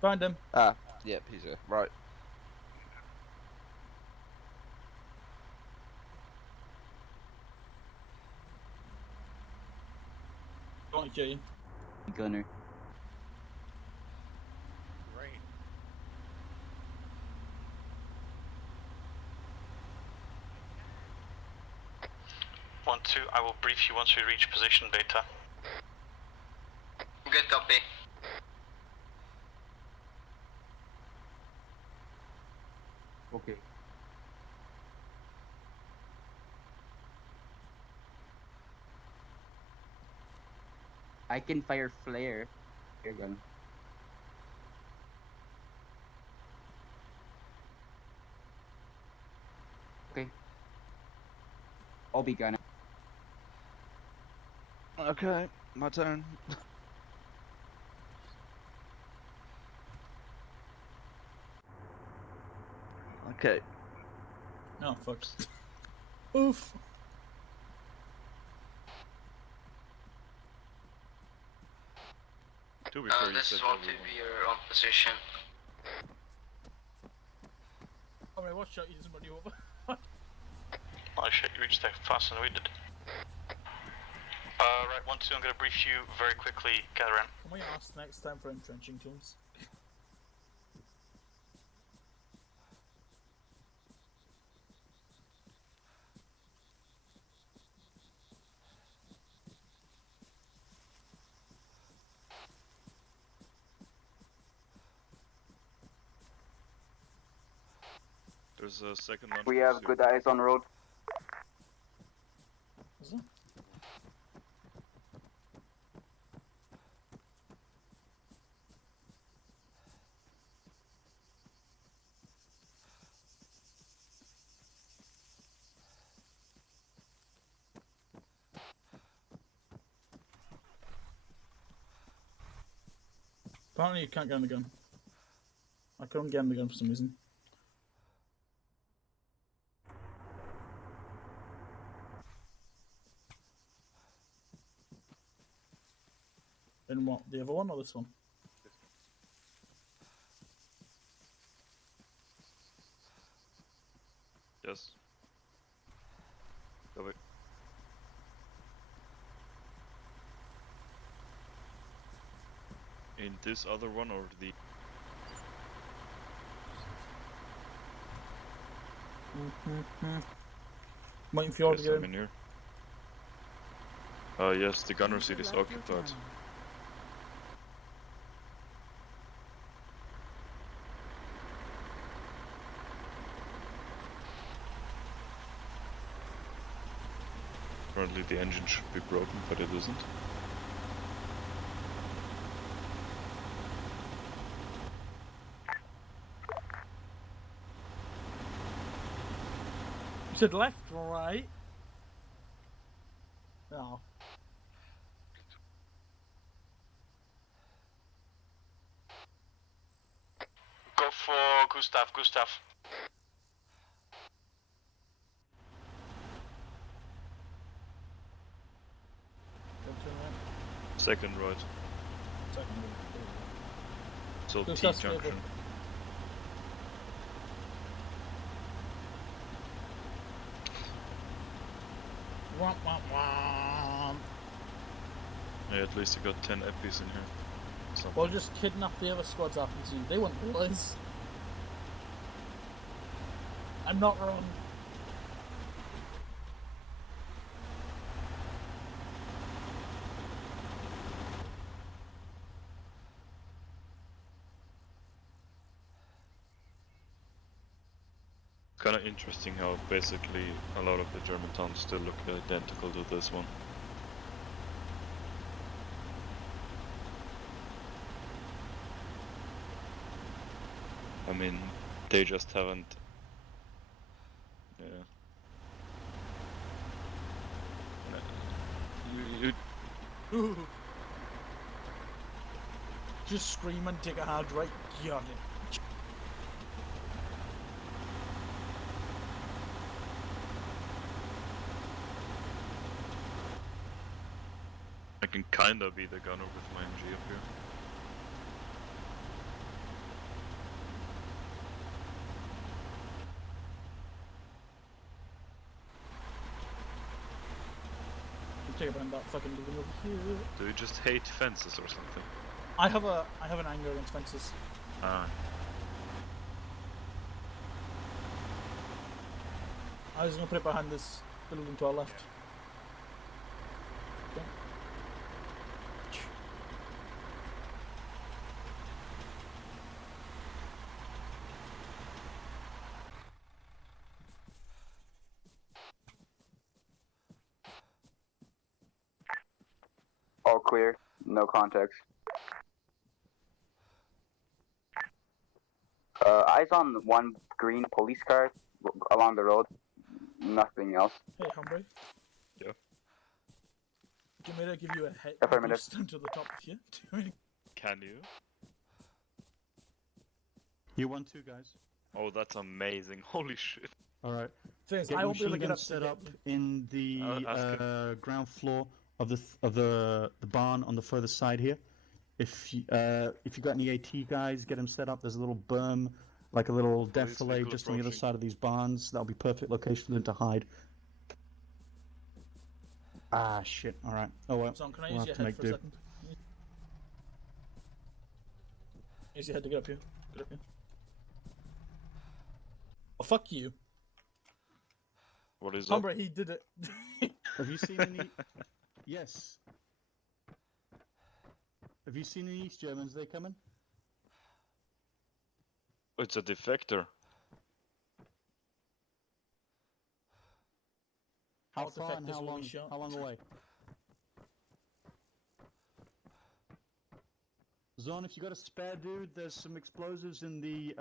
Find him. Yep, he's here. Right. Don't kill you. Gunner. Right. One, 2, I will brief you once we reach position Beta. Good copy. Okay. I can fire flare. Air gun. Okay. I'll be gunning. Okay, my turn. Okay. Oh, fuck. Oof. This is 1 2, you're on position. Oh, man, watch out, he doesn't run you over. Oh shit, you reached there faster than we did. Right, 1, 1-2, I'm going to brief you very quickly. Gather in. Can we ask next time for entrenching tools? There's a second launch. We have good eyes on road. Is there? Apparently you can't get on the gun. I couldn't get on the gun for some reason. In what? The other one or this one? Yes. Go away. In this other one or the... Waiting for you all to Yes, get I'm in here. Yes, the gunner seat is occupied. Currently the engine should be broken, but it isn't. You said left, right? No. Go for Gustav. Second right. Second. So T Gustav's junction. favorite. Womp womp womp. Yeah, at least you got 10 EPIs in here. Something. We'll just kidnap the other squads after you. They won't realize. I'm not wrong. Kind of interesting how basically a lot of the German towns still look identical to this one. I mean, they just haven't. Yeah. Ooh. Just scream and take a hard right. Got it. I can kinda be the gunner with my MG up here. Take a that fucking building over here. Do you just hate fences or something? I have an anger against fences. Ah. I was gonna put it behind this building to our left. Okay. All clear, no context. Eyes on one green police car along the road. Nothing else. Hey, hombre. Yeah. Do you want me to give you a hit Affirmative. boost onto the top of you? Do you want me to... Can you? You want to, guys? Oh, that's amazing. Holy shit. Alright. Things, Get I won't be able to machine get gun up set to up in the ground floor of the barn on the further side here. If you got any AT guys, get them set up. There's a little berm, like a little defilade just on the other side of these barns. That'll be perfect location for them to hide. Ah, shit. Alright. Oh well. Son, can I We'll use have your to head make for a do. second? Use your head to get up here. Get up here. Oh, fuck you. What is Hombre, he did it. Have you seen any... Yes. Have you seen any East Germans? They coming? It's a defector. How All far and defectors how will be long? shot. How long away? Zon, if you got a spare dude, there's some explosives in the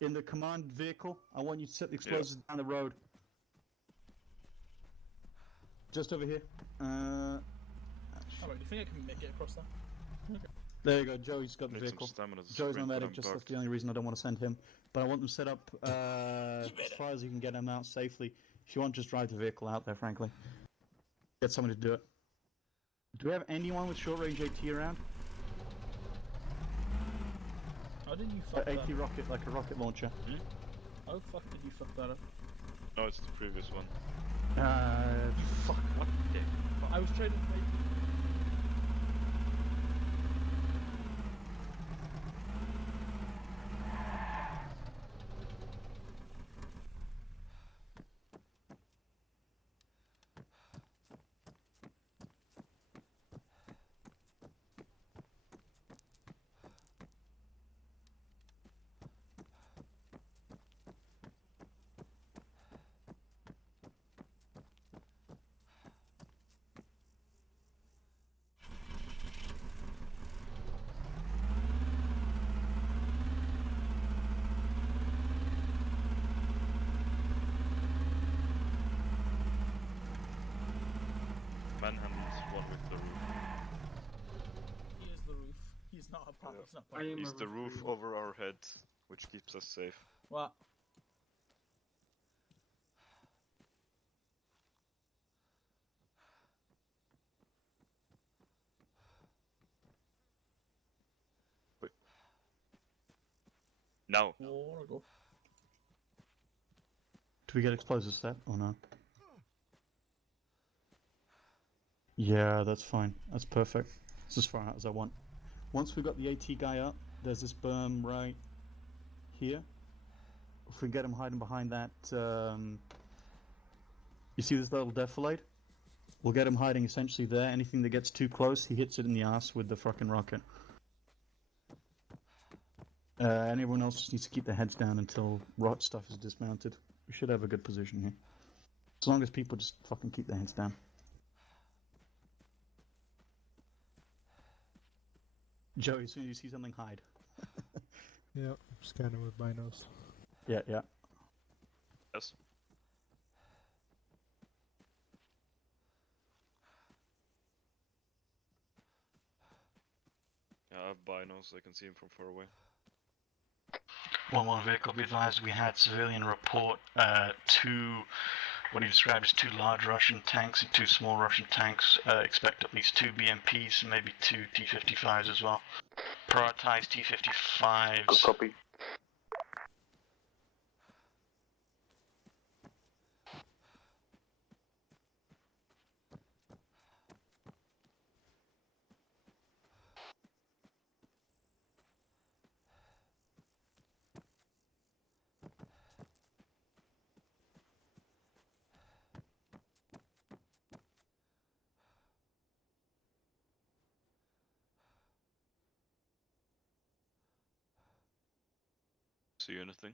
in the command vehicle. I want you to set the explosives down the road. Just over here. Alright, do you think I can make it across there? Okay. There you go. Joey's got the Need some vehicle. stamina to Joey's my sprint, but medic. I'm Just that's bugged. the only reason I don't want to send him. But I want them set up as far as you can get them out safely. If you want, just drive the vehicle out there. Frankly, get somebody to do it. Do we have anyone with short range AT around? How did you fuck that AT up? rocket, like a rocket launcher. How the fuck did you fuck that up? No, it's the previous one. Fuck. What the fuck? I was trying to make... Manhandles one with the roof. He is the roof. He's not a part. He's not part. He's the roof over our head, which keeps us safe. What? Wait. No. Oh, go. Do we get explosives set or no? Yeah, that's fine. That's perfect. It's as far out as I want. Once we've got the AT guy up, there's this berm right here. If we get him hiding behind that, you see this little defilade? We'll get him hiding essentially there. Anything that gets too close, he hits it in the ass with the fucking rocket. And everyone else just needs to keep their heads down until rot stuff is dismounted. We should have a good position here. As long as people just fucking keep their heads down. Joey, as soon as you see something, hide. Yep, scanning with binos. Yeah, yeah. Yes. Yeah, I have binos, I can see him from far away. 1-1 vehicle, be advised we had civilian report two, what he described as two large Russian tanks and two small Russian tanks. Expect at least two BMPs and maybe two T-55s as well. Prioritize T-55s. Good copy. See anything?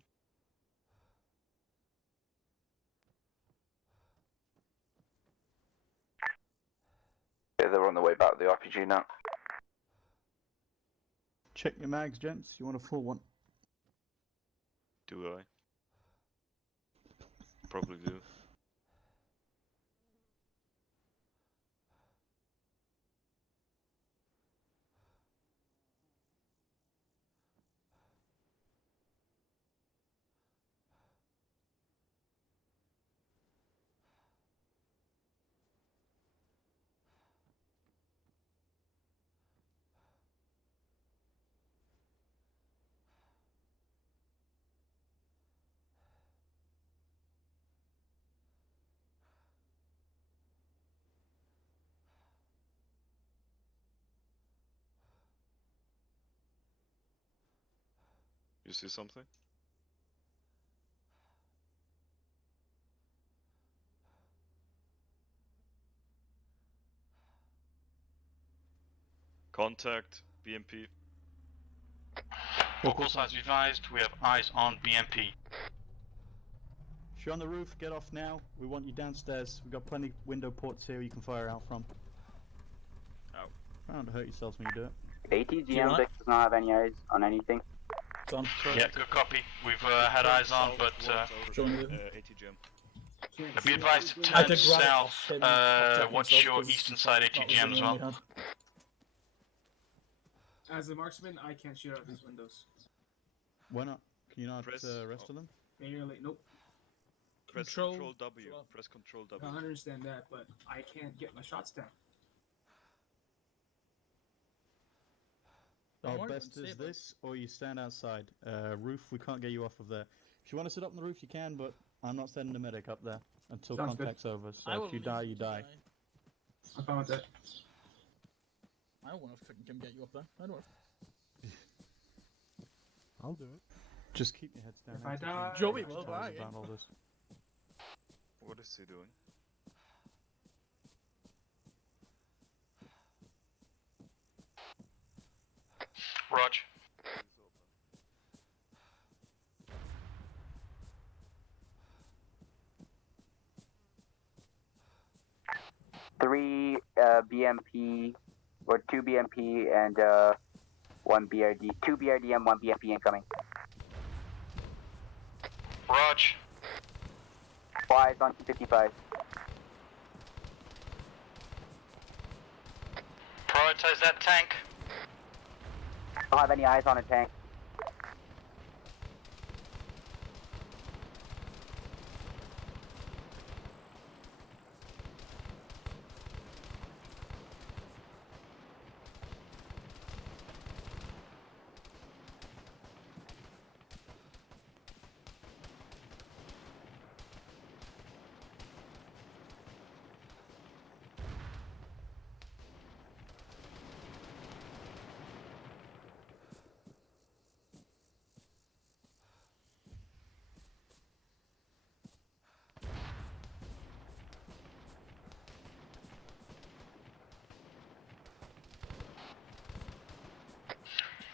Yeah, they're on the way back to the RPG now. Check your mags, gents. You want a full one? Do I? Probably do. You see something? Contact, BMP. Focal size advised, we have eyes on BMP. If you're on the roof, get off now. We want you downstairs. We've got plenty window ports here you can fire out from. Ow. Try not to hurt yourselves when you do it. ATGM Vic does not have any eyes on anything. Done. Yeah, good copy. We've had eyes on, but ATGM. be advised to turn south. Watch your eastern side ATGM as well. As a marksman, I can't shoot out these windows. Why not? Can you not rest of them? Barely, nope. Press Control W. Press Control W. I understand that, but I can't get my shots down. Our best is this, or you stand outside. Roof, we can't get you off of there. If you want to sit up on the roof, you can, but I'm not sending a medic up there until contact's over. So if you die, you die. I'm fine with that. I don't want to freaking come get you up there. I don't want to... I'll do it. Just keep your heads down. If I die... Joey will die. What is he doing? Roger. Three BMP, or 2 BMP and 1 BRD, 2 BRDM, 1 BMP incoming. Raj. Eyes on T-55s. Prioritize that tank. Don't have any eyes on a tank.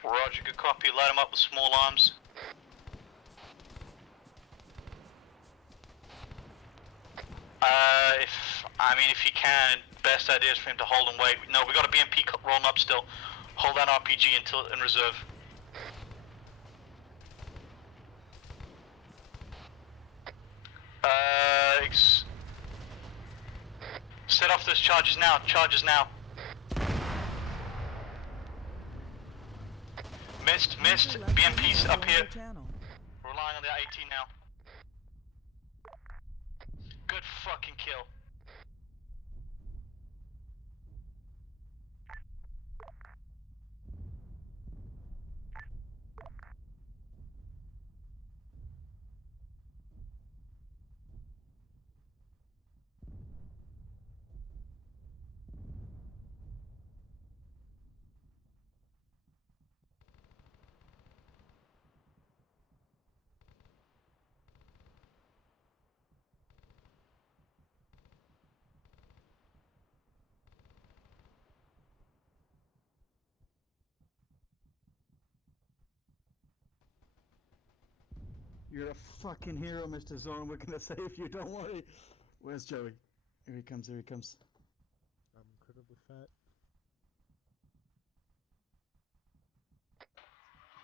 Roger, good copy. Light them up with small arms. If you can, best idea is for him to hold and wait. No, we got a BMP rolling up still. Hold that RPG until in reserve. Set off those charges now. Charges now. Missed. BMP's up here. Relying on the 18 now. Good fucking kill. You're a fucking hero, Mr. Zorn. We're gonna save you, don't worry. Where's Joey? Here he comes, I'm incredibly fat.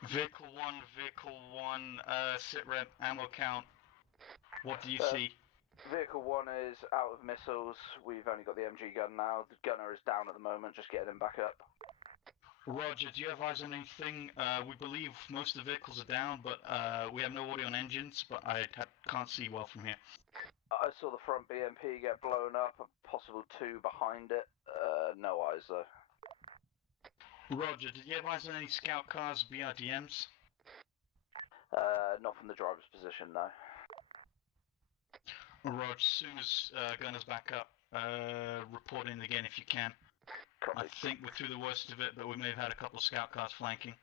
Vehicle 1, sit rep, ammo count. What do you see? Vehicle 1 is out of missiles. We've only got the MG gun now. The gunner is down at the moment, just getting him back up. Roger, do you have eyes on anything? We believe most of the vehicles are down, but we have no audio on engines, but I can't see well from here. I saw the front BMP get blown up, a possible 2 behind it. No eyes though. Roger, did you have eyes on any scout cars, BRDMs? Not from the driver's position, no. Roger, as soon as gunner's back up, report in again if you can. I think we're through the worst of it, but we may have had a couple of scout cars flanking.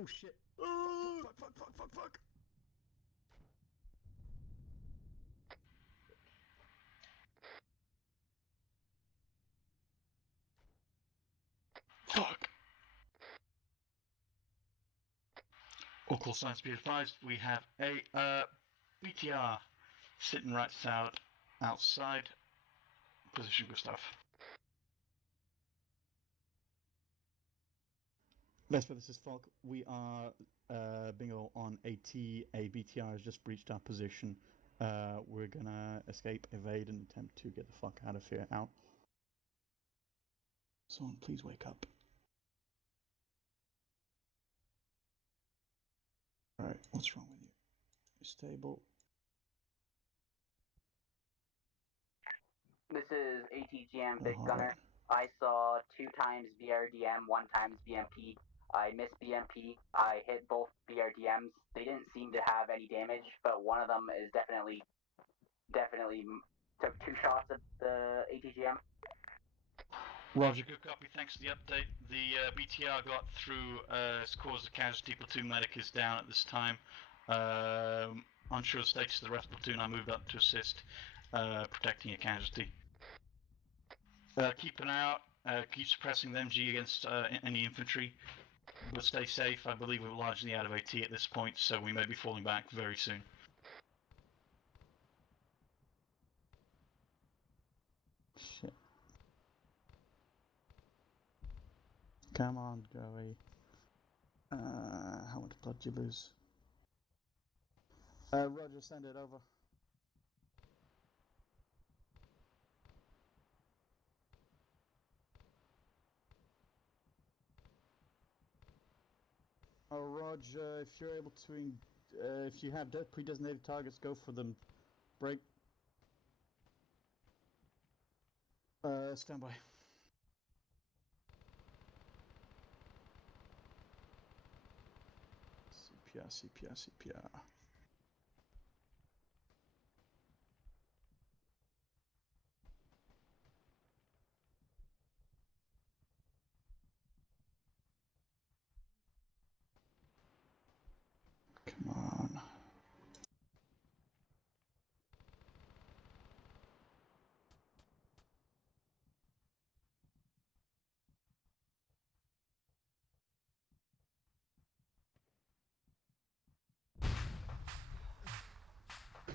Oh shit! Fuck, fuck, fuck, fuck, fuck! Fuck! All call signs be advised, we have a BTR sitting right outside. Position, Gustav. Vesper, this is Falke. We are bingo on AT. A BTR has just breached our position. We're gonna escape, evade, and attempt to get the fuck out of here. Out. Someone, please wake up. Alright, what's wrong with you? You're stable. This is ATGM Big Oh, Gunner. right. I saw 2 times BRDM, 1 times BMP. I missed BMP. I hit both BRDMs. They didn't seem to have any damage, but one of them is definitely took 2 shots at the ATGM. Roger, good copy. Thanks for the update. The BTR got through, it's caused a casualty. Platoon medic is down at this time. Unsure status of the rest platoon. I moved up to assist, protecting a casualty. Keep an eye out. Keep suppressing the MG against any infantry. But stay safe. I believe we're largely out of AT at this point, so we may be falling back very soon. Shit. Come on, Joey. How much blood did you lose? Roger, send it over. Oh, Roger, if you're able to, if you have pre-designated targets, go for them. Break. Stand by. CPR. Come on.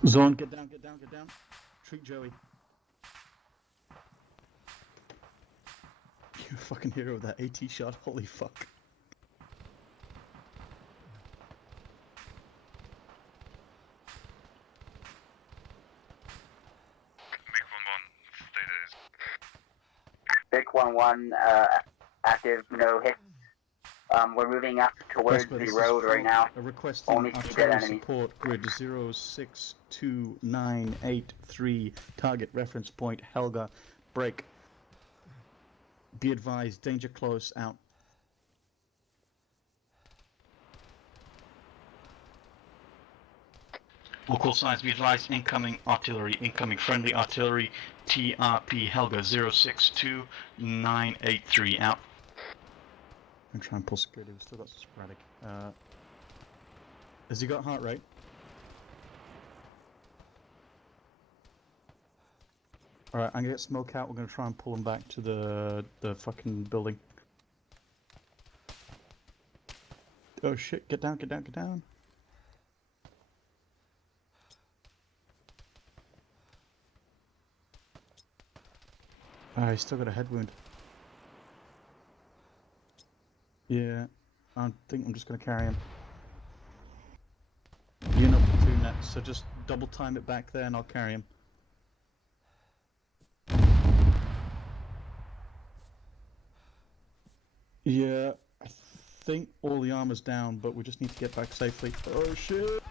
Zone, get down. Treat Joey. You're a fucking hero with that AT shot, holy fuck. Vic 1-1, active, no hits. We're moving up towards the road right now. Requesting Only see dead artillery enemies. support, grid 062983. Target reference point, Helga. Break. Be advised, danger close, out. All call signs be advised, incoming friendly artillery, TRP Helga 062983, out. I'm trying to pull security, we've still got some sporadic. Has he got heart rate? Alright, I'm gonna get smoke out, we're gonna try and pull him back to the fucking building. Oh shit, get down. He's still got a head wound. Yeah, I think I'm just gonna carry him. You're not platoon net, so just double time it back there and I'll carry him. Yeah, I think all the armor's down, but we just need to get back safely. Oh shit!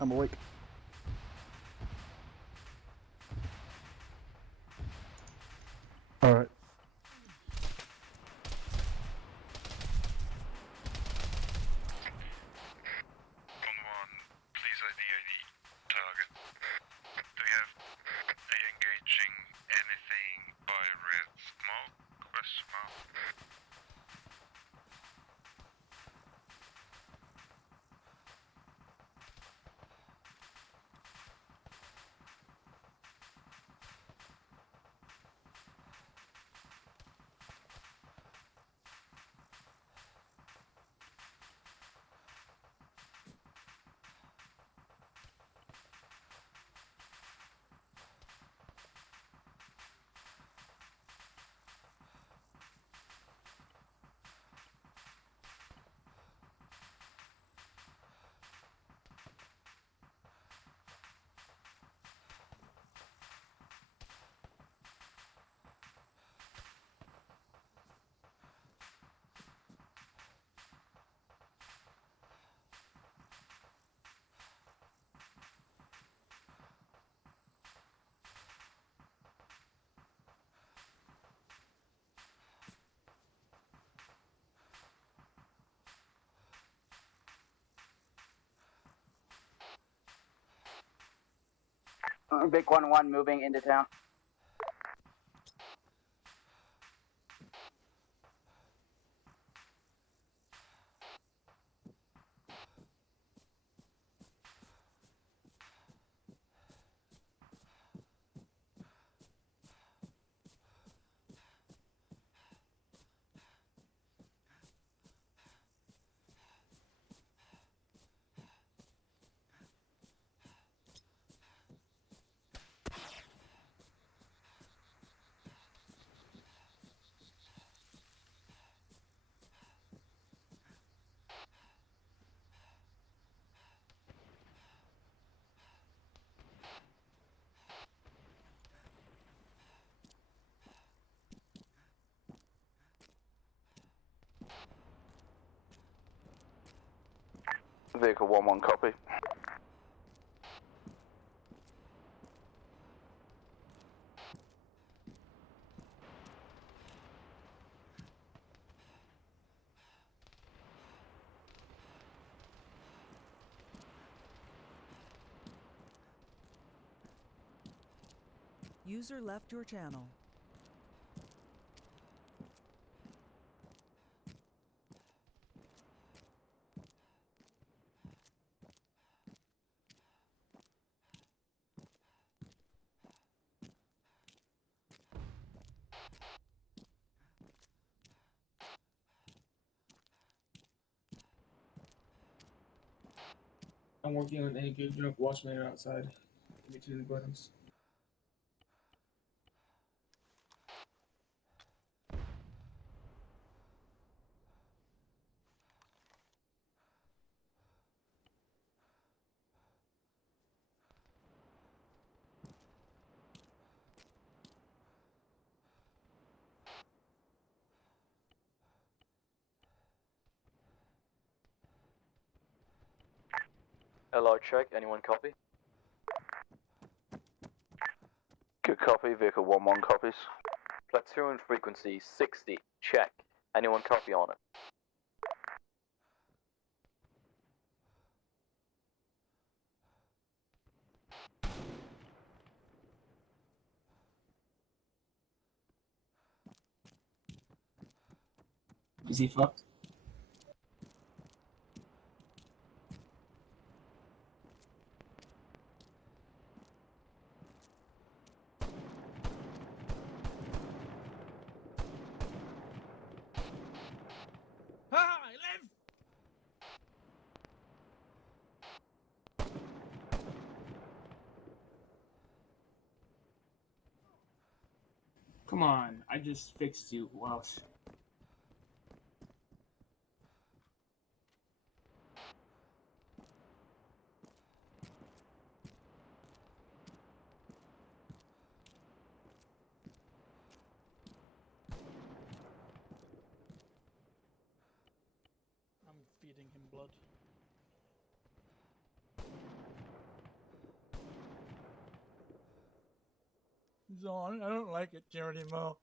I'm awake. Alright. Vic 1-1 moving into town. Vehicle 1-1, copy. User left your channel. I'm working on any good jump. Watch me outside. Give me 2 buttons. LR check, anyone copy? Good copy, vehicle 1-1 copies. Platoon frequency 60, check. Anyone copy on it? Is he fucked? Ha! I live! Come on, I just fixed you, Welsh. I'm feeding him blood. He's on. I don't like it here anymore.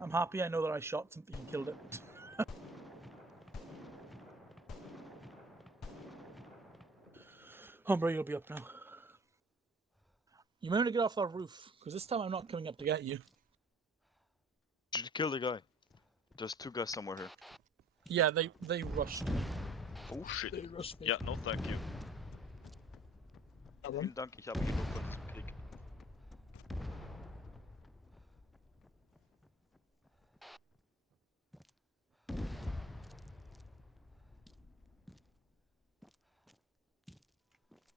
I'm happy I know that I shot something and killed it. Hombre, you'll be up now. You might want to get off that roof, because this time I'm not coming up to get you. Did you kill the guy? There's 2 guys somewhere here. Yeah, they rushed me. Oh shit. They rushed me. Ja, no thank you. Vielen Dank, ich habe genug von Krieg.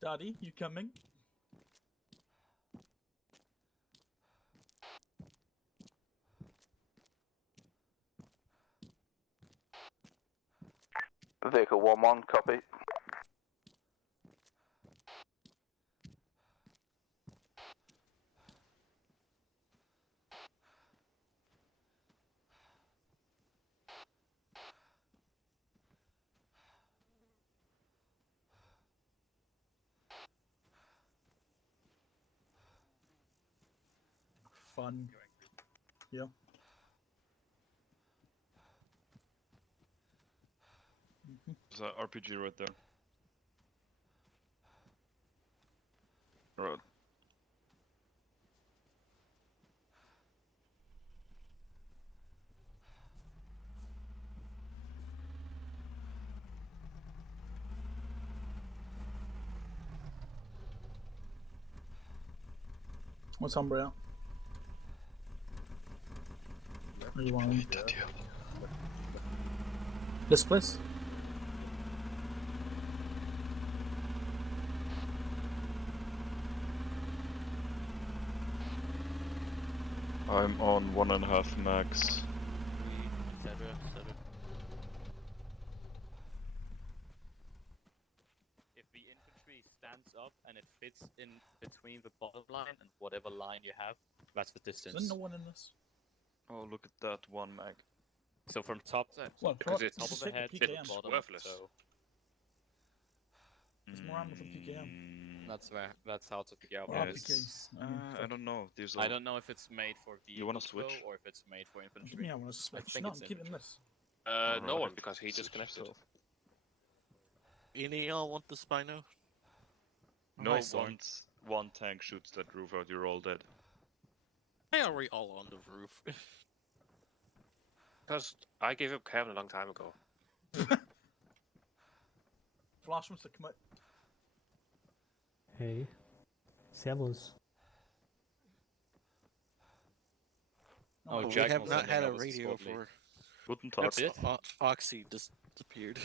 Daddy, you coming? Vehicle 1-1, copy. Fun. Yeah. There's an RPG right there. Right. What's Umbria? Where you want? This place? I'm on 1.5 max. Etc. If the infantry stands up and it fits in between the bottom line and whatever line you have, that's the distance. There's no one in this. Oh, look at that one mag. So from top to Because it's top of the head to the bottom. worthless. So There's more ammo for PKM. that's how to figure out. Well, what it is. I don't know. These are... I don't know if it's made for You wanna vehicles though, switch? or if it's made for infantry. Yeah, I want to switch. No, I'm keeping this. No one, because he disconnected. Any y'all want the Spino? No, Nice, sorry. once one tank shoots that roof out, you're all dead. Why are we all on the roof? Because I gave up Kevin a long time ago. Flash wants to commit. Hey. Servus. Oh, we Jack have was not sending had a out a radio squad lead. for... Guten Tag. That's it? Oxy disappeared.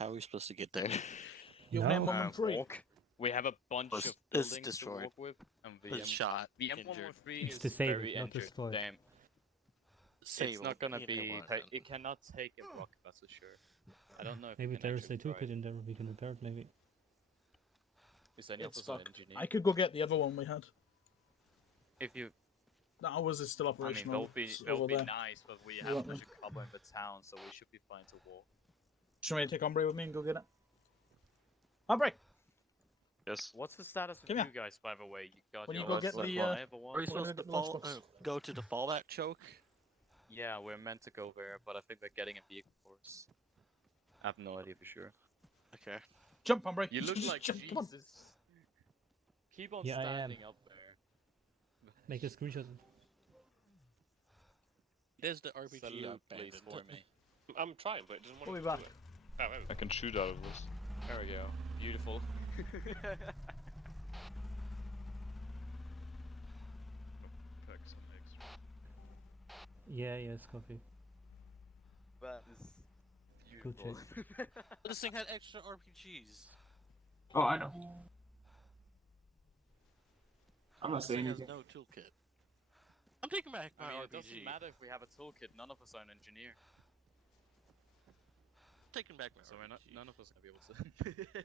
How are we supposed to get there? You No. name one and three. We have a bunch It's of buildings to destroyed. walk with, and It's shot, the injured. M113 It's is disabled, very not injured. destroyed. Damn. It's not gonna be. It cannot take a rock, that's for sure. I don't know if Maybe you can there's a actually toolkit drive. in there we can repair it maybe. Is any of It's us an fucked. engineer? I could go get the other one we had. If you, That was still I mean, operational. they'll be there. nice, but we You have a want bunch them? of cover in the town, so we should be fine to walk. Should we take Ombre with me and go get it? Ombre! Yes. What's the status of Come you here. guys, by the way? You got When you your go get the, five or Are what? we supposed to get the lunchbox? go to the fallback choke? Yeah, we're meant to go there, but I think they're getting a vehicle for us. I have no idea for sure. Okay. Jump, Ombre! You look like Jump, come on. Jesus. Keep on Yeah, I am. standing up there. Make a screenshot. There's the RPG Salute, abandoned. please, for me. I'm trying, but it doesn't want We'll to be do back. it. Oh, there we I go. can shoot out of this. There we go. Beautiful. Pack some extra. Yeah, yes, copy. That is Good beautiful. But this thing had extra RPGs. Oh, I know. I'm not This thing saying has anything. no toolkit. I'm taking back my I mean, it RPG. doesn't matter if we have a toolkit. None of us are an engineer, I'm taking back my so we're not, RPG. none of us are gonna be able to.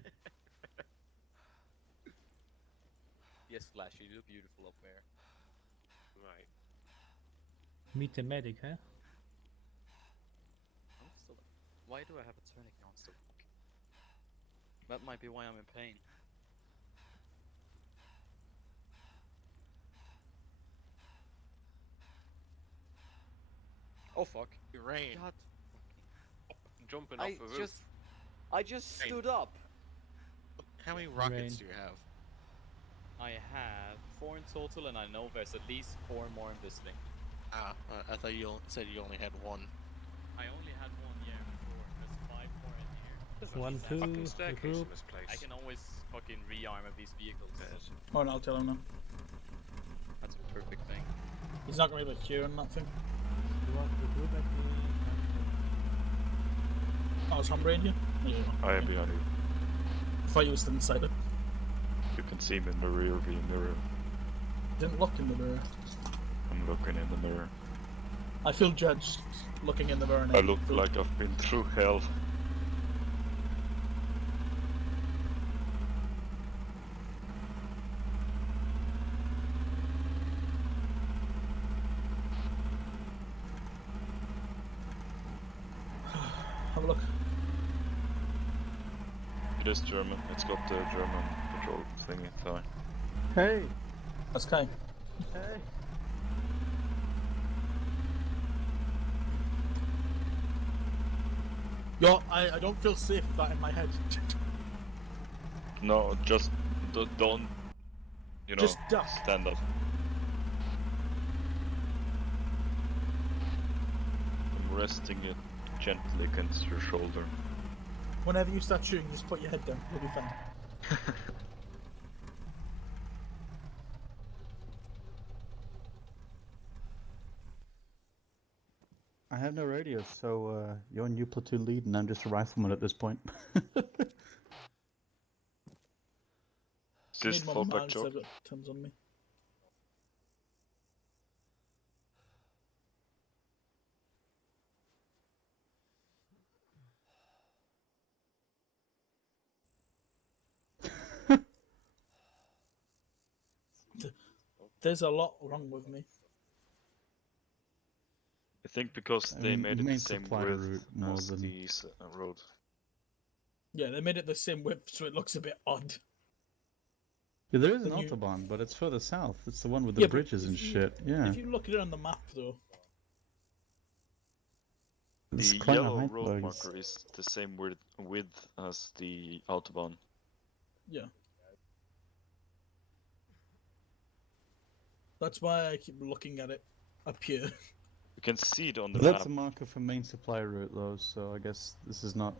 Yes, Flash, you look beautiful up there. Right. Meet the medic, huh? I'm still... Why do I have a tourniquet on still? That might be why I'm in pain. Oh fuck! It rained. God, Jumping off the roof. I just Rain. stood up. How many rockets Rain. do you have? I have 4 in total, and I know there's at least 4 more in this thing. Ah, I thought you said you only had one. I only had 1 year before. There's 5 more in here. There's One, a two, fucking the staircase in group. this place. I can always fucking rearm of these vehicles. Oh, no, I'll tell him now. That's a perfect thing. He's not going to be able to hear in that thing. You want the group at Oh, is Ombre in here? Yeah. I am behind you. I thought you were still inside it. You can see me in the rear view mirror. Didn't look in the mirror. I'm looking in the mirror. I feel judged looking in the mirror now. I look like I've been through hell. Have a look. It is German. It's got the German patrol thingy. Sorry. Hey! That's Kai. Hey. I don't feel safe with that in my head. No, just don't, you know, Just duck. stand up. I'm resting it gently against your shoulder. Whenever you start shooting, just put your head down. You'll be fine. I have no radio, so you're new platoon lead, and I'm just a rifleman at this point. Is this Need more fallback mags, choke? I've got tons on me. There's a lot wrong with me. I think because they made it main the same supply width route more as than- the road. Yeah, they made it the same width, so it looks a bit odd. Yeah, there is an The new- Autobahn, but it's further south. It's the one with the Yeah, but bridges and if you- shit. Yeah. If you look at it on the map, though, This The Kleiner yellow road Heidberg is- marker is the same width as the Autobahn. yeah. That's why I keep looking at it up here. You can see it on the That's map. a marker for main supply route, though, so I guess this is not...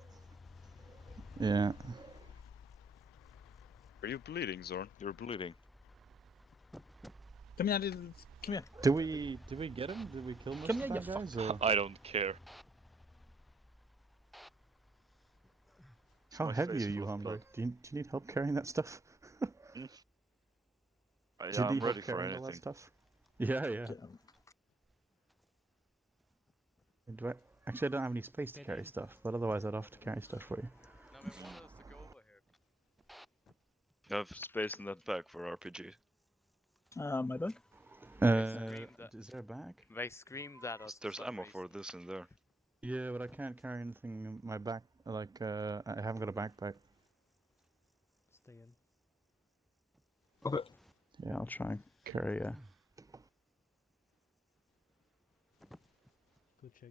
Yeah. Are you bleeding, Zorn? You're bleeding. Come here, come here. Did we get him? Did we kill most Come of here, that you guys? Or... I don't care. How my heavy face are you, full of Hamburg? blood. Do you need help carrying that stuff? Yeah, Do you I'm need help ready for carrying all that anything. stuff? Yeah, yeah. Do I... Actually, I don't have any space to carry stuff, but otherwise I'd offer to carry stuff for you. You have space in that bag for RPG. My bag? Is there a bag? They screamed at us. There's ammo for this in there. Yeah, but I can't carry anything in my back. Like, I haven't got a backpack. Stay in. Okay. Yeah, I'll try and carry a... Good check.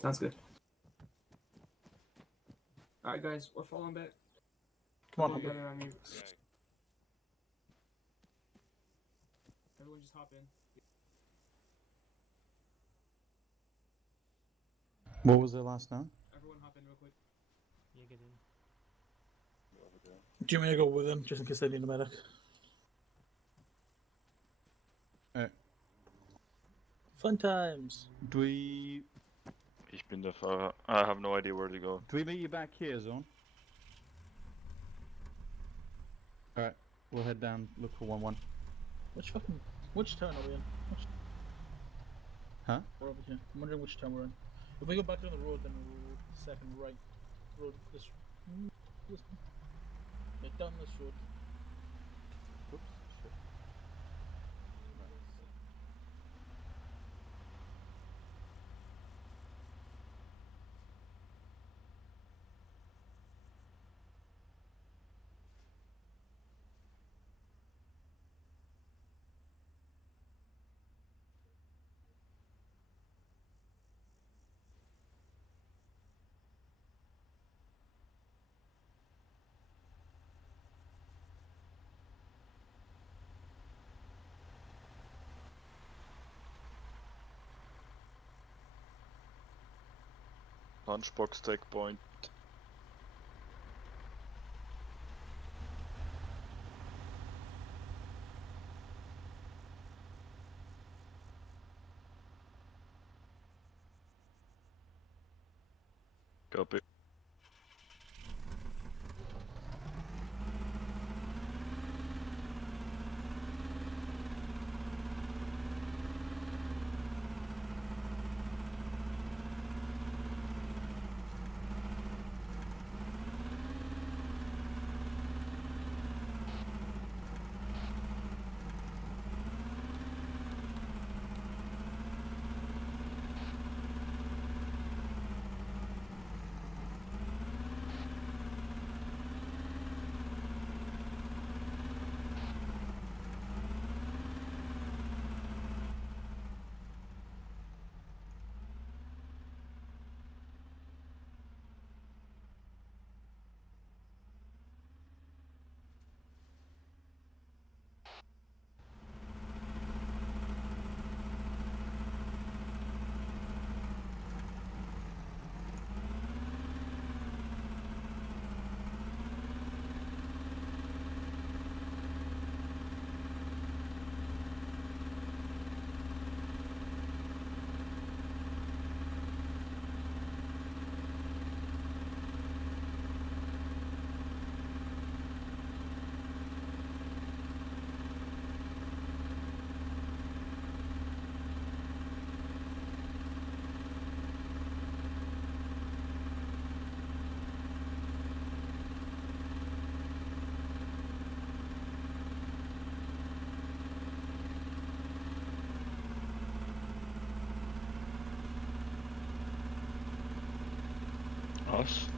Sounds good. Alright, guys, we're falling back. Come on, Everyone Humber. gather on me. Everyone just hop in. What was their last name? Everyone hop in real quick. Yeah, get in. Do you want me to go with them, just in case they need a medic? Fun times. Do we... Ich bin der Fahrer. I have no idea where to go. Do we meet you back here, Zone? Alright, we'll head down, look for 1-1. Which town are we in? Huh? We're over here. I'm wondering which town we're in. If we go back down the road, then we'll second right. Road, this one. Yeah, down this road. Oops, shit. Lunchbox take point. Copy. house.